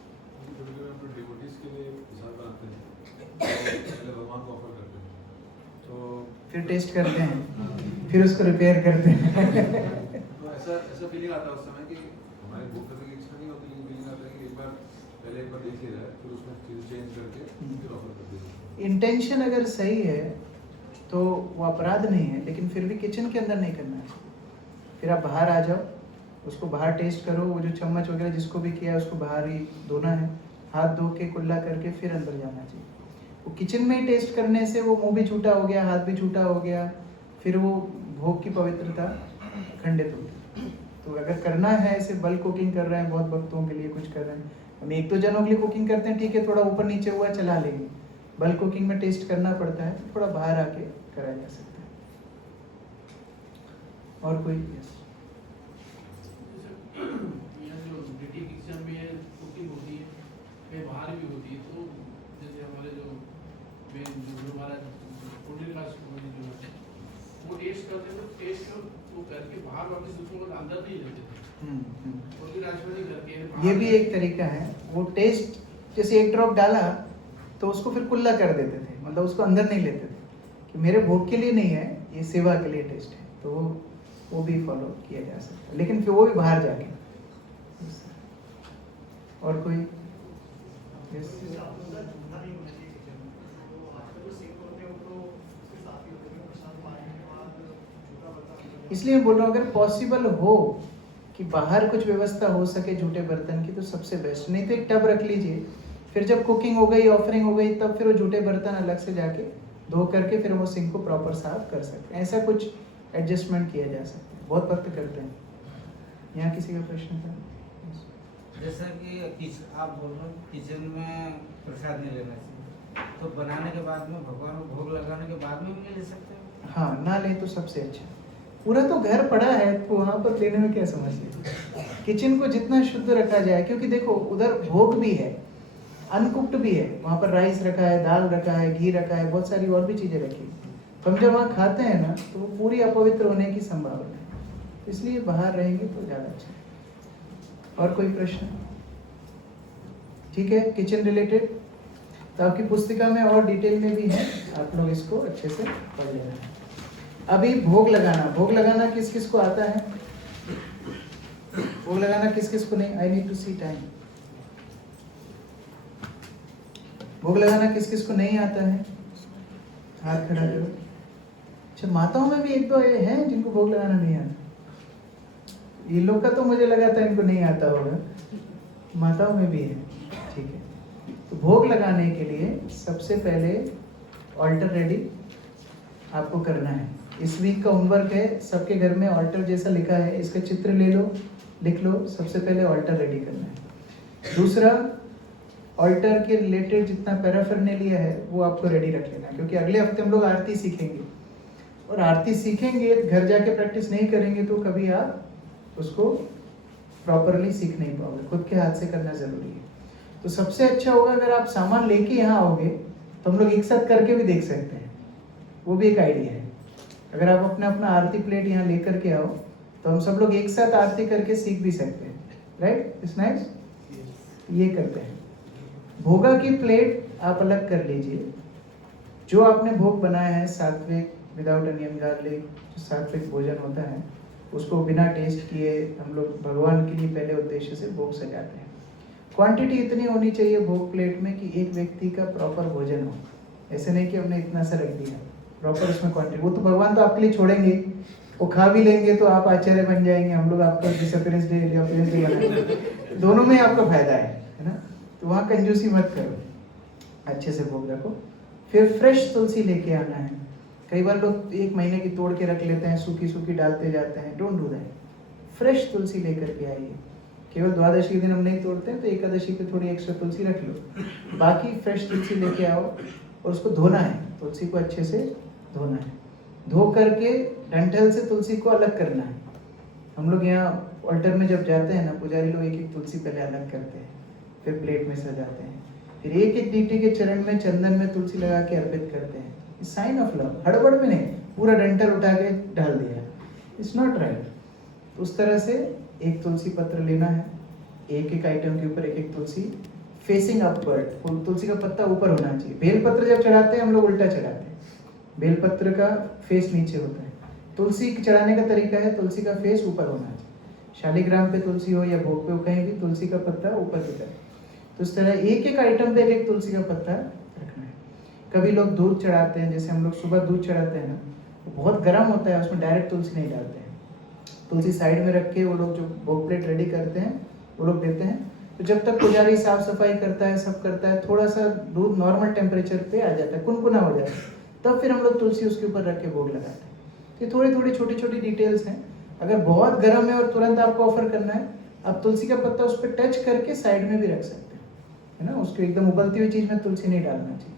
फिर टेस्ट करते हैं, फिर उसको रिपेयर करते हैं। तो ऐसा फीलिंग आता है उस समय कि हमारे भूख करने की इच्छा नहीं होती, लेकिन फीलिंग आता है कि एक बार देख लिया जाए, फिर उसमें चीज़ चेंज करके फिर ऑफर कर दीजिए। इंटेंशन अगर सही है तो वो अपराध नहीं है, लेकिन फिर भी किचन के अंदर नहीं करना चाहिए। फिर आप बाहर आ जाओ, उसको बाहर टेस्ट करो। वो जो चम्मच वगैरह जिसको भी किया उसको बाहर ही धोना है, हाथ धो के कुल्ला करके फिर अंदर जाना चाहिए। वो किचन में ही टेस्ट करने से वो मुंह भी झूठा हो गया, हाथ भी झूठा हो गया, फिर वो भोग की पवित्रता खंडित होगी। तो अगर करना है, ऐसे बल्क कुकिंग कर रहे हैं, बहुत भक्तों के लिए कुछ कर रहे हैं, हम 1-2 जनों के लिए कुकिंग करते हैं, ठीक है, थोड़ा ऊपर नीचे हुआ चला लेंगे। बल्क कुकिंग में टेस्ट करना पड़ता है, थोड़ा बाहर आके कराया जा सकता है। और कोई? यस, यहाँ जो डिटी किचन में कुकिंग होती है, वे बाहर भी होती है। तो जैसे हमारे जो हमारा कुंडली का जो है वो टेस्ट करते थे, टेस्ट वो करके बाहर वापस उसको अंदर नहीं लेते थे। ये भी एक तरीका है। वो टेस्ट जैसे 1 ड्रॉप डाला तो उसको फिर कुल्ला कर देते थे, मतलब उसको अंदर नहीं लेते थे कि मेरे भोग के लिए नहीं है, ये सेवा के लिए टेस्ट है। तो वो भी फॉलो किया जा सकता है, लेकिन फिर वो भी बाहर जाके। और कोई yes? इसलिए मैं बोल रहा हूँ अगर पॉसिबल हो कि बाहर कुछ व्यवस्था हो सके झूठे बर्तन की तो सबसे बेस्ट, नहीं तो एक टब रख लीजिए, फिर जब कुकिंग हो गई, ऑफरिंग हो गई, तब फिर वो झूठे बर्तन अलग से जाके धो करके फिर वो सिंक को प्रॉपर साफ कर सकते हैं। ऐसा कुछ एडजस्टमेंट किया जा सकता है, बहुत वक्त करते हैं। यहाँ किसी का प्रश्न था? जैसा कि आप बोल रहे हो किचन में प्रसाद नहीं लेना चाहिए, तो बनाने के बाद में भगवान को भोग लगाने के बाद में भी ले सकते हैं? हाँ, ना ले तो सबसे अच्छा। पूरा तो घर पड़ा है तो वहाँ पर लेने में क्या समस्या? किचन को जितना शुद्ध रखा जाए, क्योंकि देखो उधर भोग भी है, अनकुक्ड भी है, वहाँ पर राइस रखा है, दाल रखा है, घी रखा है, बहुत सारी और भी चीज़ें रखी है। हम जब वहाँ खाते हैं ना तो वो पूरी अपवित्र होने की संभावना है, इसलिए बाहर रहेंगे तो ज़्यादा अच्छा है। और कोई प्रश्न? ठीक है, किचन रिलेटेड तो आपकी पुस्तिका में और डिटेल में भी है, आप लोग इसको अच्छे से पढ़ लेना है। अभी भोग लगाना किस किस को आता है? भोग लगाना किस किस को नहीं? I need to see time. भोग लगाना किस किस को नहीं आता है? हाथ खड़ा करो। अच्छा, माताओं में भी एक दो हैं जिनको भोग लगाना नहीं आता। ये लोग का तो मुझे लगा था इनको नहीं आता होगा, माताओं में भी है। ठीक है, तो भोग लगाने के लिए सबसे पहले ऑल्टर रेडी आपको करना है। इस वीक का होमवर्क है, सबके घर में ऑल्टर जैसा लिखा है, इसका चित्र ले लो, लिख लो। सबसे पहले ऑल्टर रेडी करना है। दूसरा, ऑल्टर के रिलेटेड जितना पैराफर्नेलिया है वो आपको रेडी रख लेना, क्योंकि अगले हफ्ते हम लोग आरती सीखेंगे, और आरती सीखेंगे घर जाके प्रैक्टिस नहीं करेंगे तो कभी आप उसको प्रॉपरली सीख नहीं पाओगे। खुद के हाथ से करना जरूरी है। तो सबसे अच्छा होगा अगर आप सामान लेके यहाँ आओगे तो हम लोग एक साथ करके भी देख सकते हैं, वो भी एक आइडिया है। अगर आप अपना अपना आरती प्लेट यहाँ लेकर के आओ तो हम सब लोग एक साथ आरती करके सीख भी सकते हैं। Right, it's nice. ये करते हैं। भोगा की प्लेट आप अलग कर लीजिए। जो आपने भोग बनाया है सात्विक, विदाउट अनियन गार्लिक, जो सात्विक भोजन होता है, उसको बिना टेस्ट किए हम लोग भगवान के लिए पहले उद्देश्य से भोग सजाते हैं। क्वांटिटी इतनी होनी चाहिए भोग प्लेट में कि एक व्यक्ति का प्रॉपर भोजन हो। ऐसे नहीं कि हमने इतना सा रख दिया, प्रॉपर उसमें क्वांटिटी। वो तो भगवान तो आपके लिए छोड़ेंगे, वो खा भी लेंगे तो आप आचार्य बन जाएंगे, हम लोग आपका डिसअपीयरेंस डे बनाएंगे। दोनों में आपका फायदा है ना। तो वहाँ कंजूसी मत करो, अच्छे से भोग रखो। फिर फ्रेश तुलसी लेके आना है। कई बार लोग 1 महीने की तोड़ के रख लेते हैं, सूखी सूखी डालते जाते हैं। Don't do that. फ्रेश तुलसी लेकर के आइए। केवल द्वादशी के दिन हम नहीं तोड़ते हैं तो एकादशी पे थोड़ी एक्स्ट्रा तुलसी रख लो, बाकी फ्रेश तुलसी लेके आओ और उसको धोना है। तुलसी को अच्छे से धोना है। धो करके डंठल से तुलसी को अलग करना है। हम लोग यहाँ ऑल्टर में जब जाते हैं ना, पुजारी लोग एक एक तुलसी पहले अलग करते हैं, फिर प्लेट में सजाते हैं, फिर एक एक डीटी के चरण में चंदन में तुलसी लगा के अर्पित करते हैं। Sign of love. हड़बड़ में नहीं, पूरा डंठल उठा के डाल दिया, इट्स नॉट राइट। उस तरह से एक तुलसी पत्र लेना है, एक एक आइटम के ऊपर एक एक तुलसी, फेसिंग अपवर्ड। तुलसी का पत्ता ऊपर होना चाहिए। बेलपत्र जब चढ़ाते हैं हम लोग उल्टा चढ़ाते हैं, बेलपत्र का फेस नीचे होता है। तुलसी चढ़ाने का तरीका है, तुलसी का फेस ऊपर होना चाहिए। शालिग्राम पे तुलसी हो या भोग पे हो, कहीं भी तुलसी का पत्ता ऊपर की तरफ। तो इस तरह एक एक आइटम पे एक एक तुलसी का पत्ता रखना है। कभी लोग दूध चढ़ाते हैं, जैसे हम लोग सुबह दूध चढ़ाते हैं ना, वो बहुत गर्म होता है, उसमें डायरेक्ट तुलसी नहीं डालते हैं। तुलसी साइड में रख के वो लोग जो भोग प्लेट रेडी करते हैं वो लोग देते हैं। तो जब तक पुजारी साफ सफाई करता है, सब करता है, थोड़ा सा दूध नॉर्मल टेम्परेचर पे आ जाता है, कुनकुना हो जाता है, तब फिर हम लोग तुलसी उसके ऊपर रख के भोग लगाते हैं। ये थोड़ी थोड़ी छोटी छोटी डिटेल्स हैं। अगर बहुत गर्म है और तुरंत आपको ऑफर करना है, आप तुलसी का पत्ता उस पर टच करके साइड में भी रख सकते हैं, है ना। उसको एकदम उबलती हुई चीज़ में तुलसी नहीं डालना चाहिए।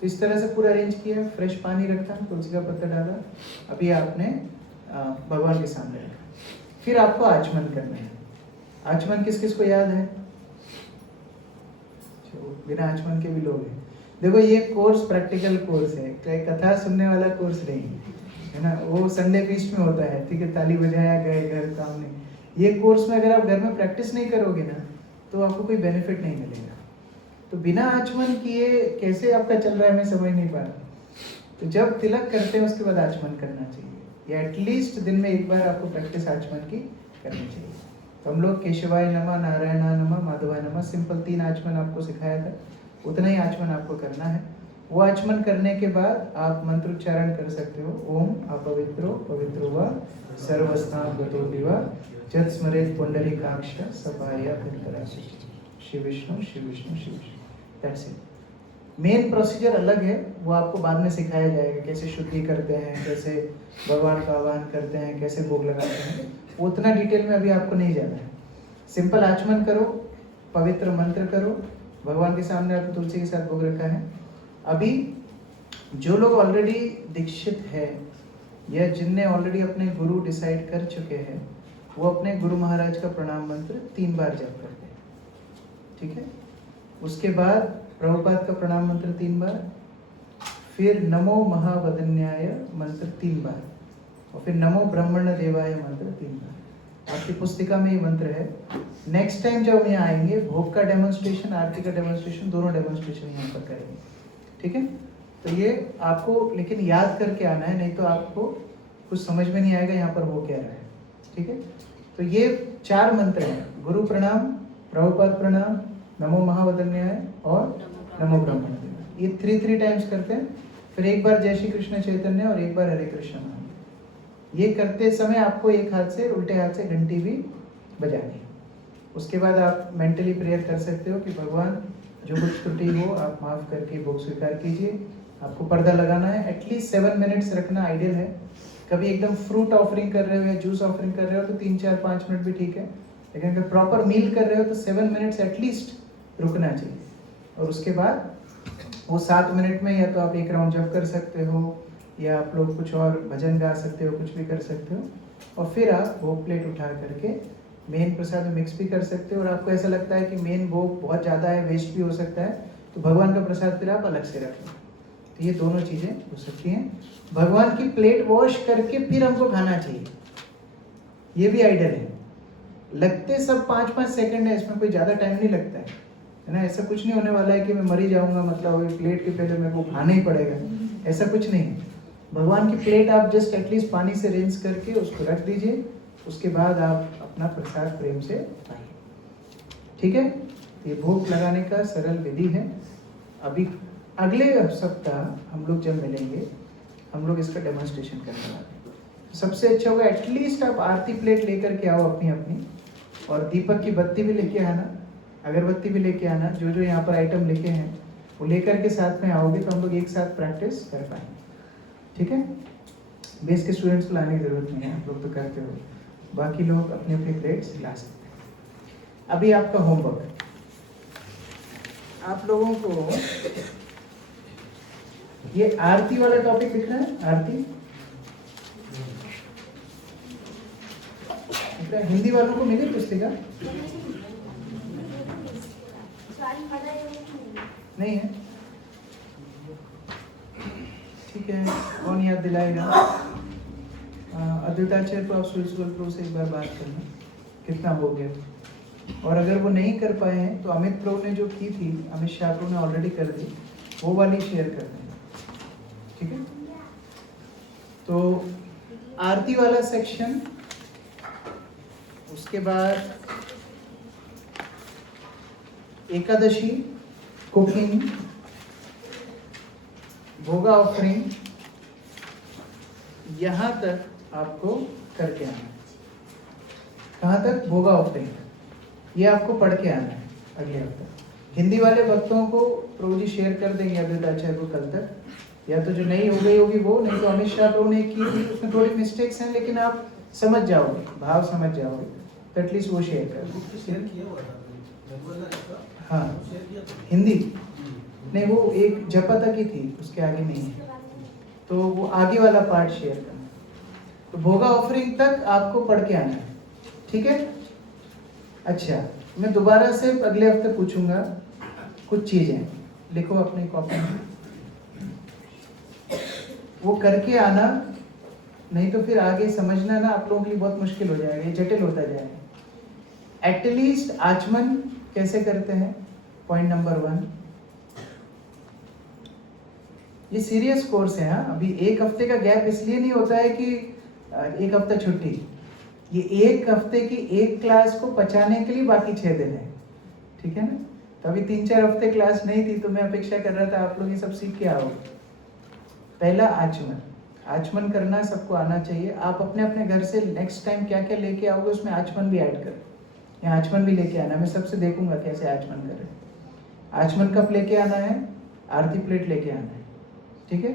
तो इस तरह से पूरा अरेंज किया, फ्रेश पानी रखा, तुलसी का पत्ता डाला, अभी आपने भगवान के सामने रखा। फिर आपको आचमन करना है। आचमन किस किस को याद है? बिना आचमन के भी लोग हैं। देखो ये कोर्स प्रैक्टिकल कोर्स है, कथा सुनने वाला कोर्स नहीं है ना। वो संडे फीस्ट में होता है, ठीक है, ताली बजाया गए घर काम नहीं। ये कोर्स में अगर आप घर में प्रैक्टिस नहीं करोगे ना तो आपको कोई बेनिफिट नहीं मिलेगा। तो बिना आचमन किए कैसे आपका चल रहा है मैं समझ नहीं पा रहा। तो जब तिलक करते हैं उसके बाद आचमन करना चाहिए, या एटलीस्ट दिन में एक बार आपको प्रैक्टिस आचमन की करनी चाहिए। तो हम लोग केशवाय नमः, नारायणाय नमः, माधवाय नमः सिंपल 3 आचमन आपको सिखाया था, उतना ही आचमन आपको करना है। वो आचमन करने के बाद आप मंत्रोच्चारण कर सकते हो, ओम अपवित्रो पवित्रो वा सर्वस्नागतो विवा जत स्मरेत पुंडरीकाक्ष सभाय अभ्यंतराशि। Shiva Vishnu Shiva Vishnu Shiva Vishnu, that's it. Main procedure अलग है, वो आपको बाद में सिखाया जाएगा, कैसे शुद्धि करते हैं, कैसे भगवान का आह्वान करते हैं, कैसे भोग लगाते हैं, उतना डिटेल में अभी आपको नहीं जाना है। सिंपल आचमन करो, पवित्र मंत्र करो, भगवान के सामने आपको तुलसी के साथ भोग रखा है। अभी जो लोग ऑलरेडी दीक्षित है या जिनने ऑलरेडी अपने गुरु डिसाइड कर चुके हैं, वो अपने गुरु महाराज का प्रणाम मंत्र 3 बार जप करते हैं, ठीक है। उसके बाद प्रभुपाद का प्रणाम मंत्र 3 बार, फिर नमो महावदन्याय मंत्र 3 बार, और फिर नमो ब्रह्मण देवाय मंत्र 3 बार। आपकी पुस्तिका में ये मंत्र है। नेक्स्ट टाइम जब हम यहाँ आएंगे, भोग का डेमोन्स्ट्रेशन, आरती का डेमोन्स्ट्रेशन, दोनों डेमोन्स्ट्रेशन यहाँ पर करेंगे, ठीक है। तो ये आपको लेकिन याद करके आना है, नहीं तो आपको कुछ समझ में नहीं आएगा यहाँ पर हो क्या रहा है, ठीक है। तो ये 4 मंत्र हैं, गुरु प्रणाम, प्रभुपाद प्रणाम, नमो महावदन्याय और नमो ब्रह्मण देवाय। ये 3 टाइम्स करते हैं। फिर एक बार जय श्री कृष्ण चैतन्य और एक बार हरे कृष्ण नाम। ये करते समय आपको एक हाथ से, उल्टे हाथ से घंटी भी बजानी है। उसके बाद आप मेंटली प्रेयर कर सकते हो कि भगवान जो कुछ त्रुटि हो आप माफ़ करके भोग स्वीकार कीजिए। आपको पर्दा लगाना है, एटलीस्ट 7 मिनट्स रखना आइडियल है। कभी एकदम फ्रूट ऑफरिंग कर रहे हो या जूस ऑफरिंग कर रहे हो तो 3, 4, 5 मिनट भी ठीक है, लेकिन अगर प्रॉपर मील कर रहे हो तो 7 मिनट्स एटलीस्ट रुकना चाहिए। और उसके बाद वो 7 मिनट में या तो आप एक राउंड जप कर सकते हो, या आप लोग कुछ और भजन गा सकते हो, कुछ भी कर सकते हो। और फिर आप भोग प्लेट उठा करके मेन प्रसाद में मिक्स भी कर सकते हो। और आपको ऐसा लगता है कि मेन भोग बहुत ज़्यादा है, वेस्ट भी हो सकता है, तो भगवान का प्रसाद फिर आप अलग से रख लो। तो ये दोनों चीज़ें हो सकती हैं। भगवान की प्लेट वॉश करके फिर हमको खाना चाहिए, ये भी आइडियल है। लगते सब 5-5 सेकंड है, इसमें कोई ज़्यादा टाइम नहीं लगता है ना। ऐसा कुछ नहीं होने वाला है कि मैं मर ही जाऊँगा, मतलब प्लेट के पहले मेरे को खाना ही पड़ेगा, ऐसा कुछ नहीं है। भगवान की प्लेट आप जस्ट एटलीस्ट पानी से रिंस करके उसको रख दीजिए, उसके बाद आप अपना प्रसाद प्रेम से खाइए, ठीक है। ये भोग लगाने का सरल विधि है। अभी अगले सप्ताह हम लोग जब मिलेंगे, हम लोग इसका डेमोन्स्ट्रेशन करने वाले हैं। सबसे अच्छा होगा एटलीस्ट आप आरती प्लेट लेकर के आओ अपनी अपनी, और दीपक की बत्ती भी लेके आना, अगरबत्ती भी लेके आना। जो जो यहाँ पर आइटम लिखे हैं वो लेकर के साथ में आओगे तो हम लोग एक साथ प्रैक्टिस कर पाएंगे, ठीक है। बेस के स्टूडेंट्स को लाने की जरूरत नहीं है, आप लोग तो करते हो, बाकी लोग अपने अपने प्लेट्स ला सकते हैं। अभी आपका होमवर्क, आप लोगों को ये आरती वाला टॉपिक लिखना है। आरती हिंदी वालों को मिली पुस्तिका? नहीं है, ठीक है। कौन याद दिलाएगा? अद्वैताचार्य को आप सुरसुल प्रो से एक बार बात करना कितना हो गया। और अगर वो नहीं कर पाए हैं तो अमित प्रो ने जो की थी, अमित शाह प्रो ने ऑलरेडी कर दी, वो वाली शेयर कर दें, ठीक है। तो आरती वाला सेक्शन, उसके बाद एकादशी, कुकिंग, भोगा ऑफरिंग, यहाँ तक आपको करके आना है। कहाँ तक? भोगा ऑफरिंग, ये आपको पढ़ के आना है अगले हफ्ते। हिंदी वाले भक्तों को प्रभु जी शेयर कर देंगे अद्वैताचार्य को कल तक, या तो जो नहीं हो गई होगी वो, नहीं तो अमित शाह प्रभु ने की थी, उसमें थोड़ी मिस्टेक्स हैं, लेकिन आप समझ जाओगे, भाव समझ जाओगे, तो एटलीस्ट वो शेयर कर दो। शेयर किया हुआ था, हाँ, हिंदी नहीं, वो एक जपा की थी, उसके आगे नहीं है, तो वो आगे वाला पार्ट शेयर करना। तो भोगा ऑफरिंग तक आपको पढ़ के आना है, ठीक है। अच्छा, मैं दोबारा से अगले हफ्ते पूछूंगा कुछ चीजें, लिखो अपनी कॉपी में, वो करके आना, नहीं तो फिर आगे समझना ना आप लोगों के लिए बहुत मुश्किल हो जाएगा, ये जटिल होता जाएगा। एटलीस्ट आचमन कैसे करते हैं, पॉइंट नंबर 1। ये सीरियस कोर्स है। हाँ, अभी एक हफ्ते का गैप इसलिए नहीं होता है कि एक हफ्ता छुट्टी, ये एक हफ्ते की एक क्लास को पचाने के लिए बाकी 6 दिन है, ठीक है ना। तो अभी 3-4 हफ्ते क्लास नहीं थी, तो मैं अपेक्षा कर रहा था आप लोग ये सब सीख के आओगे। पहला आचमन, आचमन करना सबको आना चाहिए। आप अपने अपने घर से नेक्स्ट टाइम क्या क्या लेके आओगे उसमें आचमन भी ऐड करें, या आचमन भी लेके आना। मैं सबसे देखूंगा कैसे आचमन करें। आचमन कप लेके आना है, आरती प्लेट लेके आना है, ठीक है।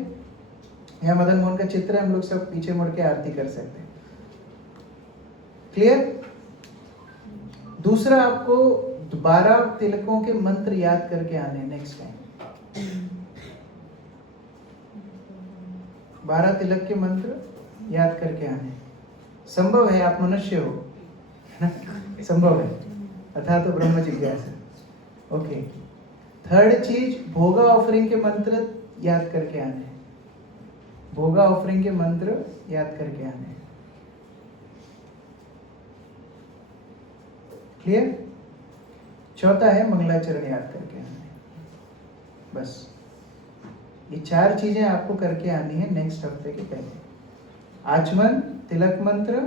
यहाँ मदन मोहन का चित्र है, हम लोग सब पीछे मुड़ के आरती कर सकते हैं। क्लियर। दूसरा, आपको 12 तिलकों के मंत्र याद करके आने नेक्स्ट टाइम। 12 तिलक के मंत्र याद करके आने। संभव है, आप मनुष्य हो, संभव है, अर्थात तो ब्रह्म जिज्ञासा। ओके। थर्ड चीज, भोगा ऑफरिंग के मंत्र याद करके आने। भोगा ऑफरिंग के मंत्र याद करके आने। क्लियर। चौथा है मंगलाचरण याद करके आने। बस ये 4 चीजें आपको करके आनी है नेक्स्ट हफ्ते के पहले। आचमन, तिलक मंत्र,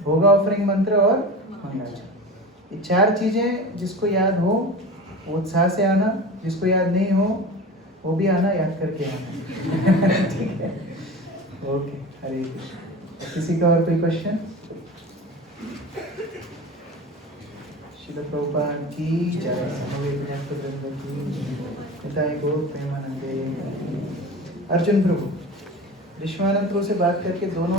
भोगा ऑफरिंग मंत्र और मंगलाचरण। ये 4 चीजें जिसको याद हो वो उत्साह से आना, जिसको याद नहीं हो वो भी आना, याद करके आना। ठीक है, ओके। हरे कृष्ण। किसी का और कोई क्वेश्चन? श्रील प्रभुपाद की जय। समवेत वृंद की निताई गौर प्रेमानंदे। अर्जुन प्रभु, विश्वानंद से बात करके दोनों